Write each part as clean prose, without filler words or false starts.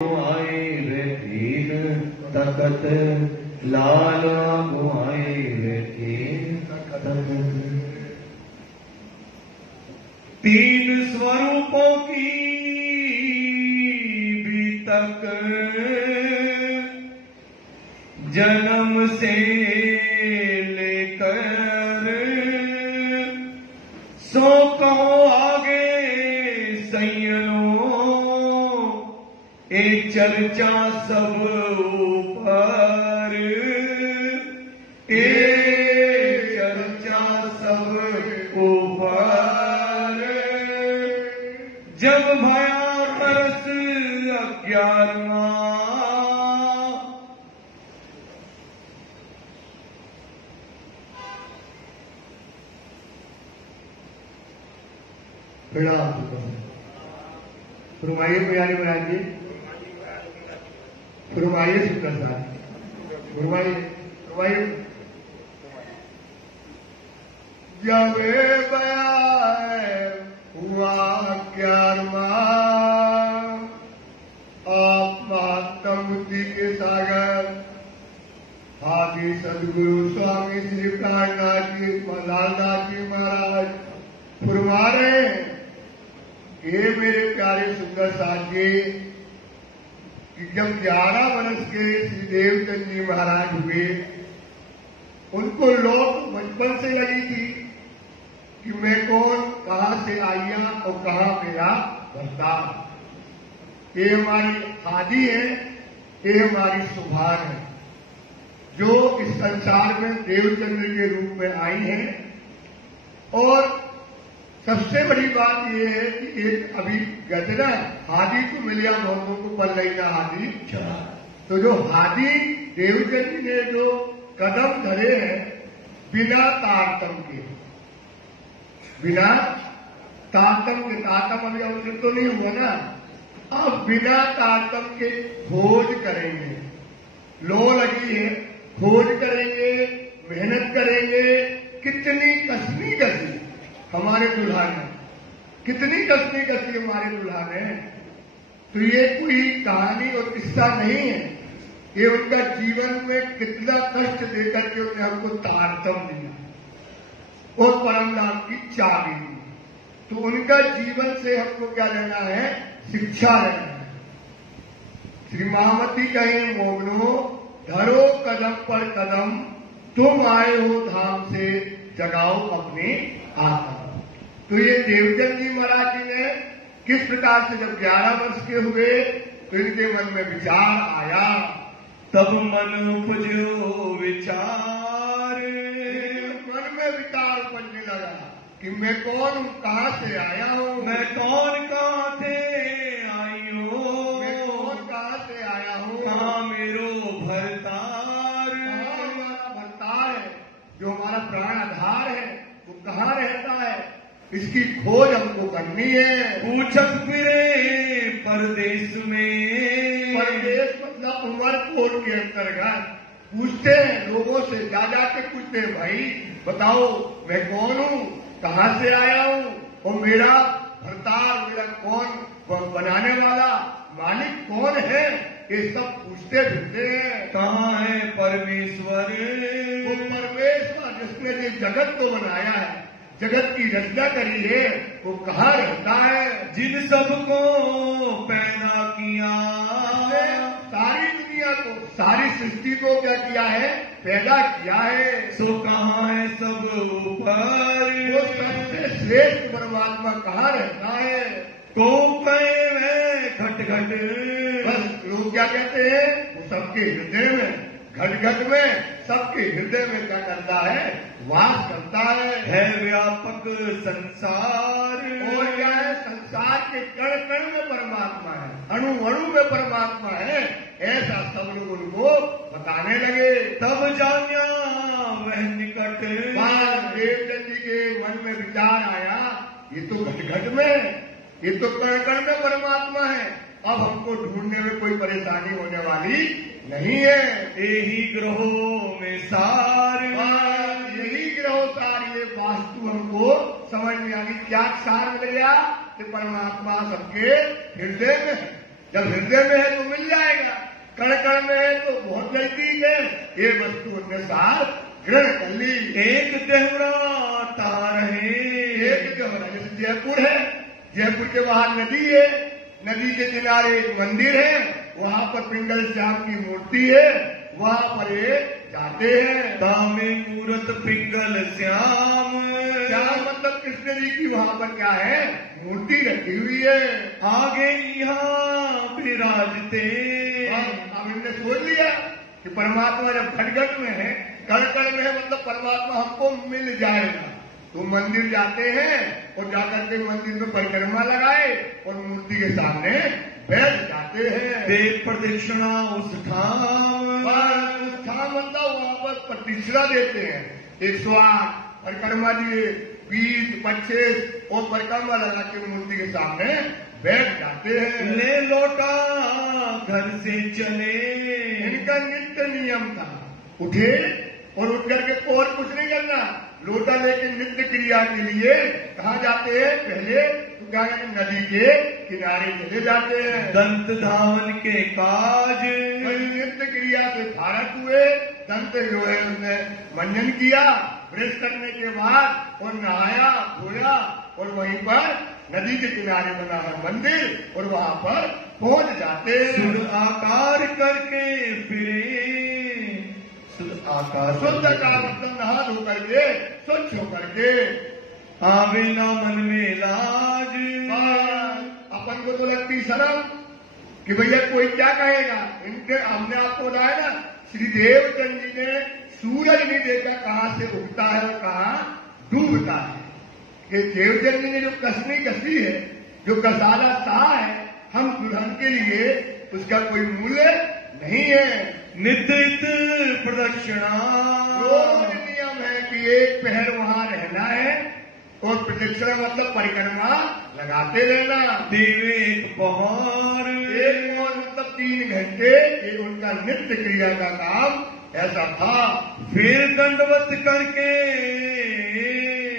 आए रे तीन तकत लाला बुआए रे तीन तकत। तीन स्वरूपों की भी तक जन्म से लेकर सो कहो आगे सैयनों ए चर्चा सब ऊपर ए चर्चा सब ऊपर। जब भया तरस 11वां प्रणाम। फरमाइए प्यारे महाराज जी, फरमाइए शुक्र साहब, फरमाइए फरमाइए। जब बया हुआ 11वां आप महात्मा बुद्धि के सागर आदि सदगुरु स्वामी श्री प्राणनाथ जी लालनाथ जी महाराज फरमा रहे हैं, ये मेरे प्यारे सुंदर साथ जी कि जब 11 वर्ष के श्री देवचंद जी महाराज हुए, उनको लोग बचपन से लगी थी कि मैं कौन, कहां से आया और कहां मेरा बर्ताव। ये हमारी आदि है, ये हमारी सुभान है जो इस संसार में देवचंद्र के रूप में आई है। और सबसे बड़ी बात यह है कि एक अभी गजना हादी को मिलिया बहुतों को पल रही ना हादी, तो जो हादी देवचंद ने जो कदम धरे हैं बिना तारतम के, बिना तारतम के, तारतम अभी अवसर तो नहीं हुआ ना, अब बिना तारतम के खोज करेंगे, लो लगी है, खोज करेंगे, मेहनत करेंगे। कितनी कसनी कसी हमारे दुल्हन है, कितनी कसनी कसी हमारे दुल्हन है। तो ये कोई कहानी और किस्सा नहीं है, ये उनका जीवन में कितना कष्ट देकर के उन्हें हमको तारतम दिया और परम नाम की चाबी दी। तो उनका जीवन से हमको क्या लेना है, शिक्षा लेना है। श्री महामती कहें मोगनो धरो कदम पर कदम, तुम आए हो धाम से जगाओ अपनी आत्मा। तो ये देवचंद जी महाराज जी ने किस प्रकार से जब 11 वर्ष के हुए तो इनके मन में विचार आया, तब मन उपजो विचार, मन में विचार उपजने लगा कि मैं कौन हूं, कहां से आया हूं, मैं कौन, कहां से आई हूं, मैं कौन, कहां से आया हूं, कहां मेरो भरतार, कहां हमारा भरतार है, जो हमारा प्राण आधार है वो कहां रहता है, इसकी खोज हमको करनी है। पूछत फिरे परदेश में, परदेश मतलब उमरकोट के अंतर्गत पूछते हैं लोगों से, जा जाके पूछते हैं, भाई बताओ मैं कौन हूं, कहां से आया हूं और मेरा भरतार, मेरा कौन बनाने वाला मालिक कौन है, ये सब पूछते फिरते हैं। कहां है परमेश्वर, वो परमेश्वर जिसने ये जगत को बनाया है, जगत की रचना करी है, वो कहाँ रहता है। जिन सबको पैदा किया, सारी दुनिया को, सारी सृष्टि को क्या किया है, पैदा किया है, सो कहाँ है सब ऊपर, वो सबसे श्रेष्ठ परमात्मा कहाँ रहता है। को कहे में घट घट, बस लोग क्या कहते हैं, वो सबके हृदय में, घट घट में, सबके हृदय में क्या करता है, वास करता है व्यापक संसार। और क्या है, संसार के कण कण में परमात्मा है, अणु अणु में परमात्मा है, ऐसा सब लोग उनको बताने लगे। तब जानिया वह निकट, देवचंद जी के मन में विचार आया, ये तो घट घट में, ये तो कण कण में परमात्मा है, अब हमको ढूंढने में कोई परेशानी होने वाली नहीं है। यही ग्रहों में सार, यही ग्रहों सार, ये वास्तु हमको समझ में आ गई। क्या सार मिल गया कि परमात्मा सबके हृदय में है, जब हृदय में है तो मिल जाएगा, कण कण में है तो बहुत नजदीक है। ये वस्तु अपने साथ ग्रहण कर ली। एक देवरा तार है, एक देवरा जैसे जयपुर है, जयपुर के बाहर नदी है, नदी के किनारे एक मंदिर है, वहां पर पिंगल श्याम की मूर्ति है, वहां पर ये जाते हैं। तामे मूरत पिंगल श्याम, श्याम मतलब कृष्ण जी की वहां पर क्या है, मूर्ति रखी हुई है। आगे यहाँ विराजते। अब हमने सोच लिया कि परमात्मा जब खटगट में है, कण कण में है, मतलब परमात्मा हमको मिल जाएगा। तो मंदिर जाते हैं और जाकर के मंदिर में परिक्रमा लगाए और मूर्ति के सामने बैठ जाते हैं। देव प्रदक्षिणा उस ठाम, मतलब वहां पर प्रदक्षिणा देते हैं। 108 परिक्रमा दिए, 20, 25 और परिक्रमा लगा के मूर्ति के सामने बैठ जाते हैं। ले लौटा घर से चले, इनका नित्य नियम था, उठे और उठ करके और कुछ नहीं करना, लोटा लेके नित्य क्रिया के लिए कहाँ जाते हैं, पहले तो क्या कहते हैं, नदी के किनारे चले जाते हैं। दंत धावन के काज, नित्य क्रिया से भारत हुए, दंत जो है उसने मंजन किया, ब्रश करने के बाद और नहाया धोया और वहीं पर नदी के किनारे बना है मंदिर और वहां पर पहुंच जाते हैं। शुद्ध आकार करके फिरे, शुद्ध आकार, शुद्ध का मतलब नहा धो करके स्वच्छ होकर के आवे ना मन में लाज। अपन को तो लगती शर्म कि भैया कोई क्या कहेगा। इनके हमने आपको बताया ना, श्री देवचंद जी ने सूरज नहीं देखा कहाँ से उगता है और कहाँ डूबता है। ये देवचंद जी ने जो कसनी कसी है, जो कसाला सहा है, हम दुल्हन के लिए उसका कोई मूल्य नहीं है। नित्य प्रदक्षिणा, रोज नियम है कि एक पहर वहां रहना है और प्रदक्षिणा मतलब परिक्रमा लगाते रहना। देवे एक पहाड़, एक और मतलब 3 घंटे, ये उनका नित्य क्रिया का काम ऐसा था। फिर दंडवत करके,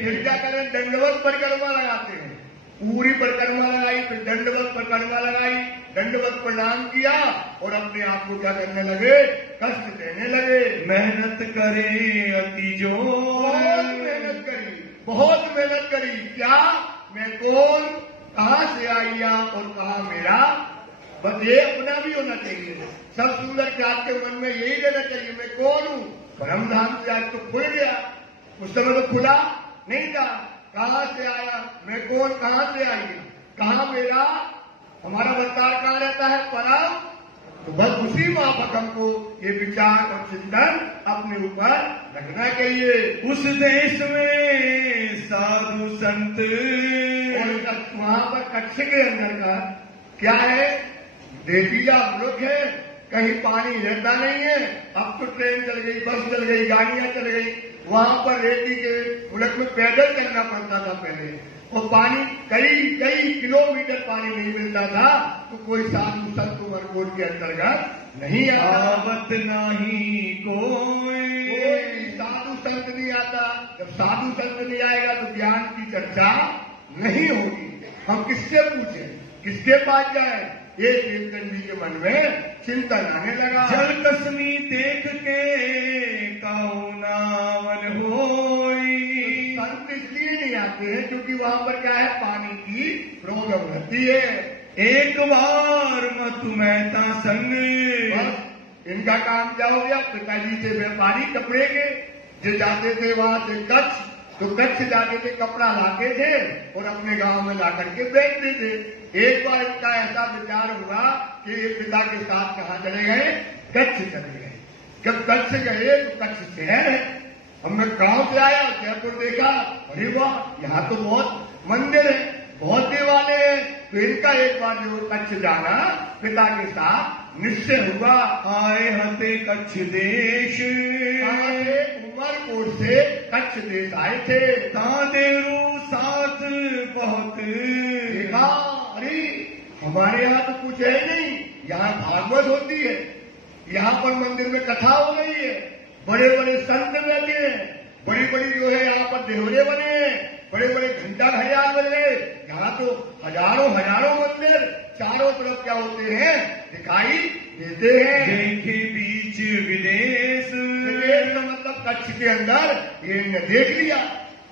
फिर क्या करें, दंडवत परिक्रमा लगाते हैं। पूरी परिक्रमा लगाई, फिर दंडवत परिक्रमा लगाई, दंडवत प्रणाम किया और अपने आप को क्या करने लगे, कष्ट देने लगे। मेहनत करे अति जो, बहुत मेहनत करी, बहुत मेहनत करी। क्या, मैं कौन, कहाँ से आइया और कहाँ मेरा, बस ये अपना भी होना चाहिए। सब सुंदर के आपके मन में यही रहना चाहिए, मैं कौन हूँ। परम धाम से आज तो खुल गया, उस समय तो खुला नहीं था। कहाँ से आया, मैं कौन, कहाँ से आई, कहाँ मेरा, हमारा बर्ताव कहाँ रहता है, परम। तो बस उसी माफक हमको ये विचार और चिंतन अपने ऊपर रखना चाहिए। उस देश में साधु संत, और वहां पर कच्छ के अंदर का क्या है, रेतीला मुल्क है, कहीं पानी रहता नहीं है। अब तो ट्रेन चल गई, बस चल गई, गाड़ियां चल गई। वहां पर रेती के मुल्क में पैदल चलना पड़ता था पहले, और पानी कई किलोमीटर पानी नहीं मिलता था। तो कोई साधु संत उमरकोट के अंतर्गत नहीं आता, आवत नहीं कोई साधु संत नहीं आता। जब साधु संत नहीं आएगा तो ज्ञान की चर्चा नहीं होगी। हम किससे पूछें, किसके पास जाए, ये देवचंद जी के मन में चिंतन आने लगा। जल कसमी देख के काउनावन होई, संत इसलिए नहीं आते हैं क्योंकि वहां पर क्या है, पानी की प्रॉब्लम रहती है। एक बार मत मेहता संग, बस इनका काम क्या हो गया, पिताजी से व्यापारी कपड़े के, जो जाते थे वहां से कच्छ, तो कच्छ जाते थे कपड़ा लाते थे और अपने गांव में ला करके बेचते थे। एक बार इनका ऐसा विचार हुआ कि पिता के साथ कहाँ चले गए, कच्छ चले गए। जब कच्छ गए तो कच्छ शहर है, हमने गांव से आया, जयपुर देखा, अरे वाह यहाँ तो बहुत मंदिर है, बहुत देवालय है। तो इनका एक बार जो कच्छ जाना पिता के साथ निश्चय हुआ। आए हते कच्छ देश, उमरकोट से कच्छ देश आए थे। तादेरू साथ बहुत देखा, अरे हमारे यहाँ तो कुछ है नहीं, यहाँ भागवत होती है, यहाँ पर मंदिर में कथा हो रही है, बड़े बड़े संत बैठे हैं, बड़ी बड़ी जो है यहाँ पर देवरे बने हैं, बड़े बड़े घंटा घड़ियाल बने। यहाँ तो हजारों मंदिर चारों तरफ क्या होते हैं, दिखाई देते हैं। देखे बीच विदेश, विदेश का मतलब कच्छ के अंदर ये इनने देख लिया।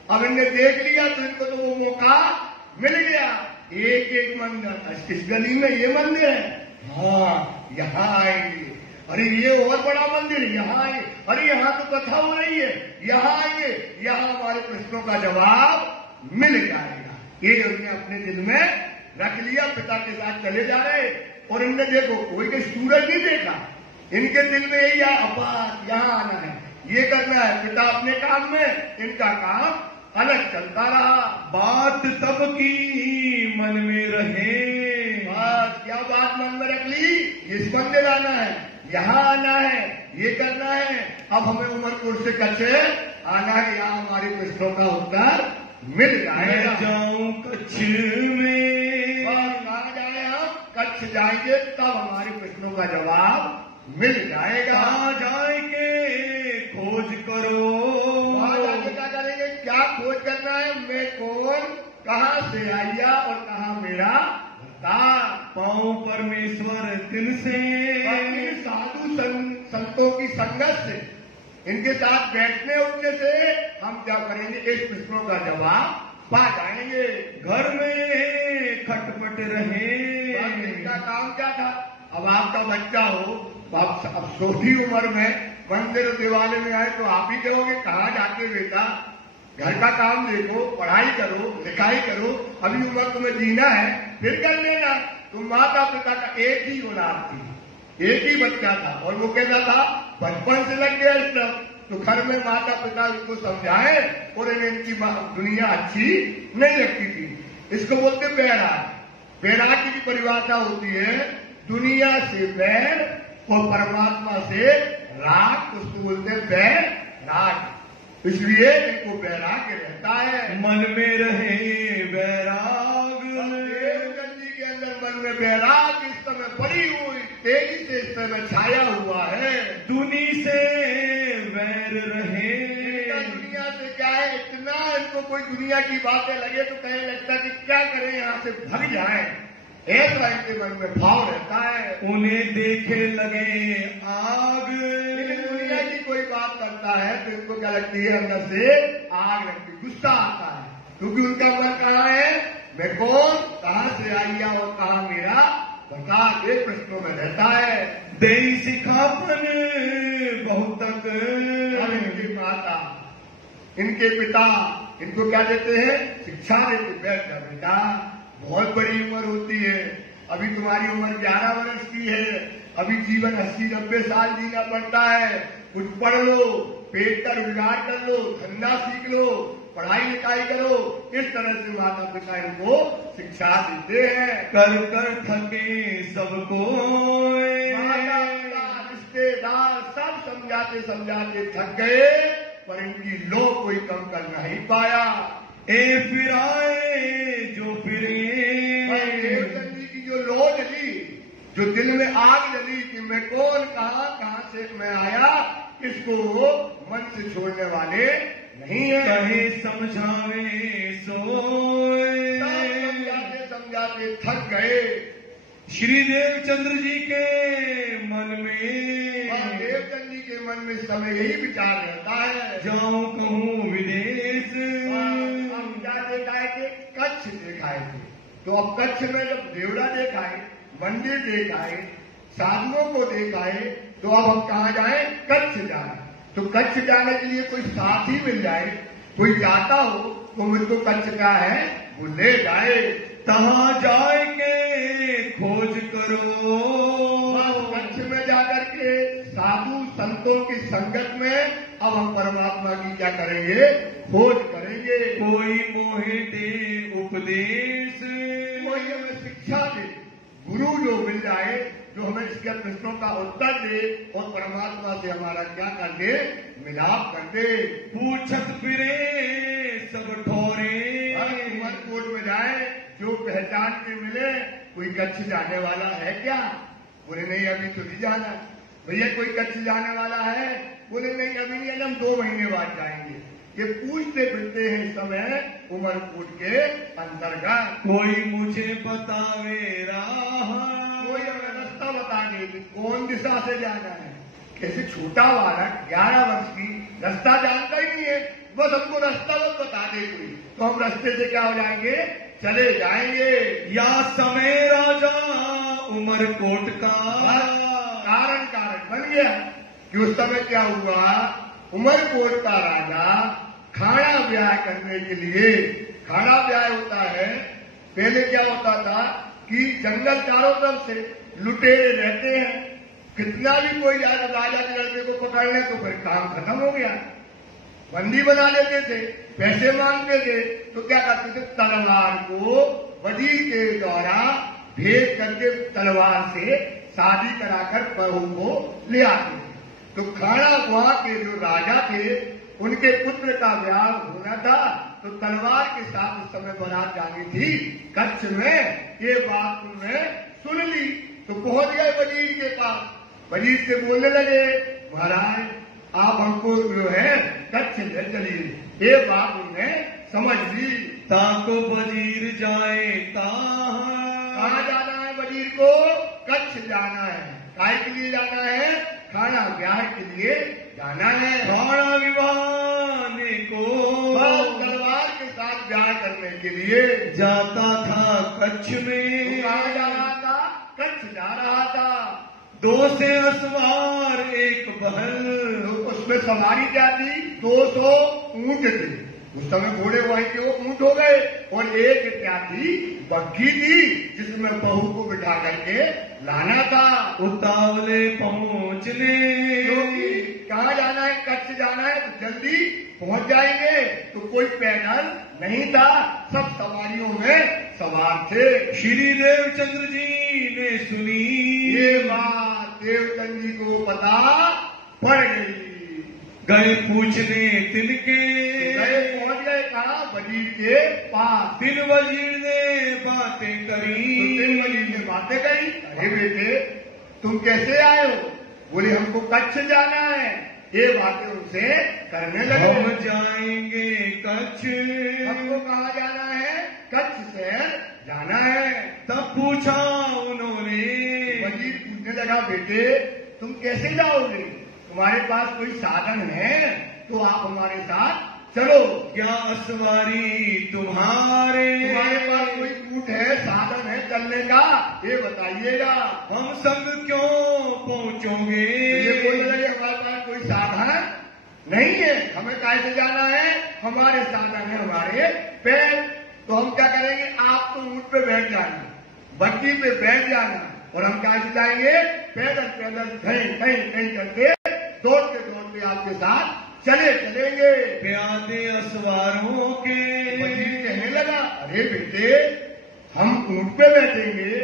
अब इनने देख लिया तो इनको तो वो मौका मिल गया। एक एक मंदिर, इस गली में ये मंदिर है, हाँ यहाँ आएंगे, अरे ये और बड़ा मंदिर, यहाँ आए, अरे यहाँ तो कथा हो रही है, यहाँ आएंगे, यहाँ हमारे प्रश्नों का जवाब मिल जाएगा। ये उन्होंने अपने दिल में रख लिया। पिता के साथ चले जा रहे और इनने देखो कोई के सूरज नहीं देखा, इनके दिल में यही अपात यहाँ आना है, ये करना है। पिता अपने काम में, इनका काम अलग चलता रहा। बात तब की मन में रहे, बस क्या बात मन में रख ली, इस मंदिर आना है, यहाँ आना है, ये करना है। अब हमें उमरपुर से कच्छ आना है, यहाँ हमारे प्रश्नों का उत्तर मिल जाएगा। मैं जाऊं कच्छ में, कहाँ जाए हम, कच्छ जाएंगे तब हमारे प्रश्नों का जवाब मिल जाएगा। कहाँ जाएंगे खोज करो, वहां जाके क्या करेंगे, क्या खोज करना है, मैं कौन, कहाँ से आया और कहाँ मेरा भरता। पाऊं परमेश्वर तिल से, साधु संतों की संगत से, इनके साथ बैठने उठने से हम क्या करेंगे, इस प्रश्नों का जवाब पा जाएंगे। घर में खटपट रहे, इनका काम क्या था, अब आपका बच्चा हो, अब छोटी उम्र में मंदिर दिवाले में आए तो आप ही कहोगे कहाँ जाके बेटा, घर का काम देखो, पढ़ाई करो, लिखाई करो, अभी उम्र तुम्हें जीना है, फिर कर लेना। तो माता पिता का एक ही औलाद थी, एक ही बच्चा था और वो कहता था बचपन से लग गया इस तरफ। तो घर में माता पिता इसको समझाए और इनकी दुनिया अच्छी नहीं लगती थी। इसको बोलते बैराग। बैराग की परिभाषा होती है दुनिया से बैर और परमात्मा से राग, उसको बोलते हैं बैराग। इसलिए इनको बैराग रहता है। मन में रहे बैराग, देवगंजी के अंदर मन में बैराग इस समय बड़ी हुई तेजी से इस समय छाया हुआ है। दुनी से वैर रहे, दुनिया से क्या है, इतना इनको कोई दुनिया की बातें लगे तो कहने लगता कि क्या करें, यहाँ से भाग जाए, ऐसा इनके मन में भाव रहता है। उन्हें देखे लगे आग, दुनिया की कोई बात करता है तो इनको क्या लगती है, अंदर से आग लगती, गुस्सा आता है, क्योंकि उनका मन कहाँ है, मैं कौन, कहाँ से आया और कहाँ मेरा बता, ये प्रश्नों में रहता है। दे सिखापन बहुत तक, इनकी माता, इनके पिता इनको क्या देते हैं, शिक्षा देते, बैठ जा बेटा, बहुत बड़ी उम्र होती है, अभी तुम्हारी उम्र 11 वर्ष की है, अभी जीवन 80-90 साल जीना पड़ता है, कुछ पढ़ लो, पेट का रोजगार कर लो, धंधा सीख लो, पढ़ाई लिखाई करो। इस तरह से माता पिता इनको शिक्षा देते हैं। कर कर थके सबको, माता पिता रिश्तेदार सब समझाते समझाते थक गए, पर इनकी लो कोई कम कर नहीं पाया। ए फिराए जो फिरे, देवचंदी की जो लो जली, जो दिल में आग जली कि मैं कौन, कहाँ से मैं आया, इसको मन से छोड़ने वाले नहीं है। कहे समझावे सोए, समझाते समझाते थक गए। श्री देवचंद्र जी के मन में, देवचंद जी के मन में समय यही विचार रहता है, जाऊं कहूं विदेश। हम क्या देखा है कि कच्छ देखा है, तो अब कच्छ में जब देवड़ा देखा है, मंदिर देखा है, साधुओं को देखा है, तो अब हम कहाँ जाए, कच्छ जाए। तो कच्छ जाने के लिए कोई साथी मिल जाए, कोई जाता हो तो मुझको कच्छ का है वो ले जाए। तहाँ जाए के खोज करो, कच्छ में जाकर के साधु संतों की संगत में अब हम परमात्मा की क्या करेंगे, खोज करेंगे। कोई मोहे दे उपदेश, कोई हमें शिक्षा दे, गुरु जो मिल जाए, जो हमें इसके प्रश्नों का उत्तर दे और परमात्मा से हमारा क्या कर दे, मिलाप कर दे। पूछत फिरे सब ठोरे, कोर्ट में जाए, जो पहचान के मिले, कोई कच्छ जाने वाला है क्या, बोले नहीं अभी तो नहीं जाना। भैया कोई कच्छ जाने वाला है, बोले नहीं अभी नहीं, हम 2 महीने बाद जाएंगे। ये पूछते फिरते हैं इस समय उमरकोट के अंतर्गत। कोई मुझे बतावे राह, कोई हमें रास्ता बता दे कि कौन दिशा से जाना है। कैसे छोटा बालक 11 वर्ष की रास्ता जानता ही नहीं है, बस हमको रास्ता बस बता दे कोई, तो हम रास्ते से क्या हो जाएंगे, चले जाएंगे। या समय राजा उमरकोट का, कारण बन गया कि उस समय क्या हुआ, उमरकोट का राजा खाना ब्याह करने के लिए, खाना ब्याह होता है, पहले क्या होता था कि जंगल चारों तरफ से लुटेरे रहते हैं, कितना भी कोई राजा के लड़के को पकड़ ले तो फिर काम खत्म हो गया, बंदी बना लेते थे, पैसे मांगते थे, तो क्या करते थे, तलवार को वजीर के द्वारा भेज करके तलवार से शादी कराकर बहू को ले आते थे। तो खाना वहां के जो राजा थे उनके पुत्र का ब्याह होना था, तो तलवार के साथ उस समय बारात जानी थी कच्छ में। ये बात उन्होंने सुन ली तो पहुंच गए वजीर के पास, वजीर से बोलने लगे, महाराज आप हमको जो है कच्छ ले चलिए। ये बात उन्होंने समझ ली। ताको वजीर जाए कहाँ जाना है वजीर को, कच्छ जाना है। काय के लिए जाना है, खाना ब्याह के लिए जाना है। खाना विवाह को तलवार के साथ ब्याह करने के लिए जाता था कच्छ में। कहाँ जा रहा था, कच्छ जा रहा था। 2 से असवार एक बहल, तो उसमें सवारी क्या थी, 200 ऊंट थे उस समय, घोड़े वहीं के वो ऊंट हो गए, और एक क्या थी, बग्घी थी जिसमें बहू को बिठा करके लाना था। उतावले पहुंचने, कहाँ जाना है, कच्छ जाना है, तो जल्दी पहुंच जाएंगे। तो कोई पैदल नहीं था, सब सवारियों में सवार थे। श्री देवचंद्र जी ने सुनी ये बात, देवचंद्र जी को पता पड़ गई। गए पूछने तिनके, गए पहुंच गए कहा, वजीर के पास। तिन वजीर ने बातें करी, तो तिन वजीर ने बातें करी, अरे बेटे तुम कैसे आए हो, बोले हमको कच्छ जाना है। ये बातें उनसे करने लगे, हम जाएंगे कच्छ। हमको कहाँ जाना है, कच्छ शहर जाना है। तब पूछा उन्होंने, वजीर पूछने लगा, बेटे तुम कैसे जाओगे, तुम्हारे पास कोई साधन है तो आप हमारे साथ चलो। क्या असवारी तुम्हारे पास कोई ऊंट है, साधन है चलने का, ये बताइएगा। हम संग क्यों पहुंचोगे। ये बोल रहे हमारे पास कोई साधन नहीं है, हमें कैसे जाना है, हमारे साधन है हमारे पैर। तो हम क्या करेंगे, आप तो ऊंट पे बैठ जाना, बग्घी पे बैठ जाना, और हम कैसे जाएंगे, पैदल पैदल कहीं करके दौड़ते आपके साथ चलेंगे। प्यादे असवारों के, वजीर कहने लगा, अरे बेटे हम ऊंट पे बैठेंगे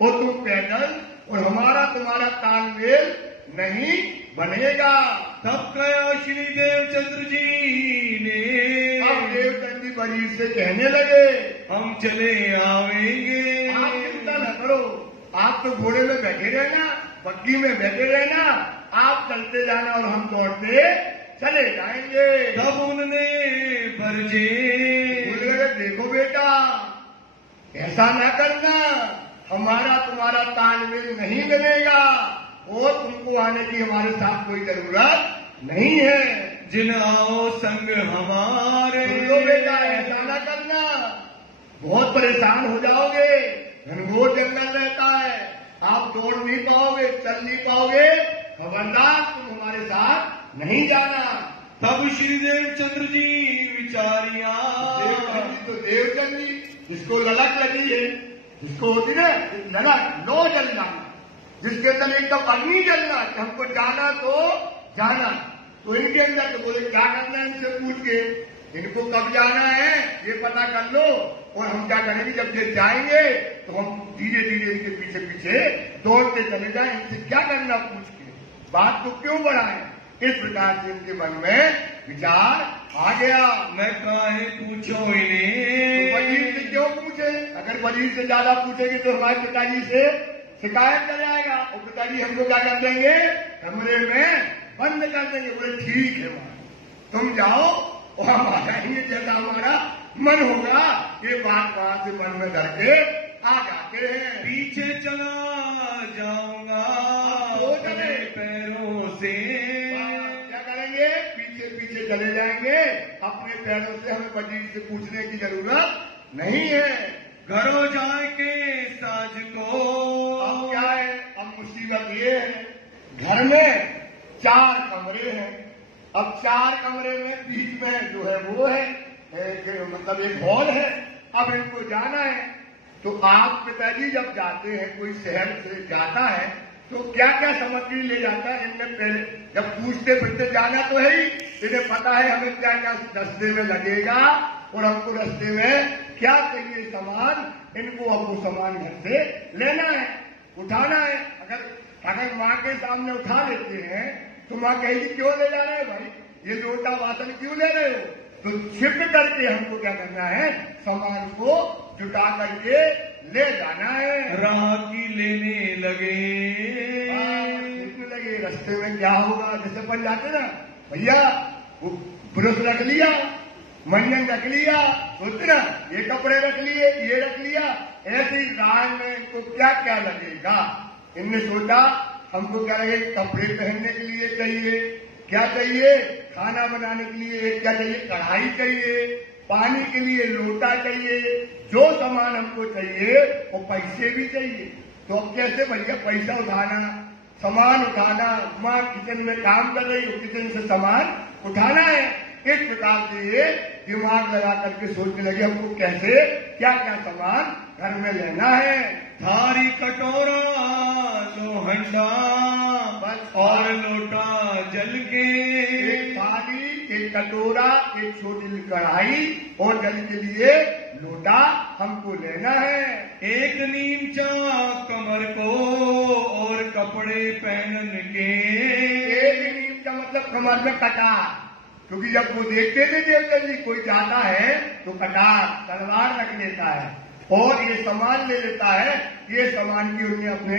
और तुम पैदल, और हमारा तुम्हारा तालमेल नहीं बनेगा। तब कहा श्री देवचंद्र जी ने, अब देवचंद्र जी वजीर से कहने लगे, हम चले आवेंगे। आप चिंता न करो, आप तो घोड़े में बैठे रहना, बग्घी में बैठे रहना, आप चलते जाना और हम दौड़ते चले जाएंगे। तब उनने बरजे, बोले देखो बेटा ऐसा न करना, हमारा तुम्हारा तालमेल नहीं बनेगा, और तुमको आने की हमारे साथ कोई जरूरत नहीं है। जिन आओ संग हमारे, तो बेटा ऐसा न करना, बहुत परेशान हो जाओगे, घनघोर जंगल रहता है, आप दौड़ नहीं पाओगे, चल नहीं पाओगे, खबरदार तुम हमारे साथ नहीं जाना। तब श्री देवचंद्र जी विचारिया, तो देवचंद्र जी जिसको ललक लगी है, जिसको होती है ललक, लो जल जाना, जिसके अंदर एकदम अग्नि जलना, हमको जाना तो जाना, तो इनके अंदर तो बोले क्या करना है, इनसे पूछ के इनको कब जाना है ये पता कर लो, और हम क्या करेंगे, जब ये जाएंगे तो हम धीरे धीरे इनके पीछे पीछे दौड़ते चले जाए, इनसे क्या करना पूछ के, बात को क्यों बढ़ाएं। इस प्रकार से इनके मन में विचार आ गया। मैं काहे पूछो इन्हें, तो वजीर से क्यों पूछे, अगर वजीर से ज्यादा पूछेंगे तो हमारे पिताजी से शिकायत कर जाएगा, और पिताजी हमको क्या कर देंगे, कमरे में बंद कर देंगे। बोले ठीक है तुम जाओ और हम आ जाएंगे जैसा हमारा मन होगा। ये बात वहां से मन में धर के आ जाते हैं। पीछे चला जाऊंगा वो चले पैरों से। क्या करेंगे? पीछे पीछे चले जाएंगे अपने पैरों से। हमें वजीर से पूछने की जरूरत नहीं है। घरों जाए के साज को। अब क्या है? अब मुसीबत ये है, घर में 4 कमरे हैं। अब 4 कमरे में बीच में जो है वो है मतलब एक हॉल है। अब इनको जाना है तो आप पिताजी जब जाते हैं, कोई शहर से जाता है तो क्या क्या सामग्री ले जाता है? इनमें पहले जब पूछते फिरते जाना तो है ही, इन्हें पता है हमें क्या क्या रास्ते में लगेगा और हमको रास्ते में क्या चाहिए सामान। इनको अब वो सामान घर से लेना है, उठाना है। अगर माँ के सामने उठा लेते हैं तो माँ कहेगी क्यों ले जा रहे हैं भाई, ये लोटा वासन क्यों ले रहे हो? तो छिप करके हमको क्या करना है? सामान को जुटा करके ले जाना है। राह की लेने लगे। रास्ते में क्या होगा? जैसे बन जाते ना भैया, वो ब्रश रख लिया, मंजन रख लिया, सोचते ना ये कपड़े रख लिए, ये रख लिया। ऐसे ही राह में इनको क्या क्या लगेगा? इनने सोचा हमको क्या लगेगा? कपड़े पहनने के लिए चाहिए, क्या चाहिए? खाना बनाने के लिए क्या चाहिए? कढ़ाई चाहिए, पानी के लिए लोटा चाहिए। जो सामान हमको चाहिए वो पैसे भी चाहिए। तो अब कैसे भैया पैसा उठाना, सामान उठाना? माँ किचन में काम कर रही हो, किचन से सामान उठाना है। इस प्रकार से ये दिमाग लगा करके सोचने लगे हमको कैसे क्या क्या सामान घर में लेना है। थारी कटोरा लोहंडा बस और लोटा जल के। एक थाली, एक कटोरा, एक छोटी कढ़ाई और जल के लिए लोटा हमको लेना है। एक नीमचा कमर को और कपड़े पहन के। एक नीम का मतलब कमर में कटार, क्योंकि जब वो देखते थे देवता जी कोई जाता है तो कटार तलवार रख लेता है और ये सामान ले लेता है। ये सामान की उन्हें अपने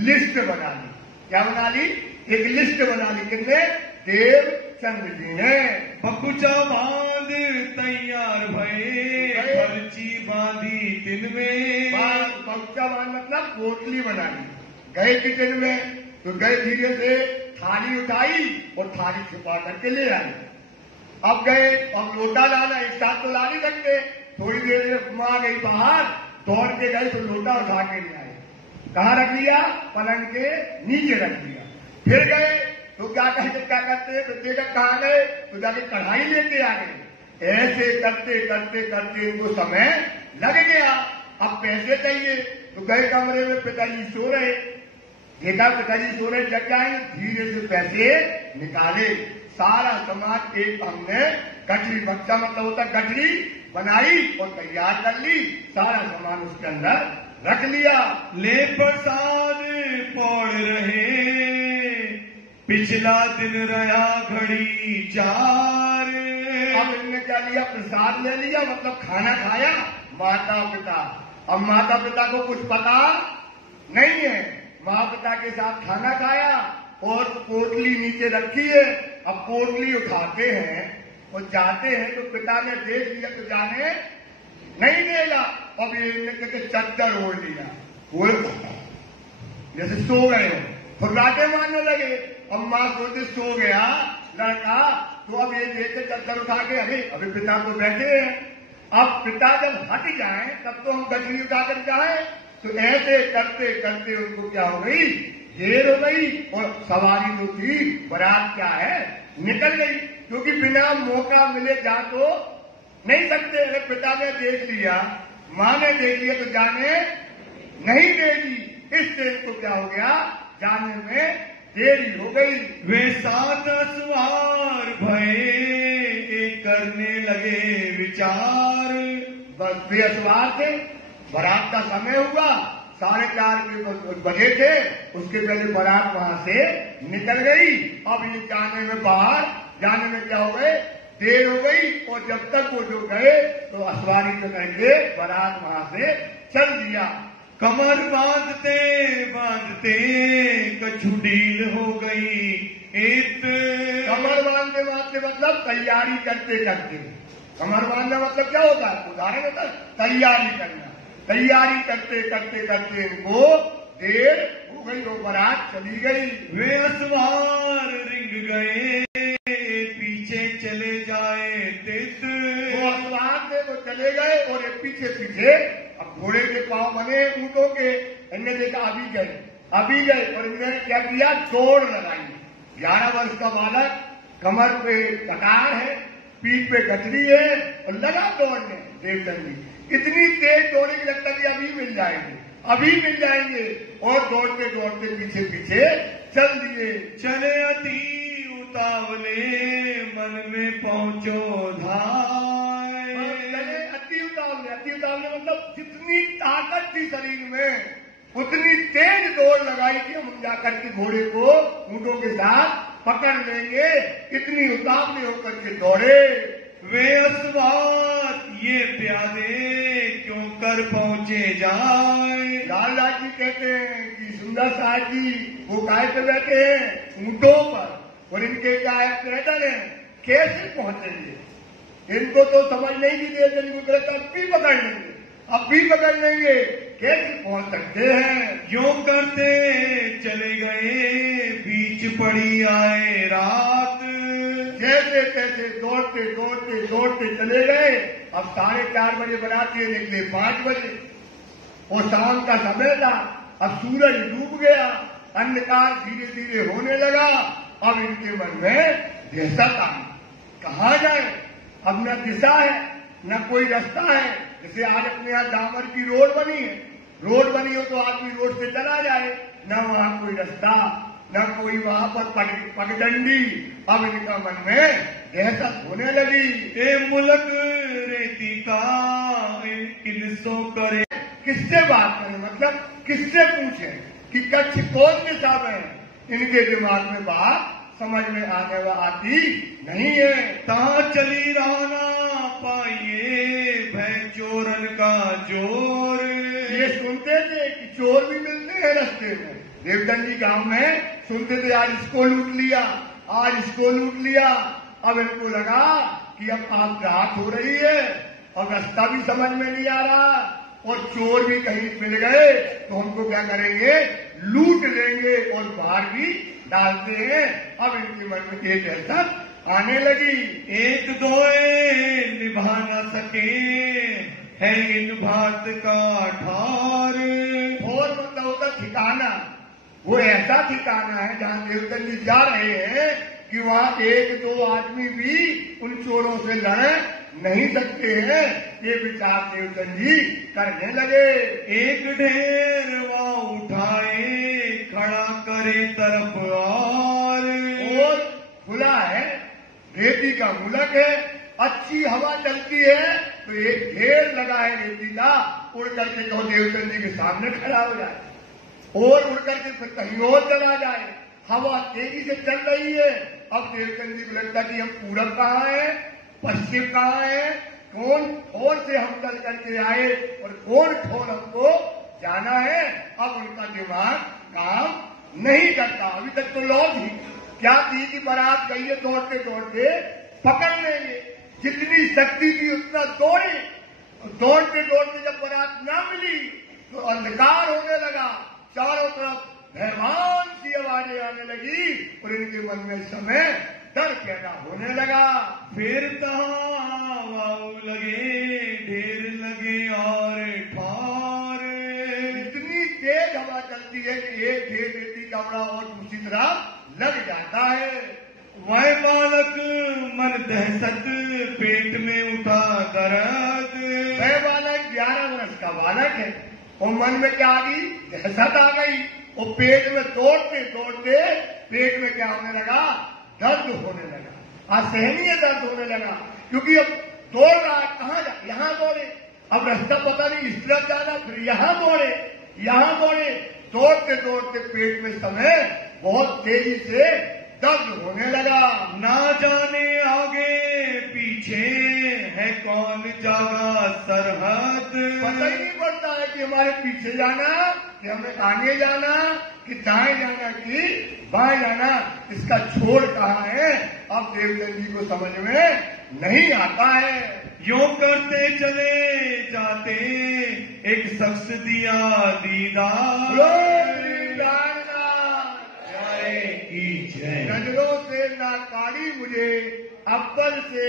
लिस्ट बना ली। क्या बना ली? एक लिस्ट बना ली। किसने? देवचंद्र जी ने। बकुचा बांध तैयार भये, खर्ची बांधी दिन में। बकुचा बांध मतलब पोटली बना ली। गए किचन में तो गए, धीरे से थाली उठाई और थाली छुपा करके ले आई। अब गए, अब लोटा लाना एक साथ तो ला नहीं सकते। थोड़ी देर में आ गई बाहर, दौड़ के गए तो लोटा उठा के ले आए। कहाँ रख लिया? पलंग के नीचे रख दिया। फिर गए तो क्या करते हैं? तो देखा कहाँ गए तो जाके कढ़ाई लेके आ गए। ऐसे करते करते करते इनको समय लग गया। अब पैसे चाहिए तो गए कमरे में, पिताजी सो रहे। देखा पिताजी सो रहे, जग जाए, धीरे से पैसे निकाले। सारा सामान एक हमने गठरी, बक्सा मतलब होता गठरी बनाई और तैयार कर ली। सारा सामान उसके अंदर रख लिया। ले प्रसाद पौड़ रहे, पिछला दिन रहा घड़ी 4। अब इनने क्या लिया? प्रसाद ले लिया, मतलब खाना खाया माता पिता। अब माता पिता को कुछ पता नहीं है। माँ पिता के साथ खाना खाया और पोटली नीचे रखी है। अब पोटली उठाते हैं और जाते हैं तो पिता ने देख लिया तो जाने नहीं देगा। अब ये चद्दर ओढ़ लिया, वो जैसे सो गए हो, फुर्राटे मारने लगे। अब माँ सोचे सो गया लड़का, तो अब ये देखे चद्दर उठा के अभी पिता तो बैठे हैं। अब पिता जब हट जाए तब तो हम गठरी उठाकर जाए। तो ऐसे करते करते उनको क्या हो गई? देर हो गई और सवारी जो थी बारात क्या है निकल गई। क्योंकि बिना मौका मिले जा तो नहीं सकते। अगर पिता ने देख लिया, माँ ने देख लिया तो जाने नहीं देगी। इससे इनको क्या हो गया? जाने में देरी हो गई। वे 7 सवार भये, करने लगे विचार। बस बेअसवार थे। बारात का समय हुआ, 4:30 बजे थे। उसके पहले बारात वहां से निकल गई। अब ये जाने में, बाहर जाने में क्या हो गए? देर हो गई। और जब तक वो जो गए तो असवारी में करके बारात वहां से चल दिया। कमर बांधते बांधते कछु ढील हो गई। कमर बांधते बांधते मतलब तैयारी करते करते। कमर बांधना मतलब क्या होता है? उदाहरण होता है तैयारी करना। तैयारी करते करते करते इनको देर हो गई, वो बारात चली गई। वे असवार रिंग गए, पीछे चले जाए तित। वो असवार थे वो चले गए और एक पीछे पीछे। अब घोड़े के पांव बने ऊंटों के, इन्हें देखा अभी गए और इन्होंने क्या किया? दौड़ लगाई। 11 वर्ष का बालक, कमर पे कटार है, पीठ पे गठरी है और लगा दौड़ने। देवचंद जी इतनी तेज दौड़े की लगता कि अभी मिल जाएंगे और दौड़ते दौड़ते पीछे पीछे चल दिए। चले अति उतावले, मन में पहुंचो धाय। चले अति उतावले मतलब जितनी ताकत थी शरीर में उतनी तेज दौड़ लगाई कि हम जाकर के घोड़े को ऊंटों के साथ पकड़ लेंगे। इतनी उतावले होकर के दौड़े। वे असवार ये प्यादे, क्यों कर पहुंचे जाए। लालदास जी कहते हैं कि सुंदर साहब जी वो काय पे बैठे हैं? ऊंटों पर, और इनके क्या है? पैदल है। कैसे पहुंचेंगे? इनको तो समझ नहीं की देते, अब भी पकड़ लेंगे, कैसे पहुंच सकते हैं? यूं करते चले गए, बीच पड़ी आए रात। जैसे तैसे दौड़ते दौड़ते दौड़ते चले गए। अब 4:30 बजे बनाते निकले 5 बजे, और शाम का समय था। अब सूरज डूब गया, अंधकार धीरे धीरे होने लगा। अब इनके मन में दहशत आई, कहाँ जाए? अब न दिशा है न कोई रास्ता है। जैसे आज अपने यहाँ डामर की रोड बनी हो तो आदमी रोड से चला जाए, न वहाँ कोई रास्ता, न कोई वहाँ पर पगडंडी। अब इनका मन में दहशत होने लगी। ए मुलक रेती का किसो करे। किससे बात करें, मतलब किससे पूछे कि कच्छ कौन दिशा में? इनके दिमाग में बात समझ में आने आती नहीं है। ता चली रहना पाइए, भय चोरन का जोर। ये सुनते थे कि चोर भी मिलते हैं रास्ते में। देवचंद जी गांव में सुनते थे आज इसको लूट लिया। अब इनको लगा कि अब आप रात हो रही है और रास्ता भी समझ में नहीं आ रहा और चोर भी कहीं मिल गए तो हमको क्या करेंगे? लूट लेंगे और बाहर भी डालते हैं। अब इनके मन में एक ऐसा आने लगी। एक दोए निभा न सके, है इन बात का ठार। और मतलब होता ठिकाना, वो ऐसा ठिकाना है जहाँ देवचंद जी जा रहे हैं कि वहाँ 1-2 आदमी भी उन चोरों से लड़ नहीं सकते हैं। ये विचार देवचंद जी करने लगे। एक ढेर वहाँ उठाए, खड़ा करे तरफ और खुला है, रेती का मुलक है, अच्छी हवा चलती है तो एक ढेर लगा है रेती का, उड़ करके तो देवचंद जी के सामने खड़ा हो जाए और उड़ करके फिर कहीं और चला जाए। हवा तेजी से चल रही है। अब देवचंद जी को लगता कि हम पूरब कहाँ है, पश्चिम कहाँ है, कौन ठोर से हम चल करके आए और कौन ठोर हमको जाना है। अब उनका दिमाग काम नहीं करता। अभी तक तो लॉ थी, क्या थी कि बारात गई है, दौड़ते दौड़ते पकड़ लेंगे। जितनी शक्ति थी उतना दौड़े, दौड़ते दौड़ते जब बारात ना मिली तो अंधकार होने लगा। चारों तरफ भयमान सी आवाजें आने लगी और इनके मन में समय डर पैदा होने लगा। फिर वाऊ लगे, ढेर लगे और ठार। इतनी तेज हवा चलती है कि एक ढेर रेती कपड़ा और दूसरी तरफ लग जाता है। वह बालक मन दहशत, पेट में उठा दर्द। वह बालक 11 वर्ष का बालक है और मन में क्या आ गई? दहशत आ गई और पेट में दौड़ते दौड़ते पेट में क्या होने लगा? दर्द होने लगा, असहनीय दर्द होने लगा। क्योंकि अब दौड़ रहा है, कहाँ जा? यहाँ दौड़े, अब रास्ता पता नहीं, इस तरफ जाना, फिर यहाँ दौड़े, दौड़ते दौड़ते पेट में समय बहुत तेजी से दर्द होने लगा। ना जाने आगे पीछे है कौन जागा सरहद। पता ही नहीं पड़ता है कि हमारे पीछे जाना कि हमें आगे जाना कि दाएं जाना कि बाएं जाना, इसका छोर कहाँ है अब देवचंद जी को समझ में नहीं आता है। यूं करते चले जाते एक शख्स दिया दीदार, प्यारे की जय। नजरों से ना काढ़ी मुझे अव्वल से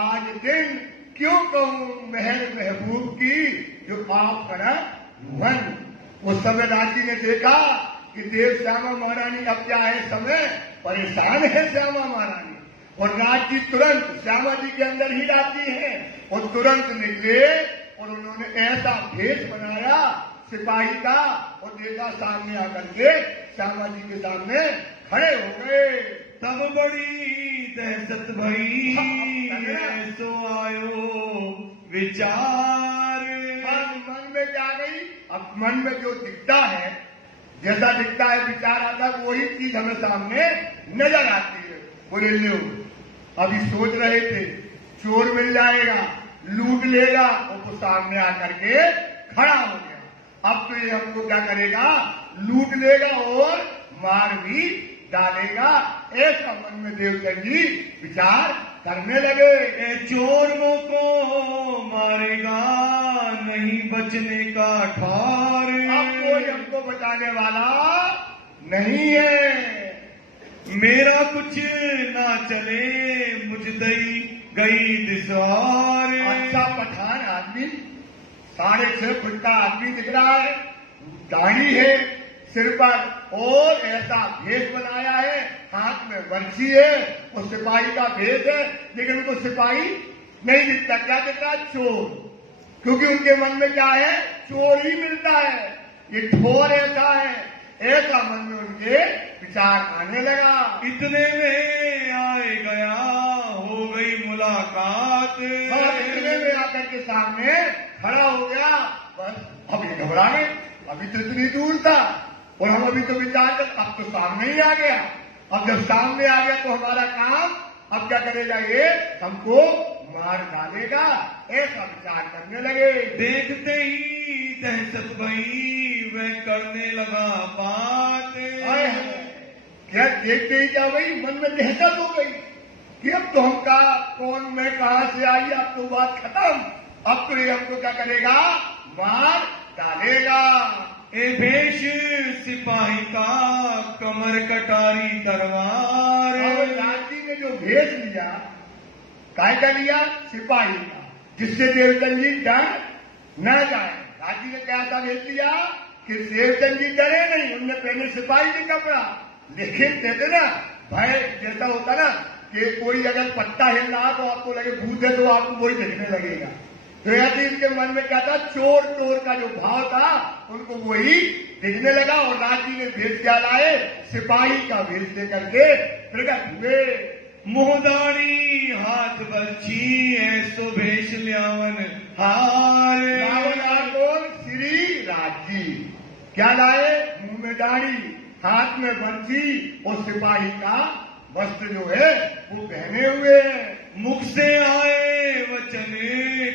आज दिन, क्यों कहूँ महल महबूब की जो आप करा मन। उस समय राजी ने देखा कि देव श्यामा महारानी अब क्या है समय परेशान है श्यामा महारानी, और राज जी तुरंत श्यामा जी के अंदर ही आती है और तुरंत निकले और उन्होंने ऐसा भेष बनाया सिपाही का और देखा सामने आकर के श्यामा जी के सामने खड़े हो गए। तब बड़ी दहशत भई ऐसो आयो विचार, मन में क्या गई, अब मन में जो दिखता है जैसा दिखता है विचार आता है वही चीज हमें सामने नजर आती है। बोले लो अभी सोच रहे थे चोर मिल जाएगा लूट लेगा और वो सामने आकर के खड़ा हो गया, अब तो ये हमको क्या करेगा लूट लेगा और मार भी डालेगा। ऐसा मन में देवचंद जी विचार करने लगे। ए चोर को मारेगा नहीं बचने का ठार, अब कोई हमको बचाने वाला नहीं है। मेरा कुछ ना चले मुझ दई गई दिसार। अच्छा पठान आदमी 6.5 फुट का आदमी दिख रहा है, दाढ़ी है सिर पर और ऐसा भेष बनाया है, हाथ में बंसी है और सिपाही का भेष है, लेकिन उनको सिपाही नहीं दिखता। क्या दिखता है चोर, क्योंकि उनके मन में क्या है चोर ही मिलता है। ये ठोर ऐसा है, ऐसा मन में उनके विचार आने लगा। इतने में आए गया हो गई मुलाकात, और इतने में आकर के सामने खड़ा हो गया। बस अभी घबरा गए, अभी तो इतनी दूर था और हम अभी तो विचार कर, अब तो सामने ही आ गया। अब जब सामने आ गया तो हमारा काम अब क्या करेगा ये हमको मार डालेगा, ऐसा विचार करने लगे। देखते ही दहशत भई वह करने लगा बात, क्या देखते ही क्या भाई मन में दहशत हो गई कि अब तो हमका कौन मैं कहां से आई, अब तो बात खत्म, अब तो ये हमको क्या करेगा मार डालेगा। ए भेष सिपाही का कमर कटारी तलवार, राजी ने जो भेष लिया काय का लिया सिपाही का, जिससे देवचंद जी डर न जाए। राजी ने क्या सा भेज दिया कि देवचंद जी डरे नहीं, उनने पहले सिपाही का कपड़ा, लेकिन कहते ना भय जैसा होता ना कि कोई अगर पत्ता हिल रहा तो आपको लगे भूत है तो आपको वही देखने लगेगा। तो ऐसे इनके मन में क्या था चोर चोर का जो भाव था उनको वही दिखने लगा और राजी ने भेष क्या लाए सिपाही का भेष दे करके प्रकट हुए। मुहदारी हाथ बर्छी ऐसो भेष ल्यावन हार, कौन श्री राजी क्या लाए मुंह में दाढ़ी हाथ में बर्छी और सिपाही का वस्त्र जो है वो पहने हुए हैं। मुख से आए वचन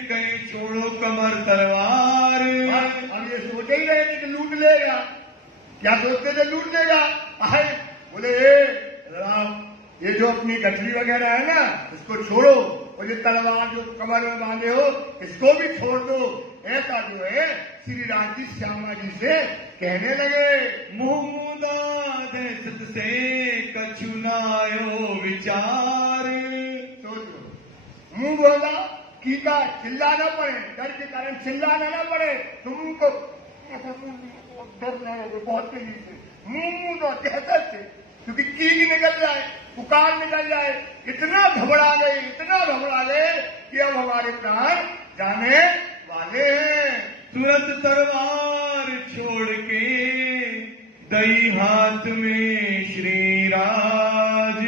कहीं छोड़ो कमर तलवार, अब ये सोचे ही रहे थे कि लूट लेगा, क्या सोचते थे लूट लेगा। आए बोले राम ये जो अपनी गठरी वगैरह है ना इसको छोड़ो और ये तलवार जो कमर में बांधे हो इसको भी छोड़ दो, ऐसा जो है श्री राम जी श्यामा जी से कहने लगे। मुहमुदा दहशत से कछु नायो विचार, सोचो मुंह बोला कीका चिल्लाना पड़े, डर के कारण चिल्लाना ना पड़े, तुमको डरना है बहुत तेजी से मुंह तो दहशत से, क्योंकि कीक निकल जाए पुकार निकल जाए, इतना घबरा गए कि अब हमारे प्राण जाने वाले हैं। तुरंत तलवार छोड़ के दई हाथ में श्री राज,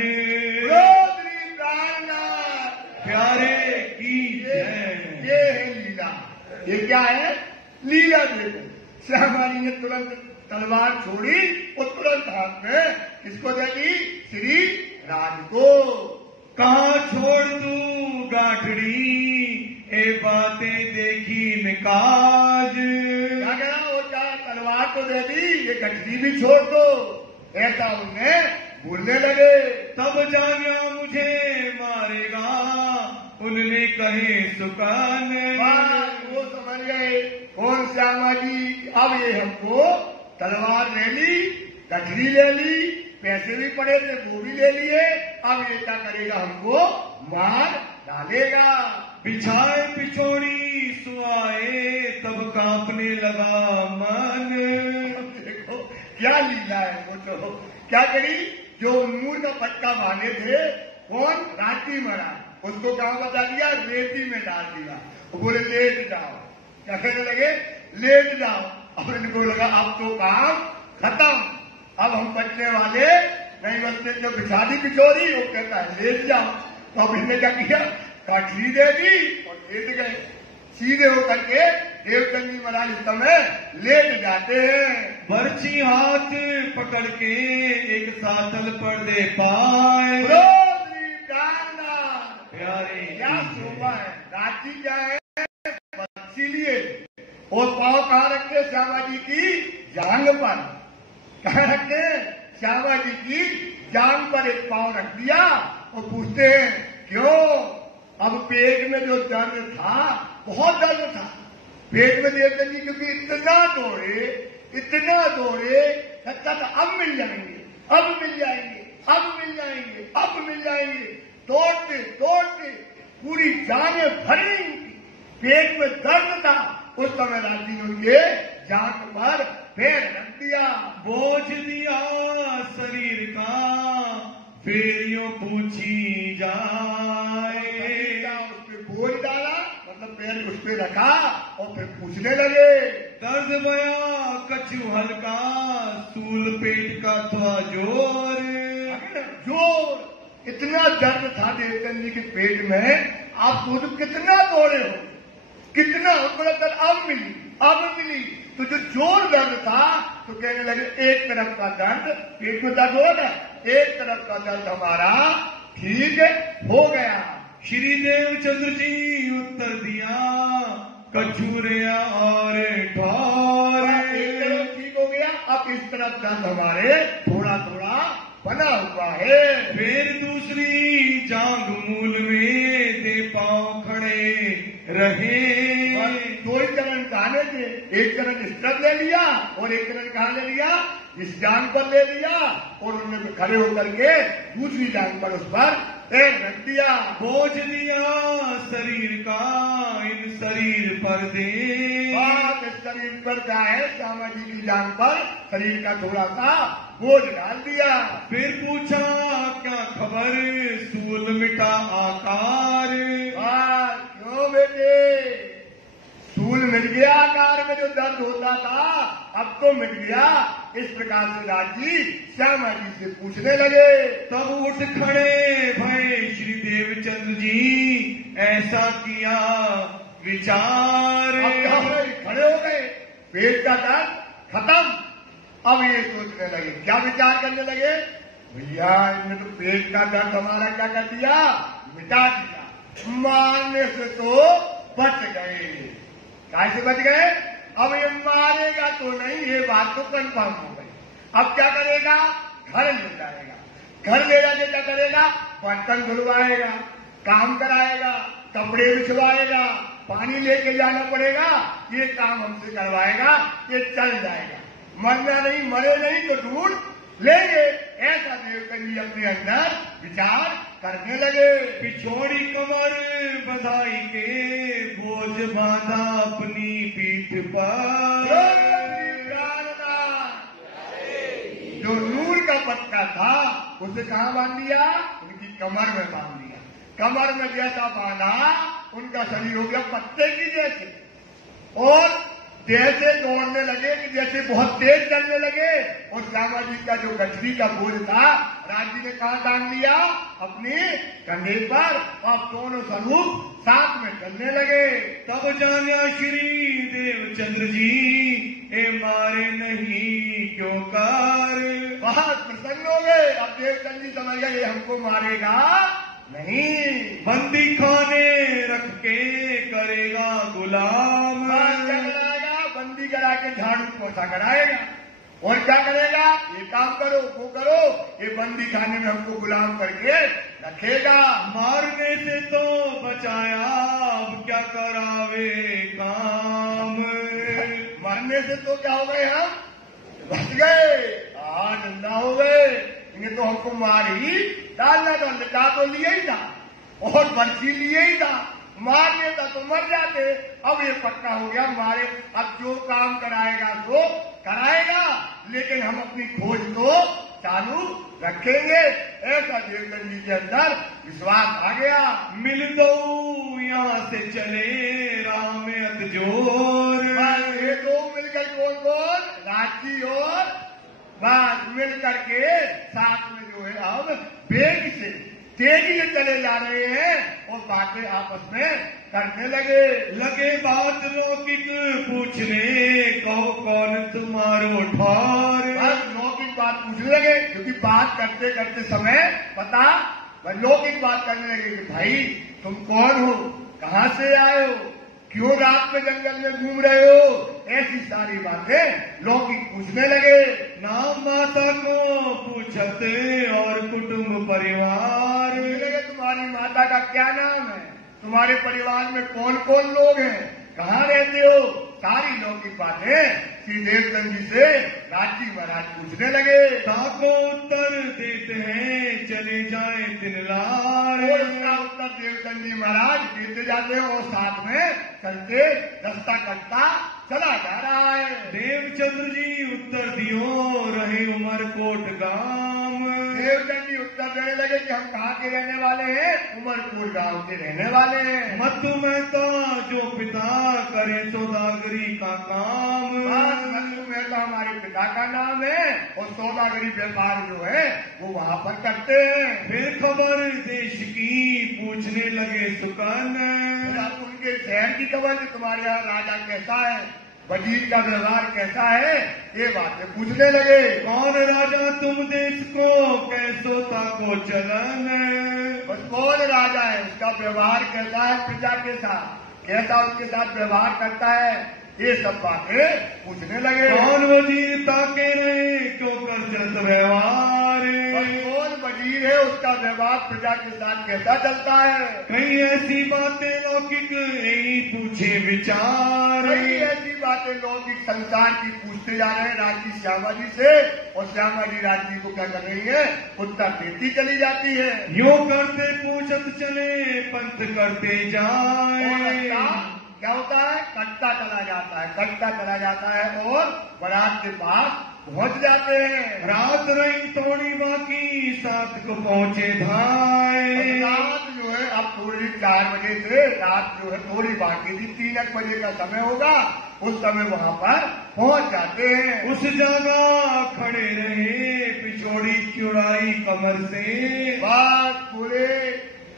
प्यारे की जय। ये है लीला, ये क्या है लीला। देखो श्यामा जी ने तुरंत तलवार छोड़ी और तुरंत हाथ में किसको दे दी श्री राज को। कहाँ छोड़ दू गाठड़ी ए बातें देखी निकाज, क्या कहना वो क्या तलवार तो दे दी, ये गठरी भी छोड़ दो, ऐसा उन्हें बोलने लगे। तब जानिया मुझे मारेगा, उनने कहे सुकान। वो समझ गए कौन श्यामा जी, अब ये हमको तलवार ले ली, गठरी ले ली, पैसे भी पड़े थे वो भी ले लिए, अब ये क्या करेगा, हमको मार डालेगा। बिछाए पिछोड़ी सुआए, तब कांपने लगा मन। देखो क्या लीला है, वो तो क्या करी, जो नूर का पटका बांधे थे, कौन, राती मरा, उसको कहाँ बता दिया, रेती में डाल दिया, वो बोले लेट जाओ, क्या कहने लगे, लेट जाओ। अब इनको लगा अब तो काम खत्म, अब हम बचने वाले नहीं, बचने जो बिछा दी बिछोरी, वो कहता है लेट जाओ। तो अब इन्हें क्या किया, काठी दे दी और लेट गए। सीधे होकर के देवचंद जी महाराज इस समय लेट जाते हैं। बर्छी हाथ पकड़ के एक साथल पर दे पाए। प्यारे क्या शोभा है, राजी क्या है, बर्छी लिए और पाँव कहाँ रखते, श्यामा जी की जांग पर, कहाँ रखते, श्यामा जी की जांग पर एक पाँव रख दिया और पूछते हैं क्यों। अब पेट में जो दर्द था, बहुत दर्द था पेट में देवचंद जी, क्योंकि इतना दौड़े, लगता था अब मिल जाएंगे, अब मिल जाएंगे, अब मिल जाएंगे, अब मिल जाएंगे, दौड़ते दौड़ते पूरी जाने भरी, पेट में दर्द था। उस समय राजी ने उनके जांघ पर पैर रख दिया, बोझ दिया शरीर का, फिर यूं पूछी जाए। उस पे बोझ डाला, मतलब पैर उस पे रखा और फिर पूछने लगे। दर्द बया कछु हल्का, सूल पेट का था जोर। इतना दर्द था देवचंद जी के पेट में, आप खुद कितना दौड़े हो, कितना, उनको लगता अब मिली, तो जो जोर दर्द था, तो कहने लगे एक तरफ का दर्द, पेट में दर्द हो गया, एक तरफ का दर्द हमारा ठीक हो गया। श्री देवचंद्र जी उत्तर दिया, कछुरिया और ठौर। एक तरफ ठीक हो गया, अब इस तरफ दर्द हमारे थोड़ा थोड़ा बना हुआ है। फिर दूसरी जांग मूल में दे पांव खड़े रहे। दो ही चरण कहने थे, एक चरण इस तरफ ले लिया और एक चरण कहाँ ले लिया, इस जांग पर ले लिया, और उन्होंने खड़े होकर के दूसरी जांग पर उस पर पैर रख दिया। बोझ दिया शरीर का, इन शरीर पर दे। इस शरीर पर क्या है, श्यामा जी की जांग पर शरीर का थोड़ा सा बोझ डाल दिया। फिर पूछा क्या खबर, सूल मिटा आकार। क्यों बेटे, सूल मिट गया, आकार में जो दर्द होता था अब तो मिट गया। इस प्रकार से राजी श्यामा जी से पूछने लगे। तब उठ खड़े भय श्री देवचंद्र जी, ऐसा किया विचार। खड़े हो गए, पेट का दर्द खत्म। अब ये सोचने लगे, क्या विचार करने लगे, भैया इनने तो पेट का दर्द हमारा क्या कर दिया, मिटा दिया, मारने से तो बच गए। कैसे बच गए, अब ये मारेगा तो नहीं, ये बात तो कंफर्म हो गई। अब क्या करेगा, घर ले जाएगा, घर ले जाके क्या करेगा, बर्तन धुलवाएगा, काम कराएगा, कपड़े बिछवाएगा, पानी लेके जाना पड़ेगा, ये काम हमसे करवाएगा, ये चल जाएगा, मरना नहीं, मरे नहीं तो ढूंढ लेंगे। ऐसा देवचंद जी अपने अंदर विचार करने लगे। पिछोड़ी कमर बधाई के, बोझ बांधा अपनी पीठ पर। जो नूर का पत्ता था उसे कहाँ बांध दिया, उनकी कमर में बांध दिया। कमर में जैसा बांधा, उनका शरीर हो गया पत्ते की जैसे, और जैसे दौड़ने लगे कि जैसे बहुत तेज चलने लगे। और श्यामा जी का जो गठरी का बोझ था, राजी ने कहाँ टांग लिया, अपने कंधे पर, और दोनों स्वरूप साथ में चलने लगे। तब जाना श्री देवचंद्र जी, ए मारे नहीं क्यों कार। बहुत प्रसन्न हो गए। अब देवचंद जी समझ गए हमको मारेगा नहीं, बंदी खाने रख के करेगा गुलाम। बंदी करा करा के झाड़ू पोछा कराएगा। और क्या करेगा? ये काम करो, वो करो, ये बंदी खाने में हमको गुलाम करके रखेगा। मारने से तो बचाया, अब क्या करावे काम। मरने से तो क्या हो गए? हम बच गए, जिंदा हो गए। इन्हें तो हमको मार ही डालना था, लिटा तो लिया ही था और बर्ची लिए ही था। मार लेता तो मर जाते। अब ये पक्का हो गया मारे। अब जो काम कराएगा तो कराएगा, लेकिन हम अपनी खोज तो चालू रखेंगे। ऐसा देवचंद जी के अंदर विश्वास आ गया। मिल दो यहाँ से चले राह में अतजोर। ये दो मिलकर कौन कौन? राजी और बस मिल करके साथ में जो है अब बेग से तेजी से चले जा रहे हैं और बातें आपस में करने लगे बात लौकिक पूछने कौन तुम्हारो ठार। बस लौकिक बात पूछने लगे, क्योंकि बात करते करते समय पता लौकिक बात करने लगे कि भाई तुम कौन हो, कहाँ से आए हो, क्यों रात में जंगल में घूम रहे हो, ऐसी सारी बातें लौकिक पूछने लगे। नाम माता को पूछते और कुटुंब परिवार। लगे तुम्हारी माता का क्या नाम है, तुम्हारे परिवार में कौन कौन लोग हैं, कहाँ रहते हो, सारी लौकिक बातें श्री देवचंद जी से राजी महाराज पूछने लगे। ताको उत्तर देते हैं चले जाए तिनलार। और इसका उत्तर देवचंद जी महाराज देते जाते हैं और साथ में चलते रास्ता कटता चला जा रहा है। देवचंद्र जी उत्तर दियो रहे उमरकोट गांव। देवचंद जी उत्तर देने लगे कि हम कहाँ के रहने वाले हैं? उमरकोट गांव के रहने वाले हैं। मत्तू मेहता जो पिता करे सौदागरी का काम। मत्तू मेहता हमारे पिता का नाम है और सौदागरी व्यापार जो है वो वहाँ पर करते हैं। फिर खबर देश की पूछने लगे सुकन। उनके शहर की खबर कि तुम्हारे यहाँ राजा कैसा है, वजीर का व्यवहार कैसा है, ये बातें पूछने लगे। कौन राजा तुम देश को कैसो ताको चलन। बस कौन राजा है, उसका व्यवहार कैसा है, प्रजा के साथ कैसा उसके साथ व्यवहार करता है, ये सब बातें पूछने लगे। कौन वजीर ताके रहे क्यों कर व्यवहार। कौन वजीर है, उसका व्यवहार प्रजा के साथ कैसा चलता है। कई ऐसी बातें लौकिक यही पूछे विचार। कई ऐसी बातें लौकिक संसार की पूछते जा रहे हैं राजी श्यामा जी से, और श्यामा जी राजी को क्या कर रही है, उत्तर देती चली जाती है। यूं करते पूछत चले पंथ करते जाए। क्या होता है? कटता चला जाता है, कटता चला जाता है और बारात के पास पहुंच जाते हैं। रात रही थोड़ी बाकी 7 को पहुंचे धाए। रात जो है अब थोड़ी 4 बजे से रात जो है थोड़ी बाकी थी, 3 बजे का समय होगा, उस समय वहाँ पर पहुंच जाते हैं। उस जगह खड़े रहे पिछोड़ी चुड़ाई कमर से। बात पूरे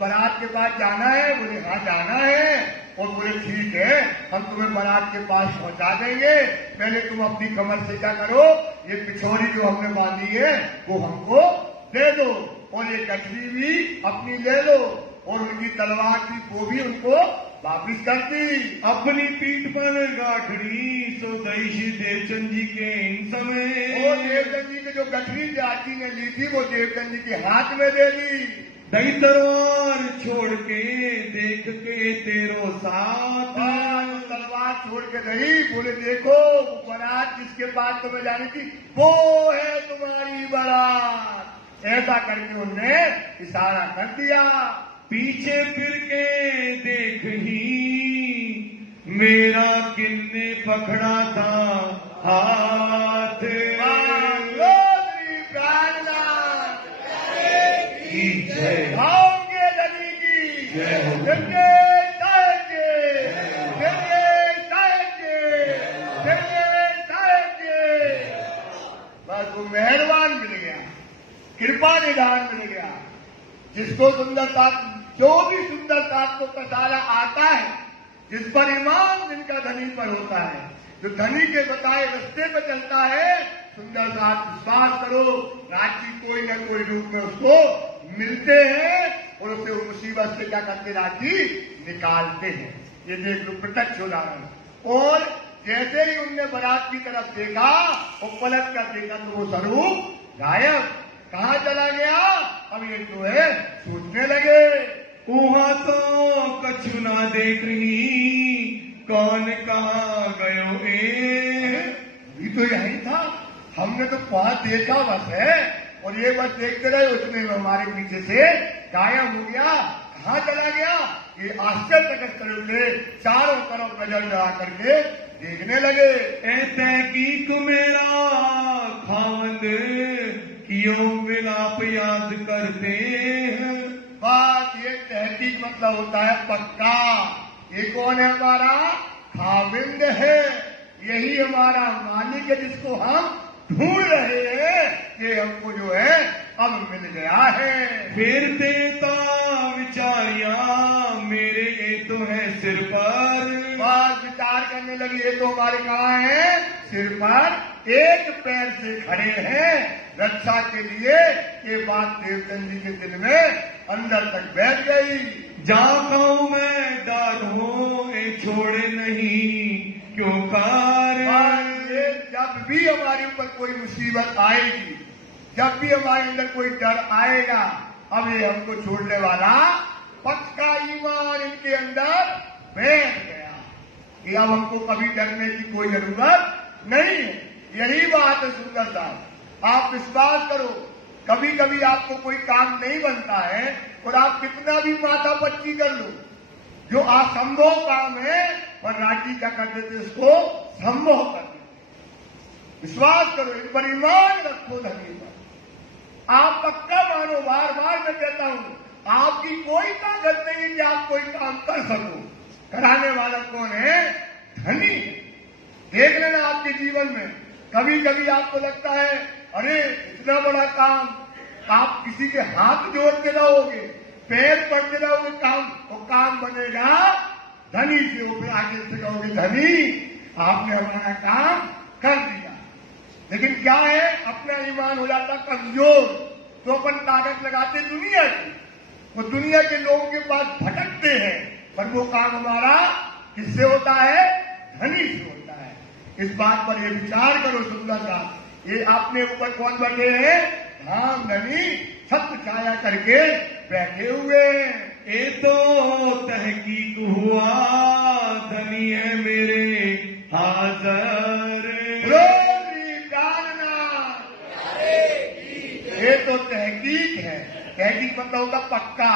बारात के पास जाना है, बोले हाँ जाना है, और बोले ठीक है हम तुम्हें बारात के पास पहुंचा देंगे, पहले तुम अपनी कमर से क्या करो, ये पिछोड़ी जो हमने बांधी है वो हमको दे दो, और ये गठरी भी अपनी ले लो, और उनकी तलवार की वो भी उनको वापिस कर दी। अपनी पीठ पर गाठड़ी सौदईशी देवचंद जी के इन समय। और देवचंद जी की जो गठरी जाति ने ली थी वो देवचंद जी के हाथ में दे दी। दई तलवार छोड़ के देख के तेरो साथ। तलवार छोड़ के गई, बोले देखो बारात जिसके पास तुम्हें जानी थी वो है तुम्हारी बारात। ऐसा करके उनने इशारा कर दिया। पीछे फिर के देख ही मेरा किन्ने पकड़ा था हाथ। भाओगे धनी की जय बस वो मेहरबान मिल गया, कृपा निधान मिल गया। जिसको सुंदरता, जो भी सुंदरता को कसारा आता है, जिस पर ईमान जिनका धनी पर होता है, जो धनी के बताए रास्ते पर चलता है, सुंदर साथ विश्वास करो राजी कोई न कोई रूप में उसको मिलते हैं और उसे मुसीबत से क्या करते राजी निकालते हैं। ये देख लो प्रत्यक्ष उदाहरण। और जैसे ही उनने बारात की तरफ देखा और पलट कर देखा तो वो स्वरूप गायब। कहाँ चला गया? अब ये जो है सोचने लगे, वहां तो कछु ना देख रही, कौन कहाँ गयो ये तो यही था, हमने तो पास देखा बस है, और ये बस देखते रहे, उसने हमारे पीछे से गायब हो गया। कहाँ चला गया? ये आश्चर्य करते हुए चारों तरफ नजर लगा करके देखने लगे। ए तहकीक मेरा खावंद कियो विलाप याद करते हैं। बात ये तहकीक मतलब होता है पक्का। ये कौन है? हमारा खाविंद है, यही हमारा मालिक है जिसको हम ढूंढ रहे हैं। ये हमको जो है अब मिल गया है। फिर देता विचारिया मेरे ये तो है सिर पर। बात विचार करने लगी, ये तो हमारे कहाँ है? सिर पर एक पैर से खड़े हैं रक्षा के लिए। ये बात देवचंद जी के दिल में अंदर तक बैठ गई। जाता हूं मैं डर हूं ये छोड़े नहीं क्यों कार। जब भी हमारे ऊपर कोई मुसीबत आएगी, जब भी हमारे अंदर कोई डर आएगा, अब ये हमको छोड़ने वाला पक्का ईमान इनके अंदर बैठ गया कि अब हमको कभी डरने की कोई जरूरत नहीं है। यही बात है सुंदर साहब, आप विश्वास करो, कभी कभी आपको कोई काम नहीं बनता है और आप कितना भी माथा पच्ची कर लो, जो असंभव काम है पर राजी क्या कर देते उसको संभव कर देते। विश्वास करो, इन पर ईमान रखो धनी पर। आप पक्का मानो, बार बार मैं कहता हूं, आपकी कोई ताकत नहीं है कि आप कोई काम कर सको। कराने वाला कौन है? धनी। देख लेना आपके जीवन में कभी कभी आपको लगता है अरे इतना बड़ा काम, आप किसी के हाथ जोड़ते रहोगे, पैर पड़ते रहोगे, वो काम बनेगा धनी से। वो आगे से कहोगे धनी आपने हमारा काम कर दिया। लेकिन क्या है, अपना ईमान हो जाता कमजोर, तो अपन ताकत लगाते दुनिया की, वो दुनिया के लोगों के पास भटकते हैं, पर वो काम हमारा किससे होता है? धनी से होता है। इस बात पर ये विचार करो सुंदर साहब, ये आपने ऊपर कौन बैठे हैं? धाम धनी छत्र छाया करके बैठे हुए हैं। ये तो तहकीक हुआ धनी है मेरे हाजर। ये तो तहकीक है। तहकीक मतलब होगा पक्का।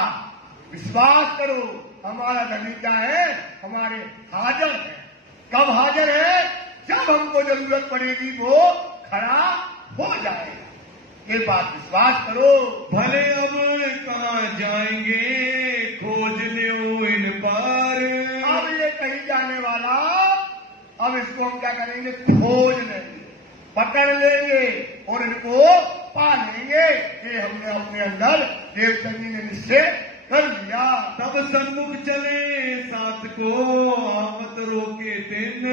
विश्वास करो, हमारा धनी क्या है? हमारे हाजिर है। कब हाजिर है? जब हमको जरूरत पड़ेगी वो खड़ा हो जाएगा। ये बात विश्वास करो। भले अब कहाँ जाएंगे खोज लो इन पर। अब ये कहीं जाने वाला, अब इसको हम क्या करेंगे? खोज लेंगे, पकड़ लेंगे और इनको पा लेंगे। ये हमने अपने अंदर देवचंद जी ने निश्चय कर लिया। तब सन्मुख चले साथ को आवत रोके दिन।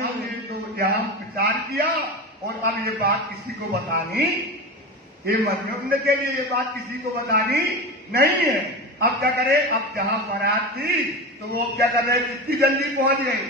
अब ये तो यहाँ विचार किया और अब ये बात किसी को बतानी, ये मनोरंजन के लिए ये बात किसी को बतानी नहीं है। अब क्या करे? अब जहाँ बारात थी तो वो क्या कर रहे थे? इतनी जल्दी पहुंच गए।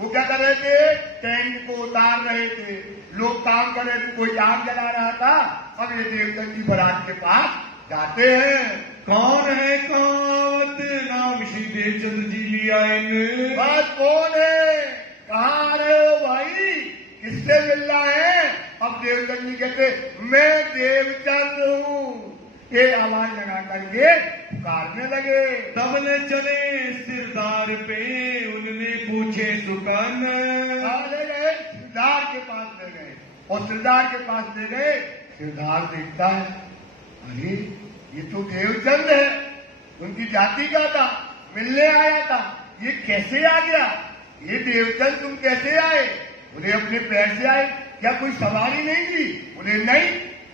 वो क्या कर रहे थे? टेंट को उतार रहे थे, लोग काम कर रहे थे, कोई आग जला रहा था। अब ये देवचंद जी बारात के पास जाते हैं। कौन है कावत नाम श्री देवचंद जी लिया इन। बस कौन है? कहाँ आ रहे हो भाई? किससे मिलना है? अब देवचंद जी कहते मैं देवचंद हूँ। ये आवाज लगा करके पुकारने लगे। तब ने चले सिरदार पे उनने पूछे सुकन। ले गए सिरदार के पास, ले गए और सिरदार के पास ले गए। सिरदार देखता है अरे ये तो देवचंद है, उनकी जाति का था, मिलने आया था, ये कैसे आ गया? ये देवचंद तुम कैसे आए? बोले अपने पैर से आए। क्या कोई सवारी नहीं थी? बोले नहीं।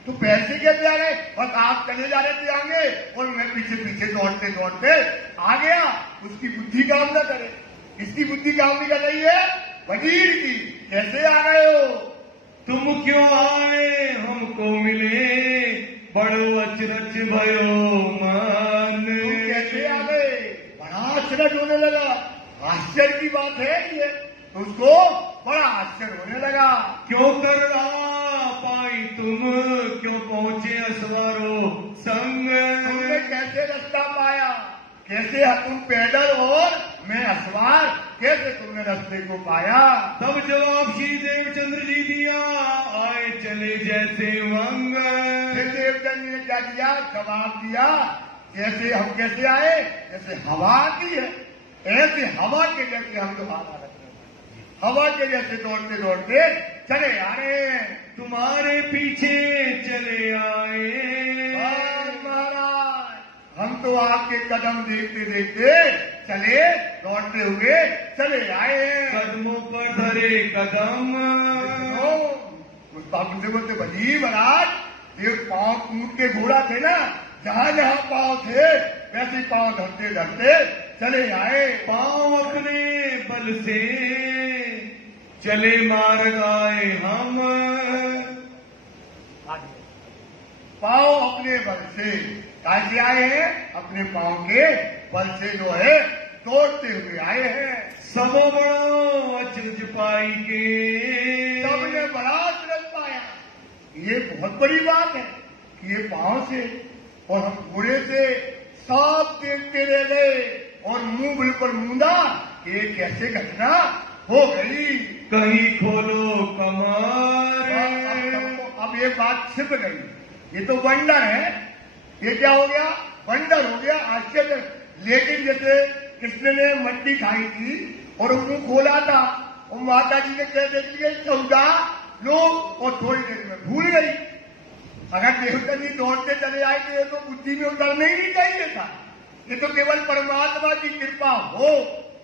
तो पैर से कैसे आ रहे? बस आप चले जा रहे थे आगे और मैं पीछे पीछे दौड़ते दौड़ते आ गया। उसकी बुद्धि काम न करे, इसकी बुद्धि काम नहीं कर रही है वजीर की। कैसे आ गए हो? तुम क्यों आए हमको मिले बड़ो अचरज भयो मन। तुम कैसे आ गए? बड़ा अचरज होने लगा, आश्चर्य की बात है ये। तो उसको बड़ा आश्चर्य होने लगा। क्यों कर रहा पाई तुम, क्यों पहुंचे असवारो संग। तुमने कैसे रास्ता पाया, कैसे तुम पैदल और मैं असवार, कैसे तुमने रास्ते को पाया। तब जवाब श्री देवचंद्र जी दिया, आए चले जैसे वंग। फिर देवचंद्र जी ने क्या दिया, जवाब दिया, जैसे हम कैसे आए, जैसे हवा आती है, ऐसे हवा के जैसे हम लोग आना रखते हैं, हवा के जैसे दौड़ते दौड़ते चले आ रहे हैं। तुम्हारे पीछे चले आए महाराज, हम तो आपके कदम देखते देखते चले, दौड़ते हुए चले आए हैं। कदमों पर धरे कदम। उस बाबू से बोलते, भजी महाराज, ये पांव कूद के घोड़ा थे ना, जहां जहां पांव थे वैसे पांव धरते धरते चले आए। पांव अपने बल से चले मार्ग आए हम। पांव अपने बल से कैसे आए हैं, अपने पांव के बल से जो है दौड़ते हुए आए हैं। सब बड़ो अचरज पाई के, सबने बड़ा अचरज पाया। ये बहुत बड़ी बात है कि ये पांव से और हम घोड़े से सब देखते रह गए और मुंह बिल्कुल मूंदा, ये कैसे घटना हो गई। कहीं खोलो कमर। अब ये बात छिप गई, ये तो वंडर है, ये क्या हो गया, वंडर हो गया, आश्चर्य। लेकिन जैसे कृष्ण ने मट्टी खाई थी और मुंह खोला था और माता जी ने कह देती है 14 लोग, और थोड़ी देर में भूल गई। अगर देवता जी दौड़ते चले आए तो ये तो बुद्धि में उतरना ही नहीं चाहिए था। ये तो केवल परमात्मा की कृपा हो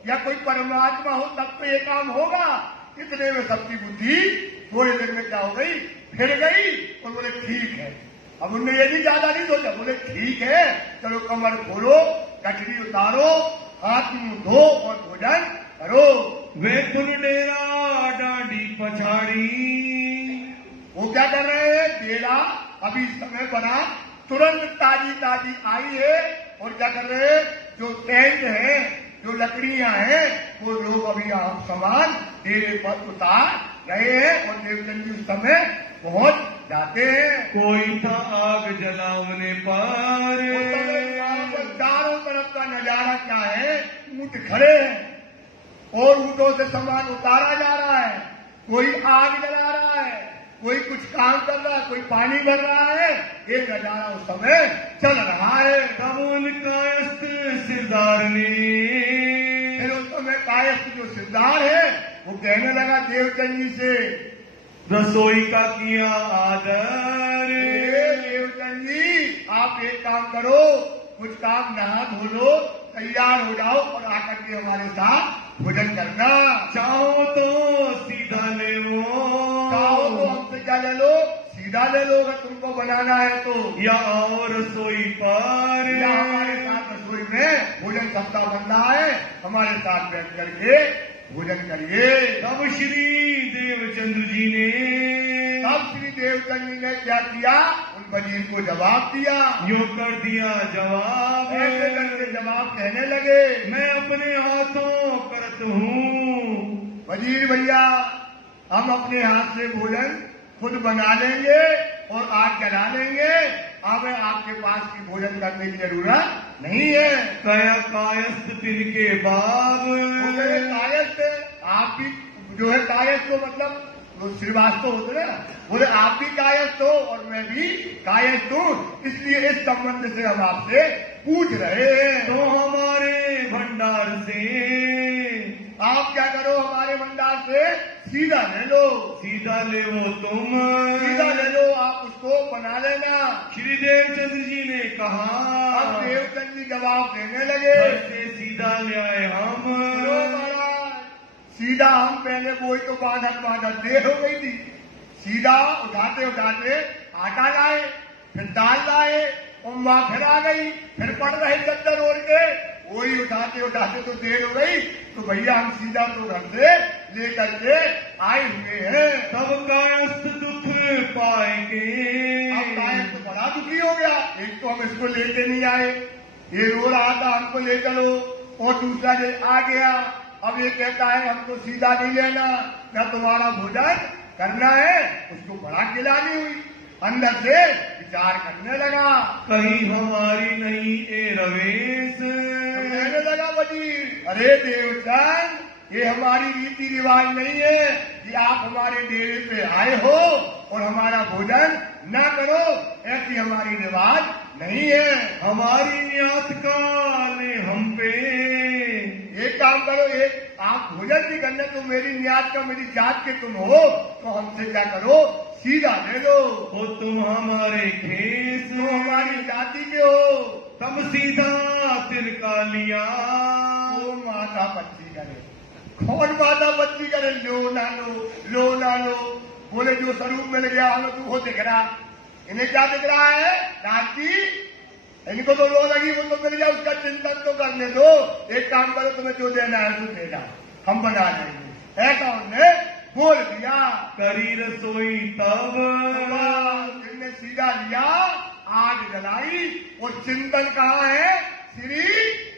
या कोई परमात्मा हो तब तो ये काम होगा। इतने में सबकी बुद्धि थोड़ी देर में क्या हो गई, फिर गई और बोले ठीक है। अब उनने ये भी ज्यादा नहीं सोचा, बोले ठीक है, चलो कमर खोलो, कटरी उतारो, हाथ मुंह धो और भोजन करो। वे तुम डेरा डांडी पछाड़ी। वो क्या कर रहे हैं, डेरा अभी समय बना, तुरंत ताजी ताजी आई है और क्या कर रहे हैं, जो टेंट है, जो लकड़ियां हैं, वो लोग अभी आप सामान डेरे पर उतार रहे हैं और देवचंद जी उस समय पहुंच जाते हैं। कोई था आग जलावने पर। चारों तरफ का नजारा क्या है, ऊंट खड़े हैं और ऊंटों से सामान उतारा जा रहा है। कोई आग जला रहा है, कोई कुछ काम कर रहा है, कोई पानी भर रहा है। ये नजारा उस समय चल रहा है। तब उन कायस्थ सिरदार ने, फिर उस समय कायस्थ जो सिरदार है वो कहने लगा देवचंद जी से, रसोई का किया आदर। देवचंद जी आप एक काम करो, कुछ काम नहा धो लो, तैयार हो जाओ और आकर के हमारे साथ भोजन करना। चाहो तो सीधा ले वो, चाहो तो हमसे क्या ले लो, सीधा ले लो अगर तुमको बनाना है तो, या आओ रसोई पर, या हमारे साथ रसोई में भोजन सबका बन रहा है, हमारे साथ बैठ करके भोजन करिए। तब श्री देवचंद्र जी ने, तब श्री देवचंद्र जी ने क्या किया, उन वजीर को जवाब दिया। यो कर दिया जवाब, ऐसे करके जवाब कहने लगे, मैं अपने हाथों करत हूँ। वजीर भैया हम अपने हाथ से भोजन खुद बना लेंगे और आग जला लेंगे, अब आपके पास की भोजन करने की जरूरत नहीं है। कया कायस्थ तिनके बाब। कायस्थ आप भी जो है, कायस्थ तो मतलब श्रीवास्तव होते ना, बोले आप भी कायस्थ हो और मैं भी कायस्थ हूँ, इसलिए इस संबंध से हम आपसे पूछ रहे हैं। तो हमारे भंडार से आप क्या करो, हमारे भंडार से सीधा ले लो। सीधा ले वो तुम, सीधा ले लो, आप उसको बना लेना। श्री देवचंद्र जी ने कहा। अब देवचंद जी जवाब देने लगे, से सीधा ले आए हम। महाराज सीधा हम पहले वही तो बाधक देर हो गई थी, सीधा उठाते उठाते आटा लाए, फिर दाल लाए, और माँ फिर आ गई, फिर पड़ रहे चद्दर ओढ़ के, वही उठाते उठाते तो देर हो गई, तो भैया हम सीधा तो घर से लेकर के आए हुए हैं। तब कायस्थ दुख पाएंगे। अब कायस्थ तो बड़ा दुखी हो गया, एक तो हम इसको लेके नहीं आए, ये रो रहा था हमको ले चलो, और दूसरा आ गया, अब ये कहता है हमको सीधा नहीं लेना, न तुम्हारा भोजन करना है, उसको बड़ा खिलानी हुई। अंदर से विचार करने लगा, कहीं हमारी नहीं ए रवेश। कहने लगा वजीर, अरे देवचंद, ये हमारी रीति रिवाज नहीं है कि आप हमारे डेरे पे आए हो और हमारा भोजन न करो, ऐसी हमारी रिवाज नहीं है। हमारी नियत का ले हम पे। एक काम करो, एक आप भोजन भी करने तो मेरी नियत का, मेरी जात के तुम हो, तो हमसे क्या करो, सीधा ले लो। वो तुम हमारे खेस, तुम हमारी जाति के हो, तम सीधा तिनका लिया। वो माता बच्ची करे, कौन माता बच्ची करे, लो ना लो, लो ना लो। बोले जो स्वरूप मिल गया हमें तू हो दिख रहा, इन्हें क्या दिख रहा है दादी, इनको तो लो लगी, वो तो मिल गया, उसका चिंतन तो करने दो। एक काम करो, तुम्हें जो देना है तू देना, हम बना देंगे। ऐसा उन्होंने बोल दिया। करी रसोई तब इनने सीधा लिया, आग जलाई और चिंतन कहाँ है, श्री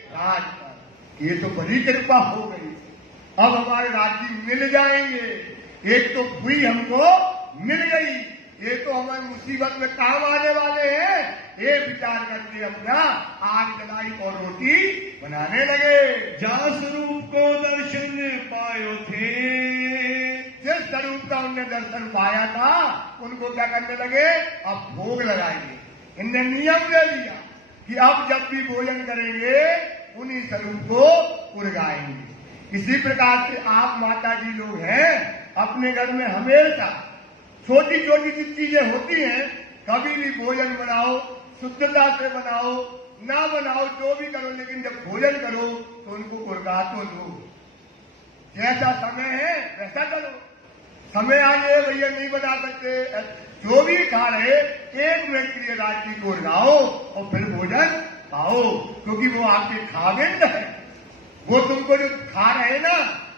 राज पर। ये तो बड़ी कृपा हो गई, अब हमारे राज्य मिल जाएंगे। एक तो हुई हमको मिल गई, ये तो हमारी मुसीबत में काम आने वाले हैं। ये विचार करके अपना आग जलाई और रोटी बनाने लगे। जा स्वरूप को दर्शन पायो थे, जिस स्वरूप का उनने दर्शन पाया था उनको क्या करने लगे, अब भोग लगाएंगे। इनने नियम ले लिया कि अब जब भी भोजन करेंगे उन्हीं स्वरूप को उड़गाएंगे। इसी प्रकार से आप माता जी लोग हैं, अपने घर में हमेशा छोटी छोटी सी चीजें होती हैं, कभी भी भोजन बनाओ, शुद्धता से बनाओ, ना बनाओ जो भी करो, लेकिन जब भोजन करो तो उनको उड़गा तो लो। जैसा समय है वैसा करो, समय आगे भैया नहीं बना सकते, जो भी खा रहे एक मिनट के लिए रात्रि को उड़गाओ और फिर भोजन खाओ, क्योंकि वो आपके खाविंद है। वो तुमको जो खा रहे ना,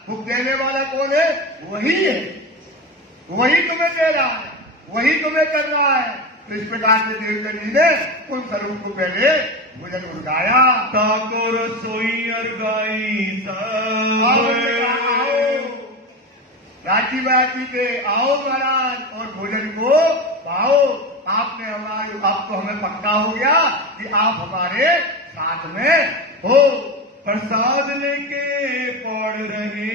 वो देने वाला कौन है, वही है, वही तुम्हें दे रहा है, वही तुम्हें कर रहा है। तो इस प्रकार से देवचंद जी ने उन स्वरूप को पहले भोजन उड़गाया। ताको रसोई अरगाई राजी बाजी के आओ महाराज और भोजन को पाओ। आपने हमारे, अब तो हमें पक्का हो गया कि आप हमारे साथ में हो। प्रसाद लेके पड़ रहे,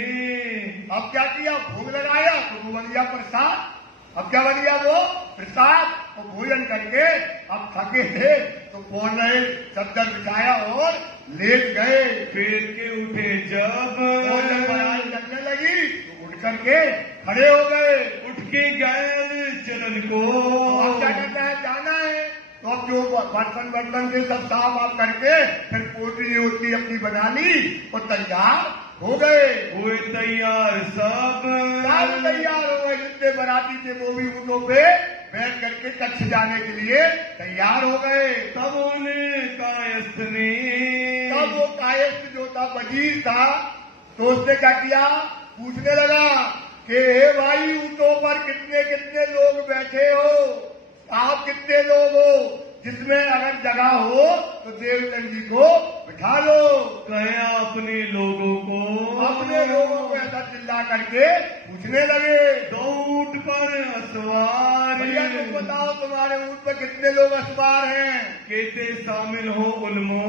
अब क्या किया, भोग लगाया तो वो बन गया प्रसाद। अब क्या बन गया, वो प्रसाद। और भोजन करके अब थके थे तो पौड़ रहे, चद्दर बिछाया और लेट गए। फिर के उठे जब महाराज लगने लगी तो उठ करके खड़े हो गए। उठ के गए चरण को, अब क्या करना है, जाना है। तो अब जो बर्तन से सब साफ आप करके फिर पोटली वोटली अपनी बना ली और तैयार हो गए। हुए तैयार सब तैयार हो गए, जितने बराती थे वो भी ऊँटों पे बैठ करके कच्छ जाने के लिए तैयार हो गए। तब उन्हें कायस्थ ने, तब वो कायस्थ जो था वजीर था, तो उसने क्या किया, पूछने लगा कि हे भाई, ऊँटों पर कितने कितने लोग बैठे हो, आप कितने लोग हो, जिसमें अगर जगह हो तो देवचंद जी को बिठा लो। कहे अपने लोगों को, अपने लोगों को ऐसा चिल्ला करके पूछने लगे। दो ऊँट पर असवार, भैया तुम बताओ तुम्हारे ऊँट पर कितने लोग असवार हैं, कहते शामिल हो उल्मो,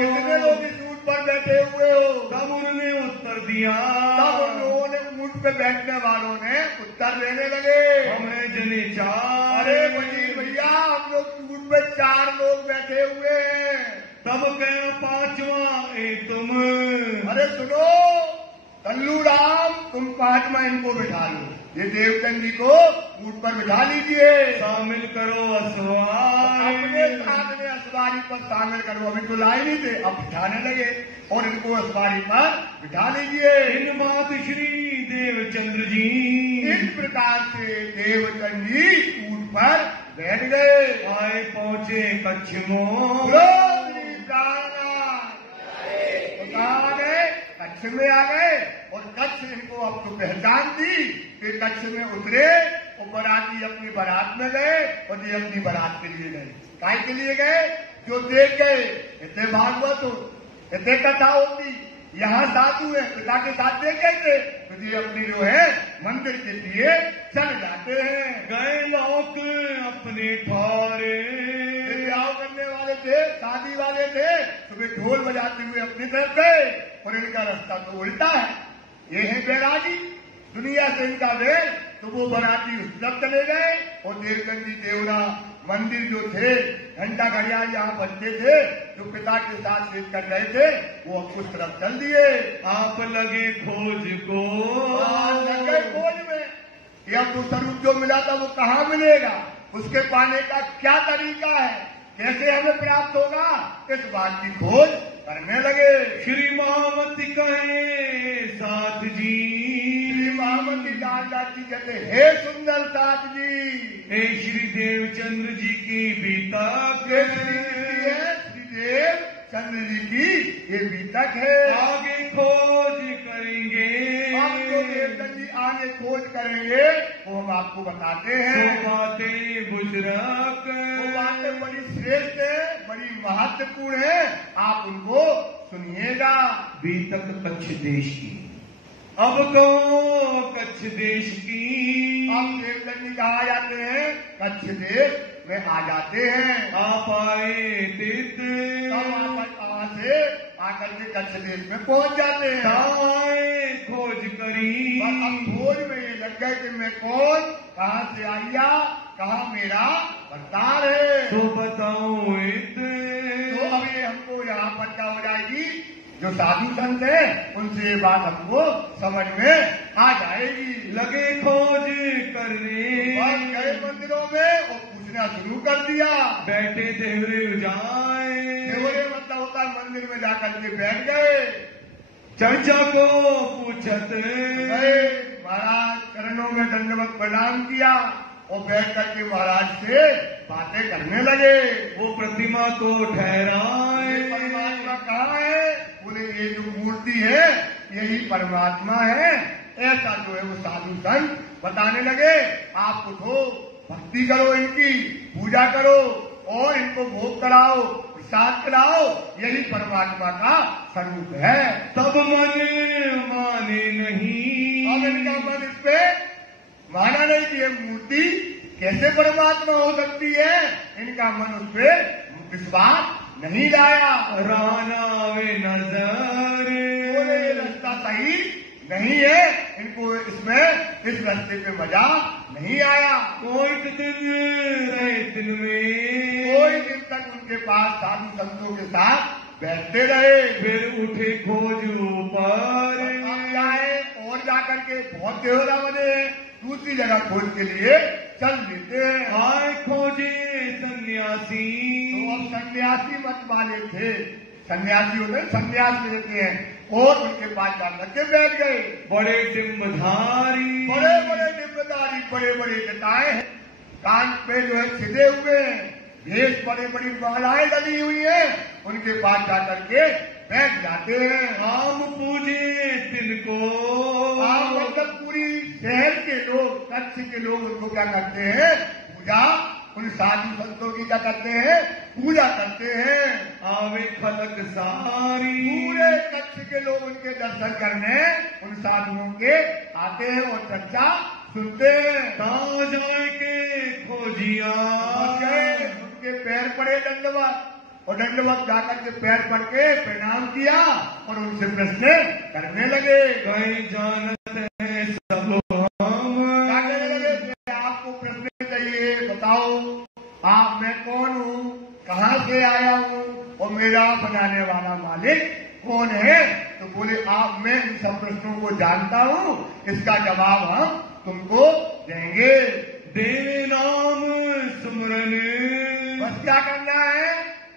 कितने लोग इस ऊँट पर बैठे हुए हो। तब उन्होंने उत्तर दिया, तब उन लोगों ने, ऊँट पे बैठने वालों ने उत्तर देने लगे, हमें जने चार। अरे वजीर भैया, हम लोग ऊँट पे 4 लोग बैठे हुए हैं। तब कहा पांचवा ए तुम, अरे सुनो कल्लू राम, तुम 5वां इनको बिठा लो, ये देवचंद जी को ऊँट पर बिठा लीजिए, शामिल करो असवार। अपने साथ में असवारी पर शामिल करो। अभी तो लाए नहीं थे, अब बिठाने लगे और इनको असवारी पर बिठा लीजिए। इन बात श्री देवचंद्र जी, इस प्रकार से देवचंद जी ऊँट पर बैठ गए। आए पहुंचे कच्छमो, आ गए, कच्छ में आ गए और कच्छ इनको अब तो पहचान दी कि कच्छ में उतरे और बाराती अपनी बारात में गए और ये अपनी बारात के लिए गए। काय के लिए गए, जो देख गए, इतने भागवत हो, इतने कथा होती, यहाँ साधु है, पिता के साथ देखे थे तो ये अपनी जो है मंदिर के लिए चल जाते हैं। गए लोग अपने ठौरे, ब्याह करने वाले थे, शादी वाले थे, सुबह ढोल बजाते हुए अपनी तरफ गए और इनका रास्ता तो उल्टा है। ये है बैरागी, दुनिया से इनका वेल, तो वो बराती उस तरफ चले गए और देवगंजी देवरा मंदिर जो थे, घंटा घड़ियाल यहाँ बजते थे, जो पिता के साथ सेठ कर रहे थे, वो अब उस तरफ चल दिए। आप लगे खोज को, लगे खोज में, यह तो स्वरूप जो मिला था वो कहाँ मिलेगा, उसके पाने का क्या तरीका है, कैसे हमें प्राप्त होगा, इस बात की खोज करने लगे। श्री महामती कहे साथ जी, श्री महामती दादा जी कहते हे सुंदर साथ जी, हे श्री देवचंद्र जी की बीतक श्रीदेव चंद्र जी की ये बीतक है। आगे खोज करेंगे, हम जो देवचंद्र जी आगे खोज करेंगे वो हम आपको बताते हैं। वो बातें बुजुर्ग, वो बातें बड़ी श्रेष्ठ है, बड़ी महत्वपूर्ण है, आप उनको सुनिएगा। बीतक कच्छ देश की, अब तो कच्छ देश की, हम देवचंद्र जी कहा जाते हैं कच्छ देश में आ जाते हैं। आप आए तीर्थ, वहां से आकर के कच्छ देश में पहुंच जाते हैं। आए खोज करी, अब खोज में ये लग गए कि मैं कौन, कहाँ से आया, कहाँ मेरा अवतार है, तो बताओ तो अब ये हमको यहाँ पर क्या हो जाएगी, जो साधु संत है उनसे ये बात हमको समझ में आ जाएगी। लगे खोज करने, और गए मंदिरों में और पूछना शुरू कर दिया। बैठे देवरे जाए, देवरे मतलब होता है मंदिर में जाकर के बैठ गए, चर्चा को पूछत गए, महाराज चरणों में दंडवत प्रणाम किया और बैठ करके महाराज से बातें करने लगे। वो प्रतिमा को ठहराए, परमात्मा कहाँ है, बोले ये जो मूर्ति है यही परमात्मा है। ऐसा जो है वो साधु संत बताने लगे, आप उठो, भक्ति करो, इनकी पूजा करो और इनको भोग कराओ, प्रसाद कराओ, यही परमात्मा का स्वरूप है। तब मन माने नहीं, अब इनका मन इस पे माना नहीं कि ये मूर्ति कैसे परमात्मा हो सकती है, इनका मन उस पे विश्वास नहीं लाया। राना वे नजर, बोले ये रास्ता सही नहीं है, इनको इसमें इस रास्ते पे मजा नहीं आया। कोई दिन रहे दिन में, कोई दिन तक उनके पास साधु संतों के साथ बैठते रहे। फिर उठे खोज ऊपर, जाए और जाकर के बहुत देवरा बने हैं, दूसरी जगह खोज के लिए चल लेते हैं। आए खोजे सन्यासी, तो अब सन्यासी मत वाले थे, सन्यासी होते हैं, सन्यास लेते हैं और उनके पास जाकर के बैठ गए। बड़े डिम्बधारी, बड़े बड़े डिम्बधारी, बड़े बड़े जटाएं हैं, कान पे जो है छिदे हुए हैं, भेष बड़ी बड़ी मालाएं डली हुई हैं, उनके पास जाकर के बैठ जाते हैं। आम पूजे तिनको, आम मतलब पूरी शहर के लोग, कच्छ के लोग उनको क्या करते हैं, पूजा, उन साधु संतों की क्या करते हैं, पूजा करते हैं। आवे खलक सारी, पूरे कच्छ के लोग उनके दर्शन करने उन साधुओं के आते हैं और चर्चा सुनते हैं। कहाँ जाए के खोजिया, उनके पैर पड़े दंडवत, और दंडवत जाकर के पैर पड़ के प्रणाम किया और उनसे प्रश्न करने लगे। कहीं जानते हैं सब क्या कहने लगे, आपको प्रश्न चाहिए, बताओ आप, मैं कौन हूँ, कहाँ से आया हूँ और मेरा बनाने वाला मालिक कौन है। तो बोले आप, मैं इन सब प्रश्नों को जानता हूँ, इसका जवाब हम तुमको देंगे। देवे नाम सुमरन, बस क्या करना है,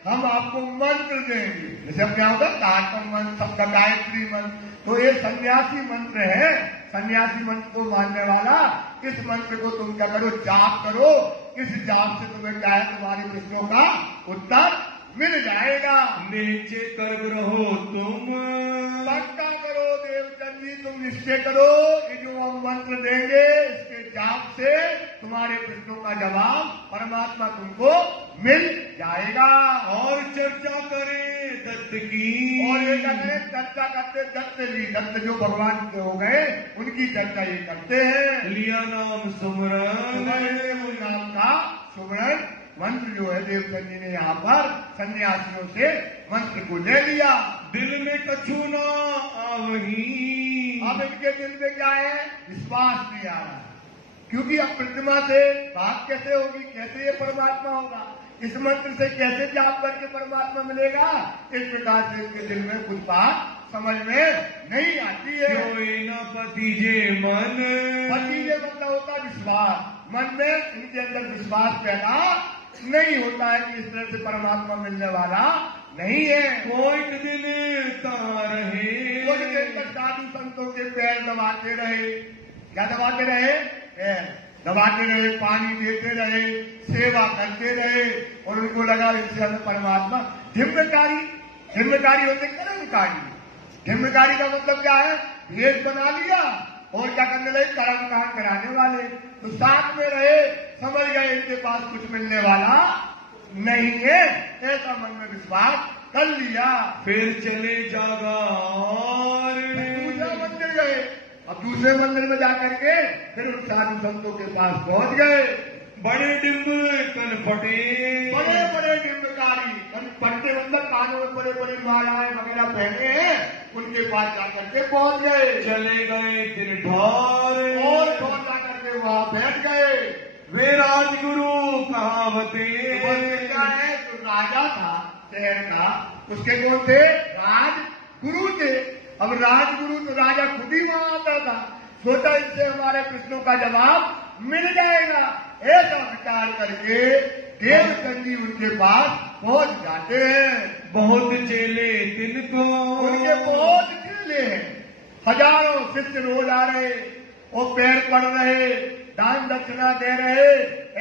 हम आपको मंत्र देंगे। जैसे अब क्या होगा, कार्टम मंत्र, सबका गायत्री मंत्र, तो ये सन्यासी मंत्र है। सन्यासी मंत्र को मानने वाला इस मंत्र को तुम क्या करो, जाप करो, इस जाप से तुम्हें क्या है, तुम्हारे प्रश्नों का उत्तर मिल जाएगा। नीचे कर रहो तुम, पक्का करो देवचंद जी, तुम निश्चय करो कि जो हम मंत्र देंगे इसके जाप से तुम्हारे प्रश्नों का जवाब परमात्मा तुमको मिल जाएगा। और चर्चा करें दत्त की। और ये कहते हैं चर्चा करते दत्त ली, दत्त जो भगवान के हो गए उनकी चर्चा ये करते हैं। लिया नाम सुमरन, वो नाम का सुमरन मंत्र जो है देवचंद जी ने यहाँ पर सन्यासियों से मंत्र को ले लिया। दिल में कछु ना आवही। अब इनके दिल में क्या है, विश्वास नहीं आ रहा, क्योंकि अब प्रतिमा से बात कैसे होगी, कैसे ये परमात्मा होगा, इस मंत्र से कैसे जाप करके परमात्मा मिलेगा। इस प्रकार से इनके दिल में कुछ बात समझ में नहीं आती है। पतिजे मन, पतिजे मतलब होता विश्वास, मन में इनके अंदर विश्वास पैदा नहीं होता है कि इस तरह से परमात्मा मिलने वाला नहीं है। कोई दिन रहे, कुछ दिन तक साधु संतों के पैर दबाते रहे। क्या दबाते रहे, पैर दबाते रहे, पानी देते रहे, सेवा करते रहे, और उनको लगा इससे हमें परमात्मा। धिम्मकारी, धिम्मकारी होते कर्मकारी। धिम्मकारी का मतलब क्या है, भेद बना लिया और क्या करने लगे, कर्म कांड कराने वाले। तो साथ में रहे, समझ गए इनके पास कुछ मिलने वाला नहीं है, ऐसा मन में विश्वास कर लिया। फिर चले जागा और दूसरा मंदिर गए। अब दूसरे मंदिर में जाकर के फिर उन साधु संतों के पास पहुंच गए। बड़े डिम्ब कन फटे, बड़े बड़े डिम्बकारी, पट्टे मतलब कानों में बड़े बड़े मालाएं वगैरह पहने हैं, उनके पास जाकर के पहुंच गए। चले गए दिन ढार और पहुंच जाकर के वहां बैठ गए। वे राजगुरु कहावते। क्या है, जो राजा था शहर का, उसके कौन थे, राजगुरु थे। अब राजगुरु तो राजा खुद ही वहां आता था, सोचा इससे हमारे प्रश्नों का जवाब मिल जाएगा। ऐसा विचार करके देवचंद जी उनके पास पहुंच जाते हैं। बहुत चेले तिनको, उनके बहुत चेले हैं, हजारों शिष्य रोज आ रहे और पैर पड़ रहे, दान दक्षिणा दे रहे,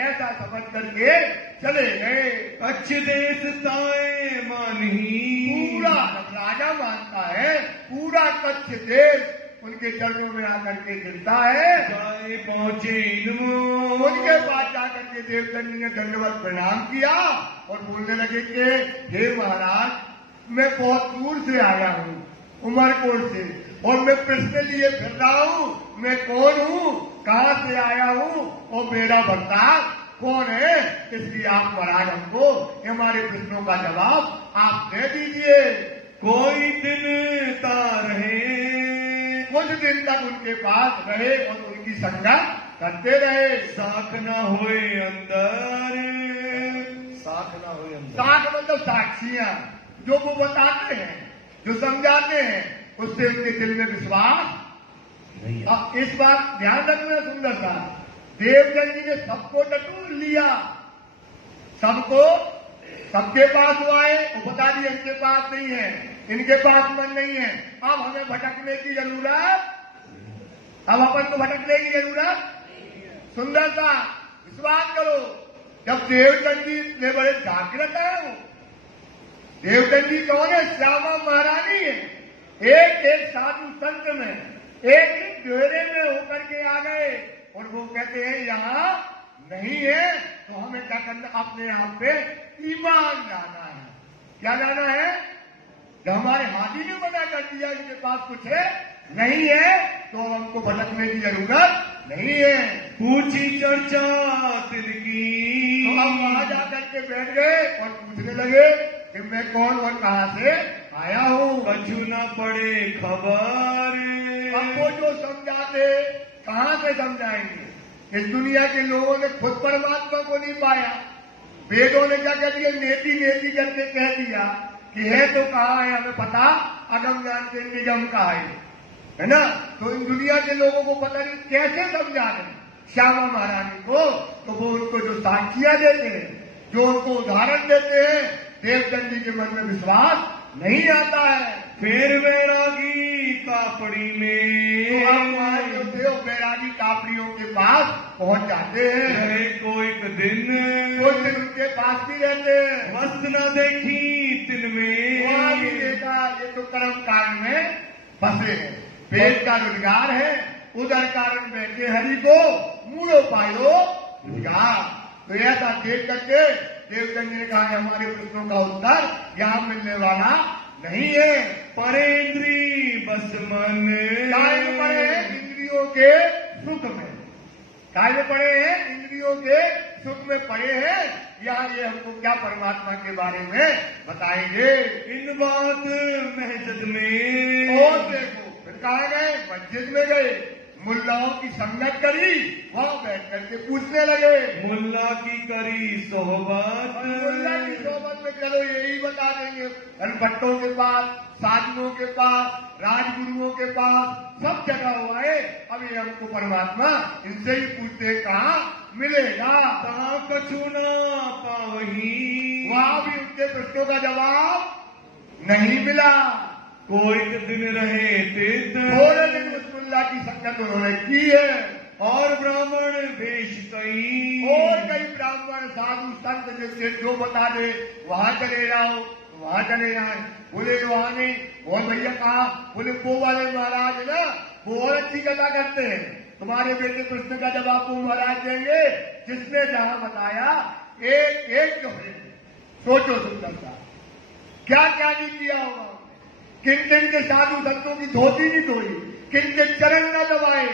ऐसा समझ करके चले गए। अच्छे देश ताए मानही, पूरा राजा मानता है, पूरा कच्छ देश उनके चरणों में आकर के गिरता है। जाए पहुंचे उनके पास जाकर के देवचंद जी ने दंडवत प्रणाम किया और बोलने लगे कि हे महाराज, मैं बहुत दूर से आया हूँ, उमरकोट से, और मैं प्रश्न लिए फिर रहा हूँ, मैं कौन हूँ, कहाँ से आया हूँ और मेरा बर्ताव कौन है, इसलिए आप महाराज हमको हमारे प्रश्नों का जवाब आप दे दीजिए। कोई दिन तार है, कुछ दिन तक उनके पास रहे और उनकी संगत करते रहे। साख न होए अंदर, साख न होए अंदर, साख मतलब साक्षियां, जो वो बताते हैं, जो समझाते हैं, उससे उनके दिल में विश्वास नहीं है। अब इस बात ध्यान रखना सुंदर था, देवचंद जी ने सबको टटोल लिया, सबको, सबके पास वो आए, वो बता दिए इनके पास नहीं है, इनके पास मन नहीं है, अब हमें भटकने की जरूरत, अब अपन को भटकने की जरूरत। सुंदर था, विश्वास करो, जब देवचंद जी ने बड़े जागृत है, वो देवचंद जी कौन है, श्यामा महारानी है। एक एक साधु संत में, एक डेरे में होकर के आ गए और वो कहते हैं यहाँ नहीं है तो हमें क्या करना, अपने आप पे ईमान लाना है। क्या लाना है, जब हमारे हाथी ने मना कर दिया इनके पास कुछ है नहीं है तो हमको भटकने की जरूरत नहीं है। पूछी चर्चा तिनकी, तो हम वहां जाकर के बैठ गए और पूछने लगे कि मैं कौन और कहाँ से आया हूँ। कछु न पड़े खबर, हमको जो समझाते कहाँ से समझाएंगे, इस दुनिया के लोगों ने खुद परमात्मा को नहीं पाया, वेदों ने क्या कह दिया, नेति नेति करके कह दिया कि है तो कहाँ है हमें पता, अगम ज्ञान के निगम का है ना। तो इन दुनिया के लोगों को पता नहीं कैसे समझा रहे श्यामा महारानी को, तो वो उनको जो साक्षियां देते हैं, जो उनको उदाहरण देते हैं, देवचंद जी के मन में विश्वास नहीं आता है। फिर वैरागी कापड़ी में, तो हम वहां जो थे बैरागी कापड़ियों के पास पहुंच जाते हैं। रहे कोई दिन, कुछ दिन उनके पास भी रहते हैं। मस्त न देखी तिन में, वहां भी देखा ये तो कर्म कांड में फंसे हैं, पेट का रोजगार है, उधर कारण बैठे हरि को मूड़ो पायो रोजगार। तो ऐसा देख करके देवचंद जी ने कहा हमारे प्रश्नों का उत्तर यहाँ मिलने वाला नहीं है। परेंद्री बस मन काय में पड़े हैं इंद्रियों के सुख में, काय में पड़े हैं इंद्रियों के सुख में पड़े हैं। यहाँ ये हमको क्या परमात्मा के बारे में बताएंगे। इन बात महजद में और देखो फिर कहाँ गए, मस्जिद में गए, मुल्लाओं की संगत करी, वहां बैठ करके पूछने लगे। मुल्ला की करी सोहबत, मुल्ला की सोहबत में चलो यही बता देंगे, भट्टों के पास, साधुओं के पास, राजगुरुओं के पास सब जगह हुआ है। अब ये हमको परमात्मा इनसे ही पूछते कहाँ मिलेगा। कहाँ कछु ना पावही, वहां भी उनके प्रश्नों का जवाब नहीं मिला। कोई दिन रहे तीर्थ, थोड़े दिन उस मुल्ला की संगत उन्होंने की है, और ब्राह्मण भेष कई, और कई ब्राह्मण साधु संत जैसे जो बता दे वहां चले जाओ, वहां चले जाए। बोले वहां नहीं, और भैया कहा, बोले वो वाले महाराज ना वो और अच्छी कथा करते हैं, तुम्हारे बेटे प्रश्न का जवाब वो महाराज देंगे जिसने जहां बताया एक एक जो है। सोचो सुंदरता, क्या क्या नहीं किया होगा। किन किन के साधु संतों की धोती नहीं धोई, किन के चरण न दबाए,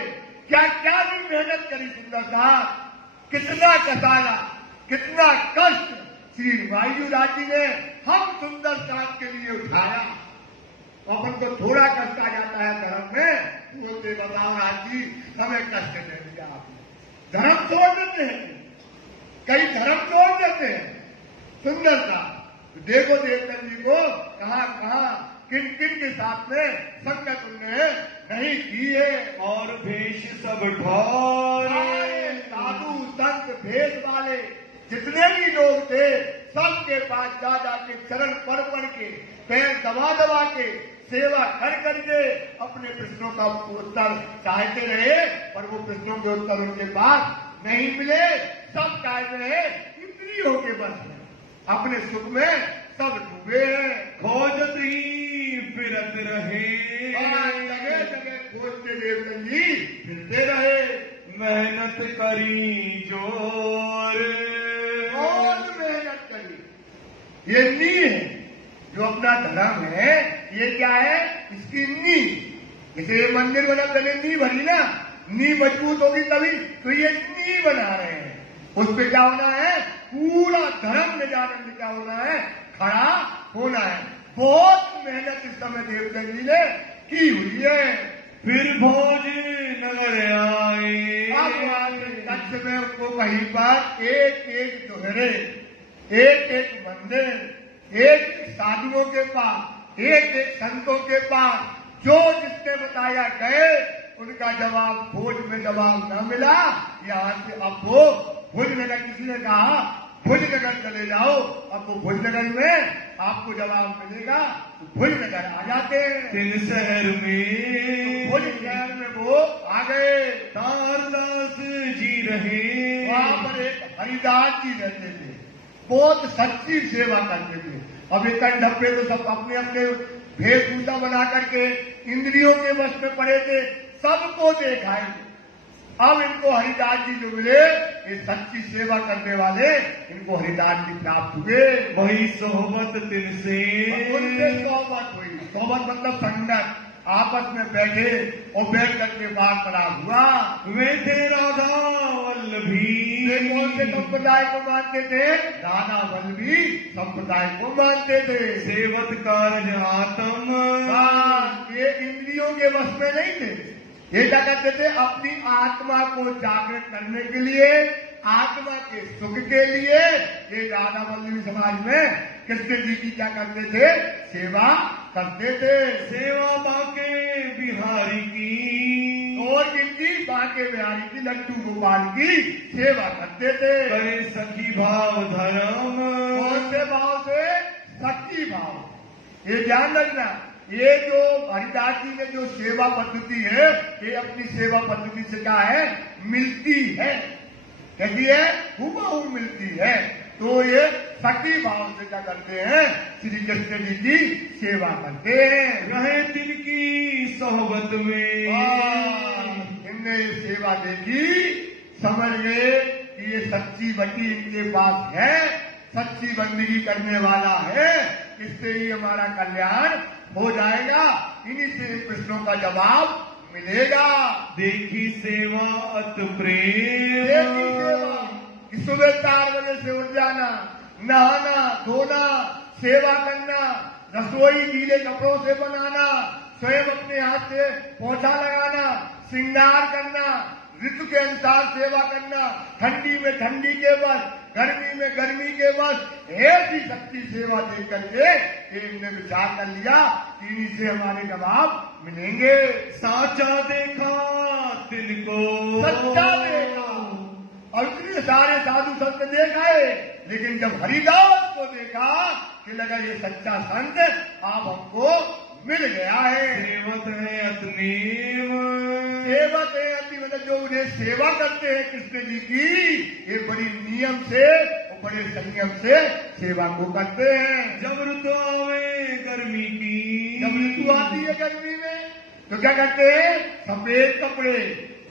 क्या क्या नहीं मेहनत करी सुंदरता, कितना कसाला, कितना कष्ट श्री वायुराज जी ने हम सुंदर साथ के लिए उठाया। अपन को थोड़ा कष्ट आ जाता है धर्म में, बोलते बताओ राज जी हमें कष्ट दे दिया आपने, धर्म छोड़ देते हैं, कई धर्म छोड़ देते हैं। सुंदरता देखो देवता जी को कहाँ कहाँ किन किन के साथ में संगत उन्हें नहीं की है। और भेष सब ठौर, साधु संत भेष वाले जितने भी लोग थे सबके पास जा जाके चरण पढ़ पढ़ के पैर दबा दबा के सेवा कर करके अपने प्रश्नों का उत्तर चाहते रहे, पर वो प्रश्नों के उत्तर उनके पास नहीं मिले। सब चाहते रहे इंद्रियों के बस में, अपने सुख में सब डूबे हैं। खोजत ही फिरत रहे, जगह जगह खोजते देवतन जी फिरते रहे। मेहनत करी जोर, और मेहनत करी। ये नींव है जो अपना धर्म है, ये क्या है इसकी नींव। जैसे मंदिर बना पहले नींव भरी ना, नींव मजबूत होगी तभी, तो ये नींव बना रहे हैं। उस पे क्या होना है, पूरा धर्म ले जाने में क्या होना है, खड़ा होना है। बहुत मेहनत इस समय देवता जी ने की हुई है। फिर भोज नगर आए, कच्छ में उनको कहीं पर एक एक दोहरे, एक एक मंदिर, एक साधुओं के पास, एक एक संतों के पास, जो जिसने बताया गए उनका जवाब भोज में जवाब न मिला। यहाँ से अब वो भोजनगर, किसी ने कहा भोजनगर चले जाओ, अब वो भोजनगर में आपको जवाब मिलेगा, तो भोजनगर आ जाते हैं। तीन शहर में, भोज शहर में वो आ गए। तारदास जी रहे, वहां पर एक हरिदास जी रहते थे, बहुत सच्ची सेवा करते थे। अब एक डब्बे तो सब अपने अपने वेशभूषा बना करके इंद्रियों के वश में पड़े थे, सबको देखा है। अब इनको हरिदास जी जो मिले, ये सच्ची सेवा करने वाले, इनको हरिदास जी प्राप्त हुए। वही सोहबत तिनसे, उनसे सोहबत हुई। सोहबत मतलब संगत, आपस में बैठे और बैठ करके वार्तालाप हुआ। वे थे राधा वल्लभी, वे कौन से संप्रदाय को मानते थे, राधा वल्लभी संप्रदाय को मानते थे। सेवत कार्य आत्म, ये इंद्रियों के वश में नहीं थे। ये क्या करते थे, अपनी आत्मा को जागृत करने के लिए, आत्मा के सुख के लिए ये राधा वल्लभी समाज में कृष्ण जी की क्या करते थे, सेवा करते थे। सेवा बाके बिहारी की, और जिनकी बाके बिहारी की, लड्डू गोपाल की सेवा करते थे। करे सखी भाव धर्म, कौन से भाव से, सच्ची भाव। ये ध्यान रखना, ये जो हरिदास जी ने जो सेवा पद्धति है, ये अपनी सेवा पद्धति से क्या है, मिलती है। कैसी है, हूबहू मिलती है। तो ये सच्ची भाव से क्या करते हैं, श्री कृष्ण जी की सेवा करते हैं। रहे दिन की सोहबत में, इनने ये सेवा देखी, समझ गए कि ये सच्ची बटी इनके पास है, सच्ची बंदगी करने वाला है। इससे ही हमारा कल्याण हो जाएगा, इन्हीं से प्रश्नों का जवाब मिलेगा। देखी सेवा अत प्रेम, देखी सेवा कि सुबह 4 बजे से उठ जाना, नहाना धोना, सेवा करना, रसोई गीले कपड़ों से बनाना, स्वयं अपने हाथ से पोछा लगाना, श्रृंगार करना, ऋतु के अनुसार सेवा करना, ठंडी में ठंडी के बस, गर्मी में गर्मी के बस, ऐसी शक्ति सेवा दे करके इन्होंने विचार कर लिया कि इन्हीं से हमारे जवाब मिलेंगे। साचा देखा तिनको, सच्चा देखा, और इतने सारे साधु संत देख आए, लेकिन जब हरिदास को देखा कि लगा ये सच्चा संत आप हमको मिल गया है। सेवत है अतनीव, सेवत है अति मतलब जो उन्हें सेवा करते हैं कृष्ण जी की, ये बड़ी नियम से और बड़े संयम से सेवा को करते हैं। जब ऋतु आवे गर्मी की, जब ऋतु आती है गर्मी में तो क्या करते हैं, सफेद कपड़े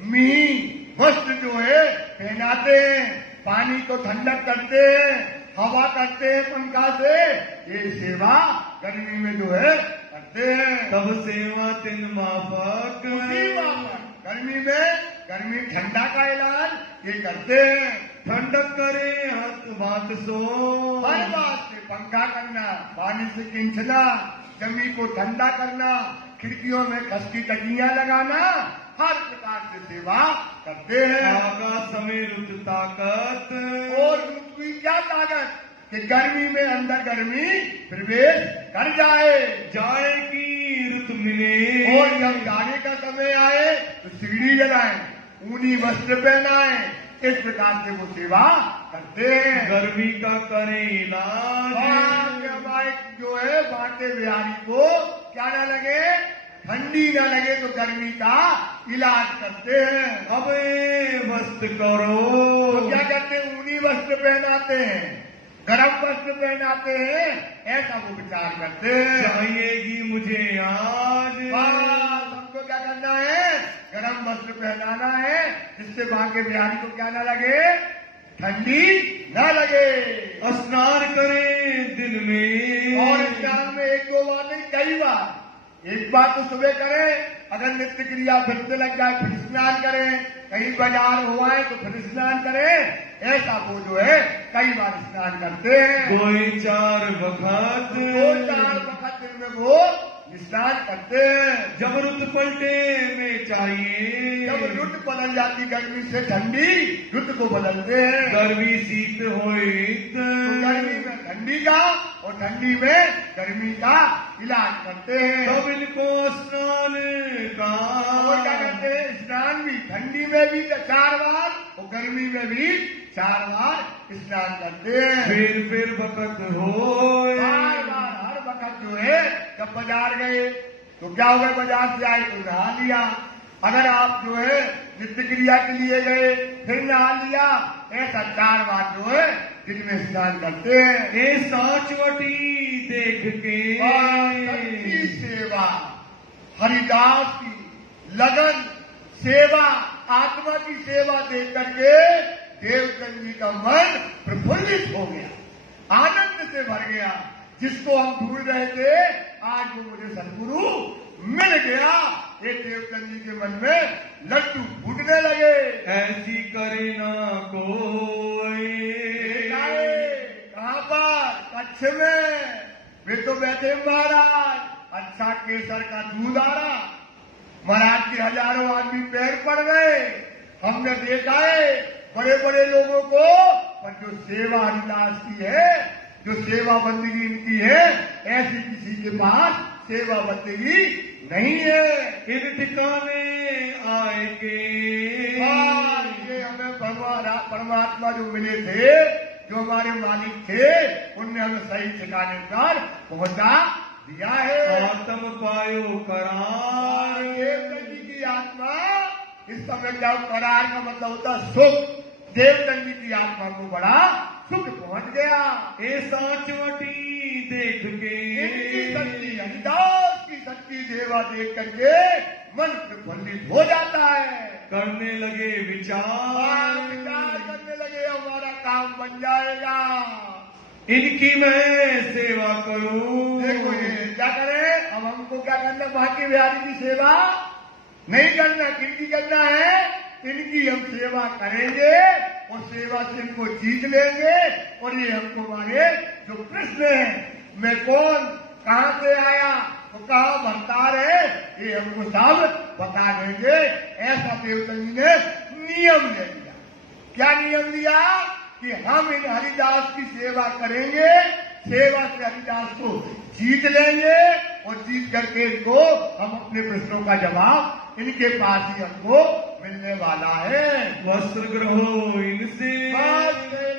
मीह वस्त्र जो है पहनाते हैं, पानी को ठंडक करते हैं, हवा करते हैं पंखा से, ये सेवा गर्मी में जो है करते हैं। तब सेवा तिन माफक, गर्मी ठंडा का इलाज ये करते हैं। ठंडक करे हत बात सो, हर बात से पंखा करना, पानी से खींचना, जमीन को ठंडा करना, खिड़कियों में खसकी तकियां लगाना, हर प्रकार से सेवा करते हैं। आकाश समय रुत ताकत, और उनकी क्या ताकत कि गर्मी में अंदर गर्मी प्रवेश कर जाए, जाड़े की रुत मिले, और जब जाने का समय आए तो सीढ़ी जलाएं, ऊनी वस्त्र पहनाएं, इस प्रकार से वो सेवा करते हैं। गर्मी का करे इलाज, हमारे जो है बांटे बिहारी को क्या न लगे, ठंडी न लगे तो गर्मी का इलाज करते हैं। अब वस्त्र करो, तो क्या करते हैं, ऊनी वस्त्र पहनाते हैं, गरम वस्त्र पहनाते हैं, ऐसा वो विचार करते हैं। चाहिएगी मुझे आज, हमको क्या करना है, गरम वस्त्र पहनाना है, जिससे बांके बिहारी को क्या न लगे, ठंडी न लगे। स्नान करें दिन में, और स्नान में 1-2 बार नहीं, कई बार, एक बार तो सुबह करें, अगर नित्य क्रिया फिर से लग जाए फिर स्नान करें, कहीं बाजार हुआ है तो फिर स्नान करें, ऐसा वो जो है कई बार स्नान करते हैं। कोई 4 वक्त, 2-4 वक्त दिन में वो स्नान करते हैं। जब रुत पलटे में चाहिए, जब रुत बदल जाती गर्मी से ठंडी, रुत को बदलते हैं। गर्मी शीत होई तो गर्मी में ठंडी का और ठंडी में गर्मी का इलाज करते हैं। तब इनको स्नान का, और क्या करते हैं, स्नान भी ठंडी में भी 4 बार और गर्मी में भी 4 बार स्नान करते हैं। फिर वक्त हो, बार बार हर वक्त जो है, जब बाजार गए तो क्या हो गए, बाजार से आए तो नहा लिया, अगर आप जो है नित्य क्रिया के लिए गए फिर नहा लिया, ऐसा 4 बार जो है दिन में स्नान करते हैं। ये साचवटी देख के, सच्ची सेवा, हरिदास की लगन सेवा, आत्मा की सेवा देख करके देवचंद जी का मन प्रफुल्लित हो गया, आनंद से भर गया। जिसको हम ढूंढ रहे थे आज वो मुझे सदगुरु मिल गया। ये देवचंद जी के मन में लड्डू फूटने लगे। ऐसी करे ना कोई, कहाँ पर, कच्छ में वे तो बैठे महाराज, अच्छा केसर का दूध आ रहा, महाराज के हजारों आदमी पैर पड़ गए। हमने देखा है बड़े बड़े लोगों को, पर जो सेवा हरिदास की है, जो सेवा बंदगी इनकी है, ऐसी किसी के पास सेवा बंदगी नहीं है। इन ठिकाने आए के, ये हमें परमात्मा जो मिले थे, जो हमारे मालिक थे, उनने हमें सही ठिकाने पर पहुंचा दिया है। आत्म पायो करार, देवचंद जी की आत्मा इस समय क्या, करार का मतलब होता सुख, देवचंद जी की आत्मा को बड़ा सुख पहुंच गया। ये साचवटी देख के, सच्ची हरिदास की सच्ची सेवा देख करके मन प्रफुल्लित हो जाता है। करने लगे विचार, विचार करने लगे हमारा काम बन जाएगा। इनकी मैं सेवा करूं। देखो ये क्या करें, अब हमको क्या करना, बाकी बिहारी की सेवा नहीं करना, किनकी करना है, इनकी हम सेवा करेंगे और सेवा से इनको जीत लेंगे। और ये हमको हमारे जो कृष्ण है, मैं कौन, कहां से आया, तो कहां भरतार है, ये हमको सब बता देंगे। ऐसा देवता जी ने नियम ले लिया। क्या नियम लिया कि हम इन हरिदास की सेवा करेंगे, सेवा से हरिदास को जीत लेंगे और जीत करके इनको हम अपने प्रश्नों का जवाब इनके पास ही हमको मिलने वाला है। वस्त्र ग्रहो इनसे,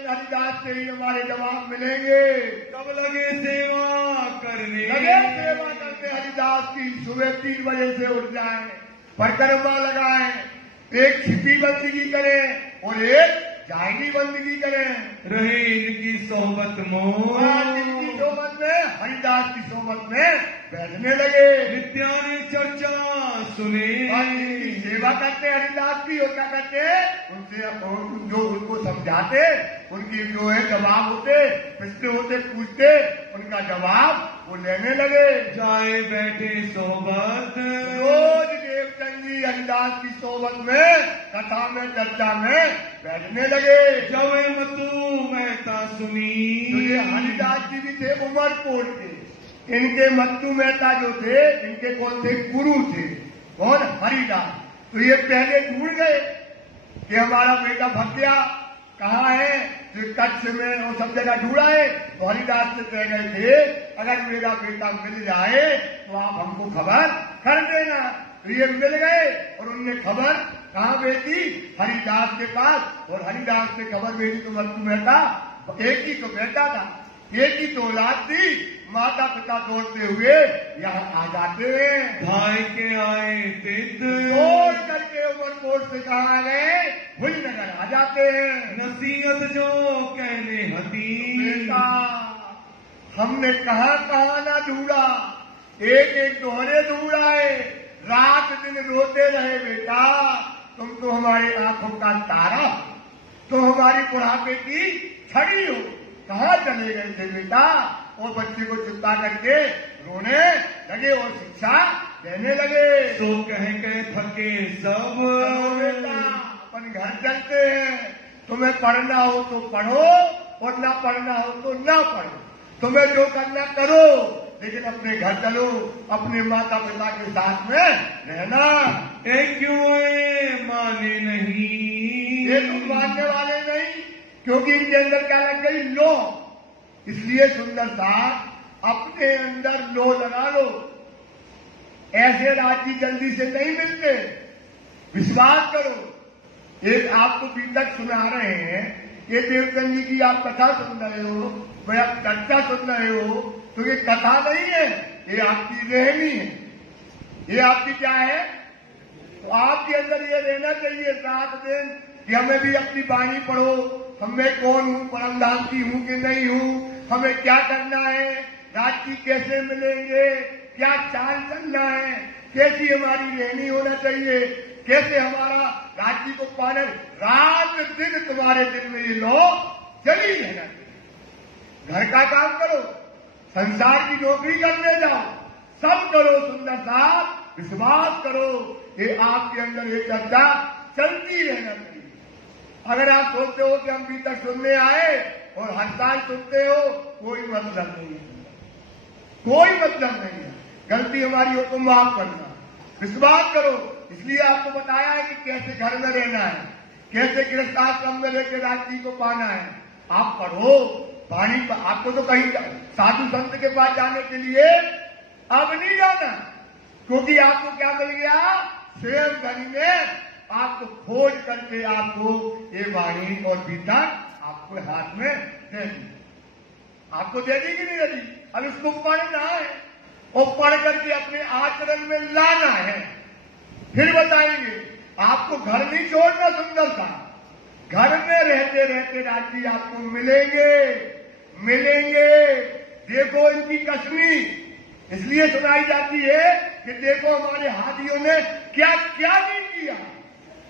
हरिदास से ही हमारे जवाब मिलेंगे। कब लगे सेवा करने, लगे सेवा करते हरिदास की, सुबह 3 बजे से उठ जाए, परिक्रमा लगाए, एक छिपी बंदगी करें और एक जाहिरी बंदगी करें, रहे इनकी सोहबत मोह, इनकी सोहबत में, हरिदास की सोहबत में बैठने लगे, नित्याने चर्चा सुने, इनकी सेवा करते हरिदास की। और क्या करते, उनसे जो उनको समझाते, उनकी जो है जवाब होते, प्रश्न होते, पूछते, उनका जवाब वो लेने लगे। जाए बैठे सोहबत, रोज देवचंद जी हरिदास की सोहबत में, कथा में, चर्चा में बैठने लगे। जब मतु मेहता सुनी, तो ये हरिदास जी भी थे उमरकोट के, इनके मत्तू मेहता जो थे, इनके कौन थे, गुरु थे, कौन, हरिदास। तो ये पहले ढूंढ गए कि हमारा बेटा भग गया, कहाँ है, तो कच्छ में वो सब जगह ढूंढा है। तो हरिदास से कह गए थे, अगर मेरा बेटा मिल जाए तो आप हमको खबर कर देना। तो ये मिल गए और उनने खबर कहाँ भेजी, हरिदास के पास। और हरिदास ने खबर भेजी तो मत्तू मेहता, एक ही तो बेटा था, एक ही तो औलाद थी, माता पिता दौड़ते हुए यहाँ आ जाते हैं। भाई के आए तित, दौड़ करके उमरकोट से कहाँ आ गए, भुजनगर आ जाते हैं। नसीहत जो कहने हती, बेटा हमने कहाँ कहाँ ना ढूंढा, एक एक दोहरे ढूंढाए, रात दिन रोते रहे बेटा, तुम तो हमारी आंखों का तारा, तुम हमारी बुढ़ापे की छड़ी हो, कहाँ चले गए थे बेटा। और बच्चे को चिंता करके रोने लगे और शिक्षा देने लगे। तो कह थके सब, बेटा अपन घर चलते हैं, तुम्हें पढ़ना हो तो पढ़ो और ना पढ़ना हो तो ना पढ़ो, तुम्हें जो करना करो, लेकिन अपने घर चलो, अपने माता पिता के साथ में रहना। क्यों माने नहीं, ये तुम मानने वाले नहीं, क्योंकि इनके अंदर क्या लग गई, लो। इसलिए सुंदर साहब अपने अंदर लो लगा लो, ऐसे राज्य जल्दी से नहीं मिलते, विश्वास करो। एक आपको बीतक सुना रहे हैं, ये देवचंद जी की आप कथा सुन रहे हो, मैं आप चर्चा सुन रहे हो, तो ये कथा नहीं है, ये आपकी रहनी है। ये आपकी क्या है, तो आपके अंदर ये रहना चाहिए रात दिन कि हमें भी अपनी वाणी पढ़ो, हमें कौन हूँ, परमधाम की हूँ कि नहीं हूँ, हमें क्या करना है, राज्य कैसे मिलेंगे, क्या चाल चलना है, कैसी हमारी रहनी होना चाहिए, कैसे हमारा राज्य को पाने, रात दिन तुम्हारे दिन में ये लो चली रहना चाहिए। घर का काम करो, संसार की नौकरी करने जाओ, सब करो सुंदर साहब, विश्वास करो, ये आपके अंदर ये चर्चा चलती रहना चाहिए। अगर आप सोचते हो कि हम बीतक सुनने आए और हर साल सुनते हो, कोई मतलब नहीं है, कोई मतलब नहीं है। गलती हमारी हो तो माफ करना, विश्वास करो। इसलिए आपको बताया है कि कैसे घर में रहना है, कैसे गृहस्थाश्रम में रहकर राज्य को पाना है। आप पढ़ो वाणी, आपको तो कहीं साधु संत के पास जाने के लिए अब नहीं जाना, क्योंकि आपको क्या मिल गया, स्वयं घड़ी में आपको खोज करके आपको ये वाणी और बीतक आपको हाथ में दे दी, आपको दे दी कि नहीं दे दी। अब इसको पढ़ना है और पढ़ करके अपने आचरण में लाना है, फिर बताएंगे। आपको घर नहीं छोड़ना सुंदर सा, घर में रहते रहते राज्य आपको मिलेंगे, मिलेंगे। देखो इनकी कसमी इसलिए सुनाई जाती है कि देखो हमारे हाथियों ने क्या क्या नहीं किया,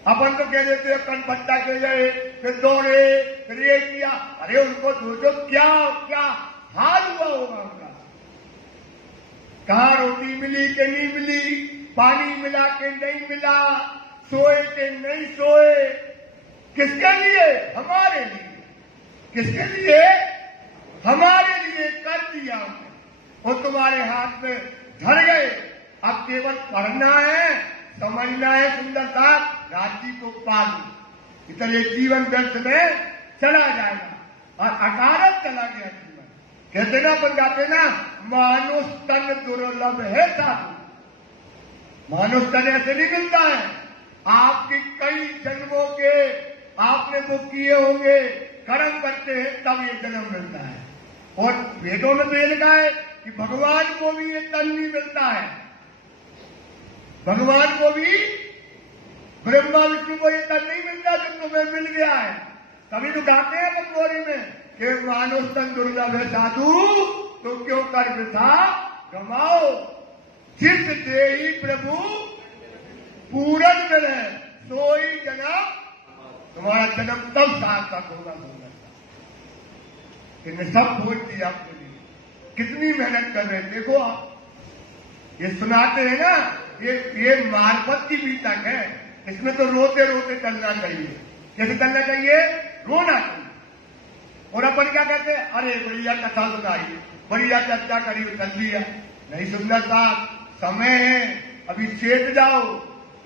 अपन तो कह देते कनपट्टा के गए, फिर दौड़े, फिर ये किया। अरे उनको सोचो क्या क्या हाल हुआ होगा उनका। कहाँ रोटी मिली कि नहीं मिली, पानी मिला कि नहीं मिला, सोए कि नहीं सोए। किसके लिए? हमारे लिए। किसके लिए? हमारे लिए कर दिया हमने, और तुम्हारे हाथ में धर गए। अब केवल पढ़ना है, समझना है सुंदरता, राज्य को पालू। इतना जीवन व्यर्थ में चला जाएगा और अकारत चला गया जीवन। कहते ना, अपन गाते ना, मानुष तन दुर्लभ है साधु। मानुष तन ऐसे नहीं मिलता है। आपकी कई जन्मों के आपने वो किए होंगे, कर्म करते हैं, तब ये जन्म मिलता है। और वेदों में तो ये लिखा है कि भगवान को भी ये तन नहीं मिलता है। भगवान को भी, ब्रह्मा विष्णु को ये तन नहीं मिलता जो तुम्हें मिल गया है। तभी तो गाते हैं बंगोरी में कि मानुष तन दुर्लभ है साधु, तो क्यों कर वृथा गमाओ। जिस देही प्रभु पूरन मिले, सोई जन्म, तुम्हारा जन्म तब सार्थक होगा। इन्हें सब बोल दिया आपके लिए, कितनी मेहनत कर रहे हैं। देखो आप ये सुनाते हैं ना, ये मार्फत की बीतक है। इसमें तो रोते रोते चलना चाहिए। कैसे चलना चाहिए? रोना चाहिए। और अपन क्या कहते हैं? अरे बढ़िया कथा सुनाइए, बढ़िया चर्चा करिए, चल दिया। नहीं सुनना साहब, समय है, अभी सेठ जाओ।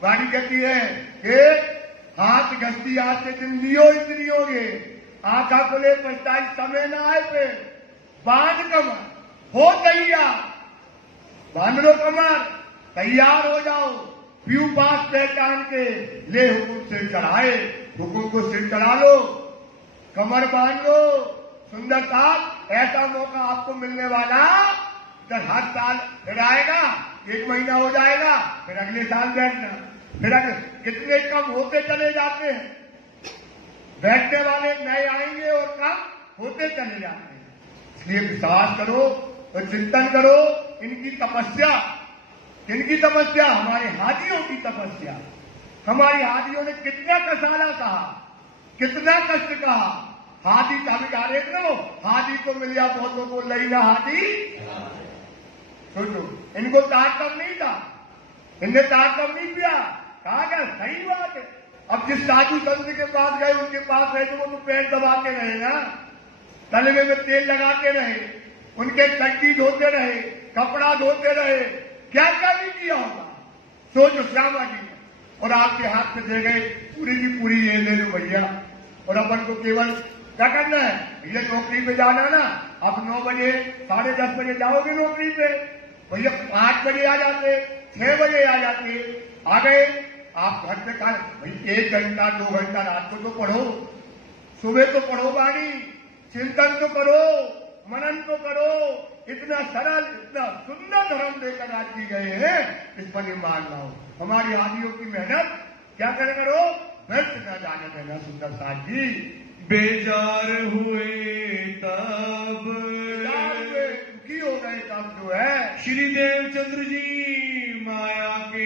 गाड़ी कहती है कि हाथ घसती हाथ से दिन लियो इंद्रियों के, आंखा खुले पछताई समय न आए पे, बांध कमर हो तैयार, बांध लो कमर, तैयार हो जाओ। पीऊ पास पहचान के ले हुकुम सिर चढ़ाए, हुकुम को सिर चढ़ा लो, कमर बांध लो। सुंदर साहब, ऐसा मौका आपको मिलने वाला जब हर साल फिर आएगा, 1 महीना हो जाएगा, फिर अगले साल बैठना, फिर कितने कम होते चले जाते हैं। बैठने वाले नए आएंगे और कम होते चले जाते हैं। इसलिए विश्वास करो और चिंतन करो। इनकी तपस्या, इनकी तपस्या, हमारे हादियों की तपस्या। हमारी हादियों ने कितना कसाला कहा, कितना कष्ट कहा। हादी का भी डाले लो, हादी को मिल गया, बहुतों को लई ना हादी। सोचो, इनको ताकम नहीं था, इनने ताकम नहीं किया। कहा क्या? सही बात है। अब जिस साधु संत के पास गए, उनके पास रहे तो वो तो पैर दबाते रहे ना, तलवे में तेल लगाते रहे, उनके चड्डी धोते रहे, कपड़ा धोते रहे, क्या क्या नहीं किया होगा। सोचो श्यामा जी, और आपके हाथ में दे गए पूरी की पूरी, ये ले लो भैया। और अपन को केवल क्या करना है? भैया नौकरी पे जाना ना, अब 9 बजे 10:30 बजे जाओगे नौकरी पे, भैया 8 बजे आ जाते, 6 बजे आ जाते, आ गए आप घर पे। कहा भाई 1 घंटा 2 घंटा रात को तो पढ़ो, सुबह तो पढ़ो वाणी, चिंतन तो करो, मनन तो करो। इतना सरल, इतना सुंदर धर्म देकर आज की गए हैं, इस पर ईमान लाओ। हमारी आदियों की मेहनत क्या करो, व्यर्थ न जाने देना। सुंदर साथ जी, बेजार हुए तब, दुखी हो गए तब जो है श्री देवचंद्र जी माया के।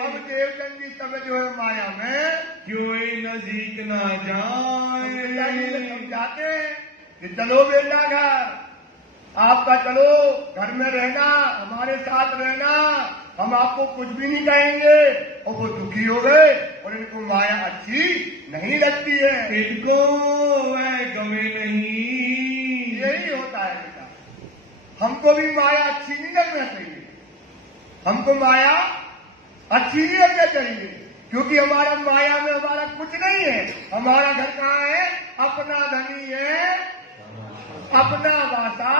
अब देवचंद जी सब जो है माया में क्यों नजीक न जाए, समझाते हैं कि चलो बेटा घर आपका, चलो घर में रहना, हमारे साथ रहना, हम आपको कुछ भी नहीं कहेंगे। और वो दुखी हो गए और इनको माया अच्छी नहीं लगती है। इनको वह गमे नहीं। यही होता है बेटा, हमको भी माया अच्छी नहीं लगना चाहिए, हमको माया अच्छी नहीं लगना चाहिए, क्योंकि हमारा माया में हमारा कुछ नहीं है। हमारा घर कहाँ है? अपना धनी है, अपना वासा,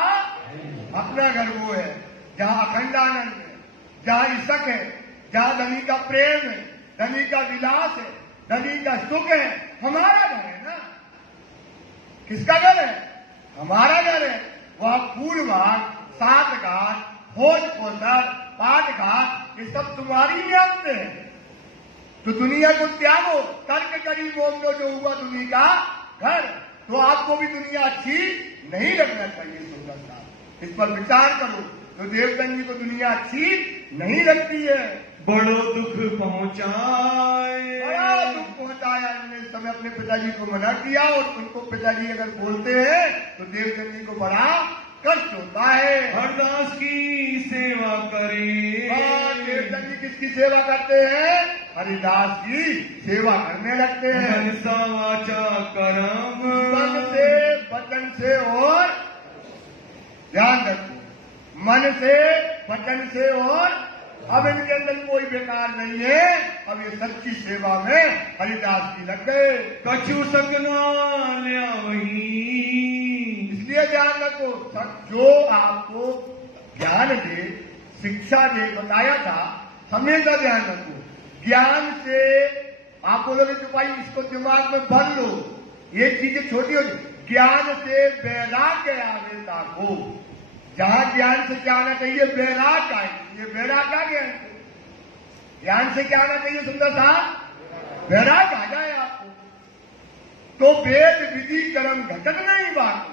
अपना घर वो है जहाँ अखंडानंद है, जहाँ ईशक है, जहाँ धनी का प्रेम है, धनी का विलास है, धनी का सुख है। हमारा घर है ना। किसका घर है? हमारा घर है। वहाँ फूल घाट, सात घाट, भोज खोसर, पाठ घाट, ये सब तुम्हारी नियमते हैं। तो दुनिया को त्यागो, तर्क करी मोमो जो हुआ दुनिया का घर। तो आपको भी दुनिया अच्छी नहीं लगना चाहिए। सुंदर साहब, इस पर विचार करो। तो देवचंद जी को दुनिया अच्छी नहीं लगती है। बड़ो दुख पहुँचाए। बड़ा दुख पहुंचाया। इन्होंने इस समय अपने पिताजी को मना किया और उनको पिताजी अगर बोलते हैं तो देवचंद जी को बड़ा कष्ट होता है। हरदास की सेवा करे। देवचंद जी किसकी सेवा करते हैं? हरिदास की सेवा करने लगते हैं। मनसा वाचा कर्म, मन से, वचन से और ध्यान रखो, मन से, वचन से और अब इनके अंदर कोई बेकार नहीं है। अब ये सच्ची सेवा में हरिदास जी लग गए। कछु सकना लिया वही। इसलिए ध्यान रखो, जो आपको ज्ञान दे, शिक्षा दे, बताया था, हमेशा ध्यान रखो। ज्ञान से आप बोलोगे तो भाई इसको दिमाग में भर लो, ये चीजें छोटी होती। ज्ञान से वैराग्य आवे ताको। जहां ज्ञान से क्या आना चाहिए? वैराग्य आए। ये वैराग्य आ गया। ज्ञान से क्या आना चाहिए? सुंदर सा वैराग्य आ जाए आपको। तो वेद विधि कर्म घटक नहीं बात।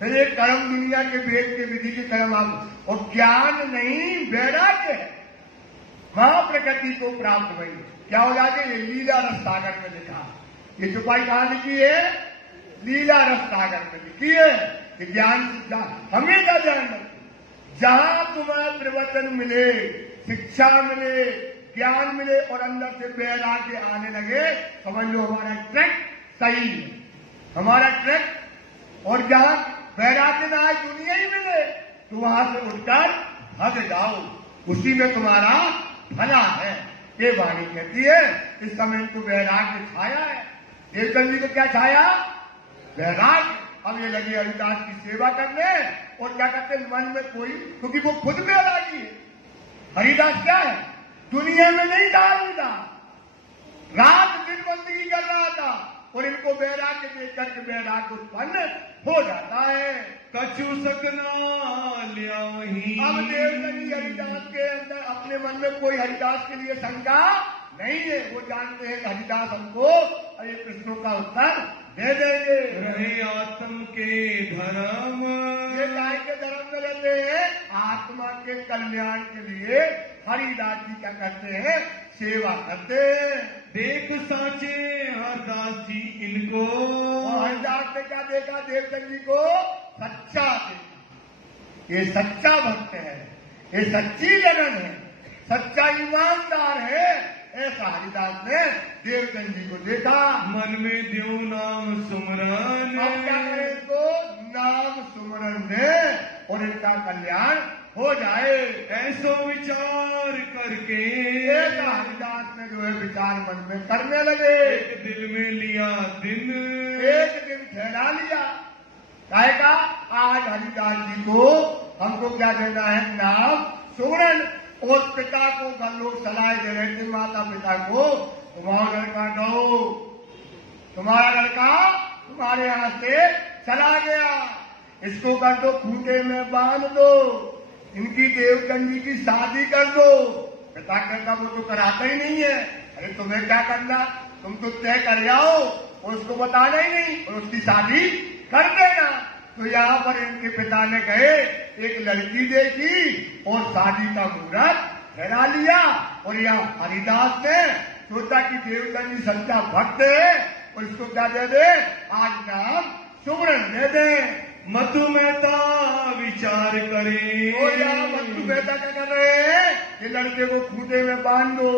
फिर एक कर्म दुनिया के वेद के विधि के कर्म आप, और ज्ञान नहीं वैराग्य है। महाप्रकृति को प्राप्त हुई क्या हो जाते? ये लीला रस सागर में लिखा। ये चुपाई कहां लिखी है? लीला रस सागर में लिखी है कि ज्ञान हमेशा ध्यान रखो। जहां तुम्हें प्रवचन मिले, शिक्षा मिले, ज्ञान मिले और अंदर से वैराग्य आने लगे, समझ लो हमारा ट्रैक सही है, हमारा ट्रैक। और जहां वैराग्य ना दुनिया ही मिले तो वहां से उठकर हट जाओ, उसी में तुम्हारा भला है। ये वाणी कहती है। इस समय इनको वैराग्य छाया है। देवचंद जी को क्या छाया? वैराग्य। अब ये लगे हरिदास की सेवा करने और क्या करते? मन में कोई, क्योंकि वो खुद वैरागी है। हरिदास क्या है? दुनिया में नहीं था हरिदास, रात दिन बंदगी कर रहा था और इनको वैराग्य देख करके वैराग्य उत्पन्न हो जाता है। कछु सकना लिया वही। अब देवचंद जी हरिदास के अंदर अपने मन में कोई हरिदास के लिए शंका नहीं है। वो जानते हैं कि हरिदास हमको ये प्रश्नों का उत्तर दे देंगे। रहे आत्म के धर्म। ये गाय के धर्म में रहते हैं। आत्मा के कल्याण के लिए हरिदास जी क्या करते हैं? सेवा करते हैं। देख साचे हरदास जी इनको। और हरिदास ने क्या देखा? देवचंद जी को सच्चा देखा। ये सच्चा भक्त है, ये सच्ची लगन है, सच्चा ईमानदार है। ऐसा हरिदास ने देवचंद जी को देखा। मन में देव नाम सुमरन। अब क्या करें? इसको नाम सुमरन दे और इनका कल्याण हो जाए, ऐसो विचार करके। एक हरिदास ने जो है विचार मन में करने लगे। एक दिल में लिया दिन, एक दिन ठहरा लिया। कहेगा आज हरिदास जी को हमको क्या देना है? नाम सुमरन। और पिता को घर लोग सलाह दे रहे थे, माता पिता को, तुम्हारा लड़का दो, तुम्हारा लड़का तुम्हारे यहां से चला गया, इसको कर दो, खूंटे में बांध दो, इनकी देवचंद जी की शादी कर दो। पिता कहता वो तो कराता ही नहीं है। अरे तुम्हें क्या करना, तुम तो तय कर जाओ और उसको बताना ही नहीं और उसकी शादी कर देना। तो यहाँ पर इनके पिता ने कहे एक लड़की देखी और शादी का मुहूर्त ठहरा लिया। और यहाँ हरिदास ने सोचा कि देवचंद जी सच्चा भक्त है और इसको क्या दे दे? आज नाम सुमरन दे दे। मधु मेहता विचार करे। और यहाँ मधु मेहता क्या कर रहे हैं? ये लड़के को खूंटे में बांध दो,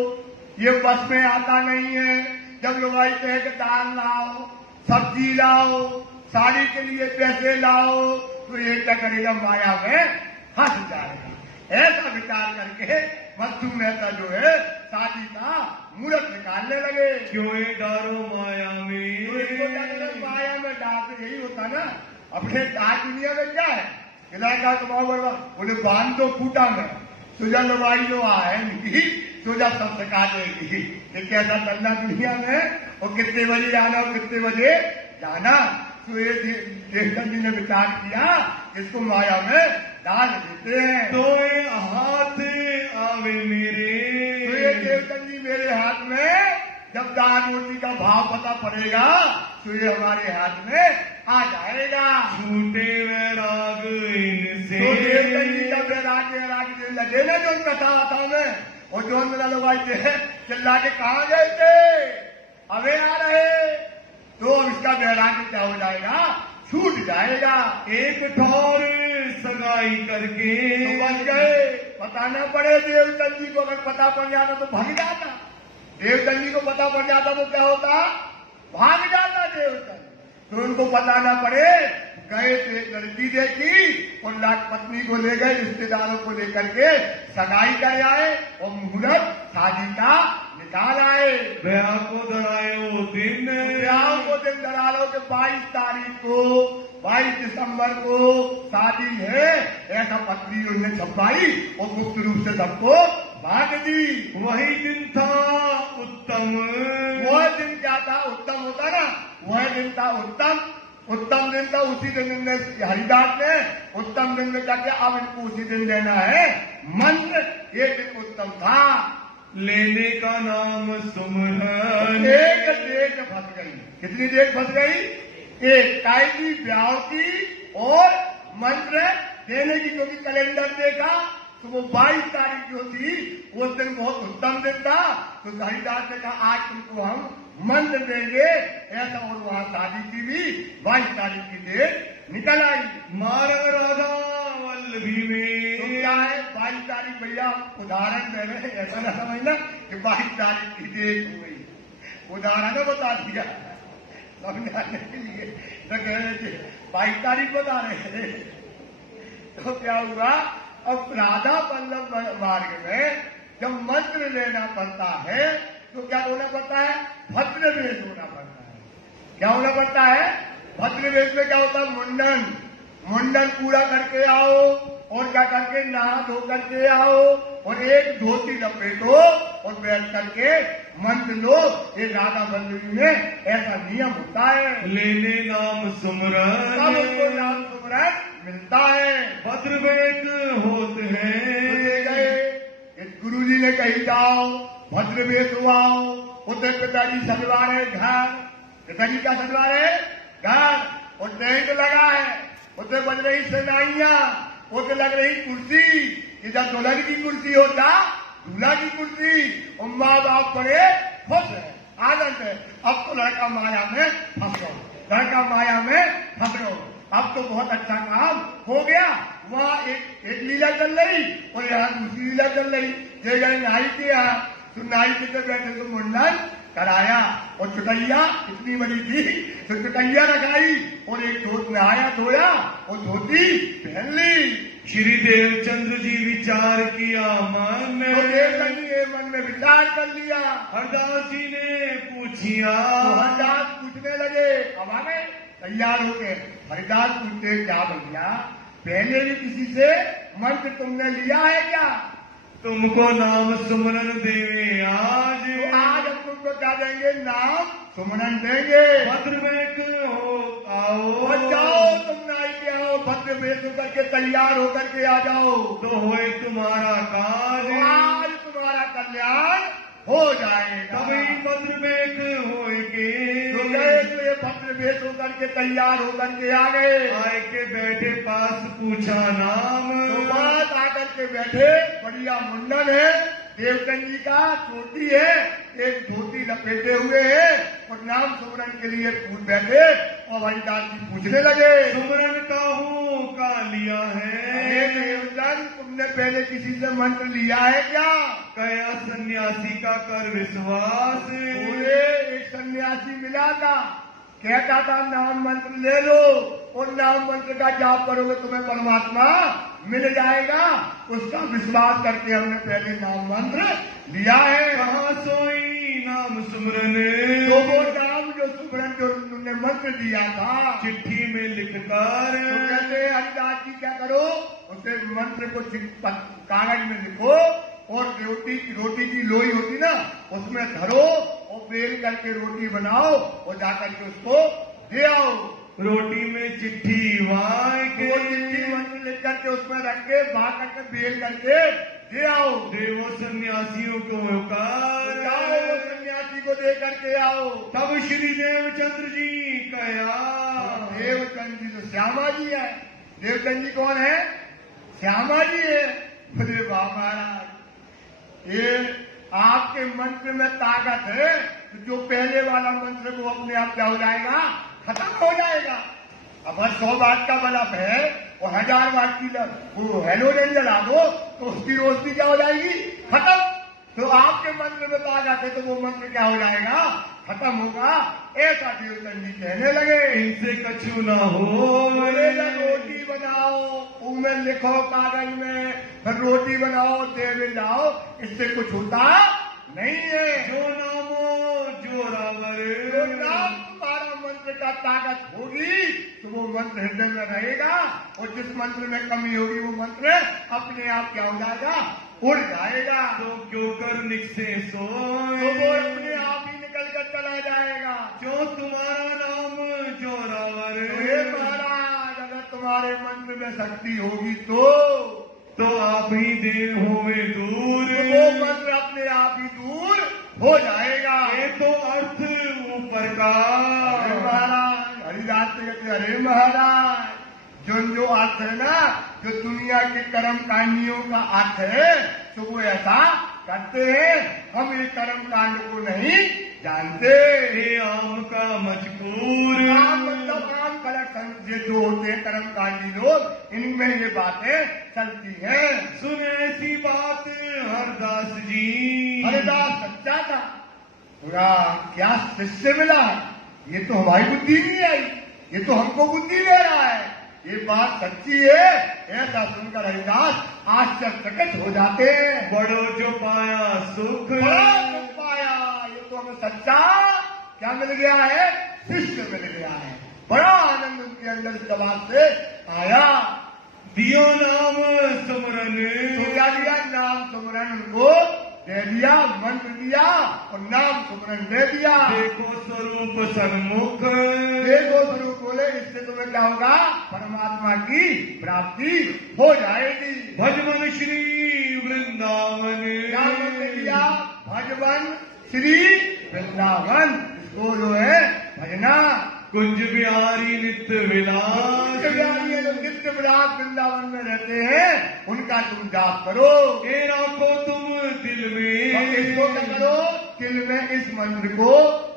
ये बस में आता नहीं है। जब लोग कहे कि दाल लाओ, सब्जी लाओ, साड़ी के लिए पैसे लाओ, तो ये क्या करेगा? माया में फंस जाएगा। ऐसा विचार करके मधु मेहता जो है शादी का मुहूर्त निकालने लगे। क्यों डारो माया में? तो इसको क्या करें? माया में डालते यही होता ना। अपने आज दुनिया में क्या है? इलाका तुम्हारा बड़वा बोले बांध दो खूंटा में, सुजा लवाई जो आएगी सुजा सब सिखा देगी। ये कैसा चलना दुनिया में, और कितने बजे जाना और कितने बजे जाना। तो ये देवचंद जी ने विचार किया इसको माया में डाल देते हैं। तो ये हाथ आवे मेरे। तो ये देवचंद जी मेरे हाथ में जब दान रोटी का भाव पता पड़ेगा तो ये हमारे हाथ में आ जाएगा। छूटे वैराग इनसे। तो देवचंद जी का वैराग्य लगे ना जो कथा था में, और जो लोग आए थे चिल्ला के कहा गए थे, अबे आ रहे, तो इसका वैराग्य क्या हो जाएगा, छूट जाएगा। एक ठौर सगाई करके तो बच गए। पता न पड़े देवचंद जी को, अगर पता पड़ जाता तो भाग जाता। देवचंद जी को पता पड़ जाता तो क्या होता, भाग जाता देवचंद। तो उनको पता न पड़े, गए तो एक लड़की देखी और पत्नी को ले गए, रिश्तेदारों को लेकर के सगाई कर आए और मुहूर्त शादी का निकाल आए। ब्याह को दड़ायो दिन, ब्याह को दिन दड़ा लो कि 22 तारीख को, 22 दिसंबर को शादी है, ऐसा पत्री उन्हें छपाई और गुप्त रूप से सबको बांट दी। वही दिन था उत्तम, वह दिन क्या था, उत्तम होता ना, वह दिन था उत्तम। उत्तम दिन था, उसी दिन हरिदास ने उत्तम दिन में क्या किया, अब इनको उसी दिन देना है मंत्र। ये दिन उत्तम था। लेने का नाम सुमरन। एक डेट फंस गई। कितनी डेट फंस गई, एक कायदी ब्याह की और मंत्र देने की, क्योंकि कैलेंडर देखा तो वो 22 तारीख जो थी उस दिन बहुत उत्तम दिन था। तो हरिदास ने कहा आज तुमको हम मंत्र देंगे ऐसा, और वहां शादी की भी 22 तारीख की डेट निकल आई। मारग राधा वल्लभी में तो क्या है 22 तारीख, भैया उदाहरण दे रहे हैं, ऐसा ना समझना कि 22 तारीख की डेट हो गई, उदाहरण बता दिया समझाने के लिए। तो कह रहे थे 22 तारीख बता रहे थे। तो क्या हुआ, अब राधा वल्लभ मार्ग में जब मंत्र लेना पड़ता है तो क्या होना पड़ता है, भद्र वेश होना पड़ता है। क्या होना पड़ता है, भद्र वेश में क्या होता है, मुंडन, मुंडन पूरा करके आओ और क्या करके नहा धो करके आओ और एक धोती लपेटो और बैठ करके मंत्र लो। ये राधा वल्लभी में ऐसा नियम होता है। लेने नाम सुमरन, तब उसको नाम सुमरन मिलता है। भद्रवेक होते हैं। गुरु जी ने कही जाओ भद्र वेश हुआओ, उधर पिताजी सजवा रहे घर, पिताजी का सजवा रहे घर, और टेंट लगा है, उधर बज रही सेनाइयां, उधर लग रही कुर्सी, इधर दुल्हन की कुर्सी होता, दूल्हा की कुर्सी, और माँ बाप बड़े खुश है, आनंद है। अब तो लड़का माया में फंस गो, लड़का माया में फंस गो। अब तो बहुत अच्छा काम हो गया। वहाँ एक लीला चल रही और यहाँ दूसरी लीला चल रही। ये गए नाई के यहाँ, तो नाई के तो बैठे तो मुंडन कराया और चुटैया इतनी बड़ी थी तो चुटैया रखाई और एक धोत नहाया धोया और धोती पहन ली। श्री देवचंद्र जी विचार किया मन में, तो देवचंद्र जी मन में विचार कर लिया। हरदास जी ने पूछिया, तो हरदास पूछने लगे, अब आ गए तैयार हो गए। हरिदास पूछते क्या भैया, पहले भी किसी से मंत्र तुमने लिया है क्या? तुमको नाम सुमरन देवे आज, तो आज हम तुमको क्या देंगे, नाम सुमरन देंगे। भद्रवेक हो आओ, और जाओ तुम नाई के आओ, भद्र वेश होकर के तैयार होकर के आ जाओ, तो होए तुम्हारा काज, आज तुम्हारा कल्याण हो जाएगा। तभी भद्रवेक होए के, तो गए तो ये भद्र वेश होकर के तैयार होकर के आ गए। आए के बैठे पास पूछा नाम, तो बात आकर के बैठे, बढ़िया मुंडन है, देवचंद जी का चोटी है, एक धोती लपेटे हुए है और नाम सुमरन के लिए फूल बैठे और हरिदास जी पूछने लगे, सुमरन काहू का लिया है? देवचंद तुमने पहले किसी से मंत्र लिया है क्या? कया सन्यासी का कर विश्वास, बोले एक सन्यासी मिला था, कहता था नाम मंत्र ले लो और नाम मंत्र का जाप करोगे तुम्हें परमात्मा मिल जाएगा। उसका विश्वास करके हमने पहले नाम मंत्र लिया है। कहाँ सोई नाम सुमरन, तो वो नाम जो सुमरन जो उन्होंने मंत्र दिया था चिट्ठी में लिखकर, तो कहते हरिदास जी क्या करो, उसे मंत्र को कागज में लिखो और रोटी की लोई होती ना उसमें धरो और बेल करके रोटी बनाओ और जाकर के उसको दे आओ। रोटी में चिट्ठी वाय के, चिट्ठी मंत्र लिख करके उसमें रख के बहा करके बेल करके दे आओ। देवो सन्यासियों को जाओ वो सन्यासी को दे करके आओ। तब श्री देवचंद्र जी कया, देवचंद जी तो श्यामा जी है। देवचंद जी कौन है? श्यामा जी है। बोले वाह महाराज ये आपके मंत्र में ताकत है, तो जो पहले वाला मंत्र वो अपने आप क्या हो जाएगा, खत्म हो जाएगा। अगर 100 वाट का बल्ब है और 1000 वाट की वो हेलोजन जला दो तो उसकी रोशनी क्या हो जाएगी, खत्म। तो आपके मंत्र में ताकत है तो वो मंत्र क्या हो जाएगा, खत्म होगा। ऐसा देवचंद जी कहने लगे। इनसे कछु न हो, रोटी बनाओ, उनमें लिखो कागज में, फिर रोटी बनाओ दे जाओ, इससे कुछ होता नहीं है। जो नामो जोरावर, जो नाम तुम्हारा मंत्र का ताकत होगी तो वो मंत्र हृदय में रहेगा, और जिस मंत्र में कमी होगी वो मंत्र अपने आप क्या हो जाएगा, उड़ जाएगा। तो क्यों कर निकसे तो सोए, वो अपने आप ही निकल कर चला जाएगा। जो तुम्हारा नाम जोरावर। हे महाराज, अगर तुम्हारे मंत्र में शक्ति होगी तो आप ही देव होवे दूर, वो मंत्र अपने आप ही दूर हो जाएगा। ये तो अर्थ ऊपर का। अरे महाराज, हरिदास से कहते अरे महाराज, जो अर्थ है ना, जो दुनिया के कर्म कांडियों का अर्थ है, तो वो ऐसा करते हैं। हम ये कर्म कांड को नहीं जानते। ये आम का मजकूर, आम मतलब आम कलर ये जो होते हैं कर्म कांडी लोग, इनमें ये बातें चलती हैं। सुन ऐसी बात हरदास जी। हरिदास सच्चा था, पूरा क्या शिष्य मिला है, ये तो हमारी बुद्धि नहीं आई, ये तो हमको बुद्धि दे रहा है, ये बात सच्ची है। ऐसा सुनकर हरिदास आश्चर्यचकित हो जाते हैं। बड़ो जो पाया सुख, बड़ा सुख पाया, ये तो हमें सच्चा क्या मिल गया है, शिष्य मिल गया है। बड़ा आनंद उनके अंदर इस बात से आया। दियो नाम सुमरन, तो क्या दिया, नाम सुमरन उनको दे दिया, मंत्र दिया और नाम सुमरन दे दिया। देखो स्वरूप सन्मुख, देखो स्वरूप बोले, इससे तुम्हें क्या होगा, परमात्मा की प्राप्ति हो जाएगी। भजमन श्री वृंदावन, क्या मंत्र दिया, भजवन श्री वृंदावन, इसको जो है भजना। कुंज बिहारी नित्य विलास, नित्य विलास वृंदावन में रहते हैं, उनका तुम जाप करो। ये रखो तुम दिल में, इसको क्या करो, दिल में इस मंत्र को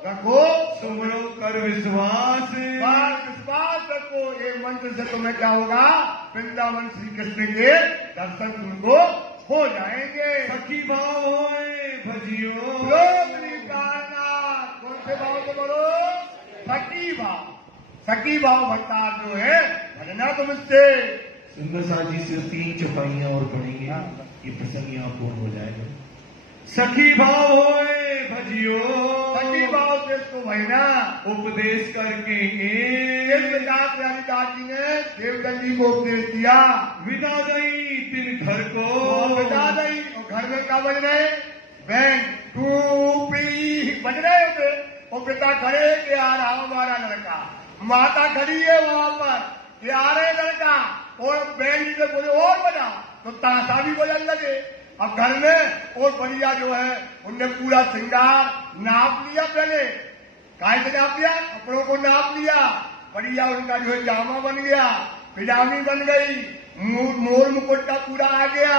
रखो। सुमरो कर विश्वास, विश्वास रखो, ये मंत्र से तुम्हें क्या होगा, वृंदावन श्री कृष्ण के दर्शन तुमको हो जाएंगे। सखी भाव होए भजियो, कौन से भाव से बोलो, सखी भाव। सखी भाव भट्टार जो है, भजना तुम इससे। सुंदर सा जी से 3 चौपाइयां और पढ़ेंगे, ये प्रसंग यहाँ पूर्ण हो जाएगा। सखी भाव होए भजियो, सखी भाव से इसको भजना उपदेश करके इस प्रकार से हरिदास जी ने देवचंद जी को उपदेश दिया। विदा दई तिन घर को, विदा दई, और घर में क्या बज रहे, बैंड टूपी बज रहे होते, और पिता खड़े के आ रहा हमारा लड़का, माता खड़ी है वहां पर, ये आ रहे लड़का, और बैंड से बोले और बजा, तो ताशा भी बजन लगे। अब घर में और बढ़िया जो है, उनने पूरा श्रृंगार नाप लिया, पहले काय से नाप लिया, कपड़ों को नाप लिया, बढ़िया उनका जो है जामा बन गया, पिजामी बन गई, मोर मुकुट का पूरा आ गया,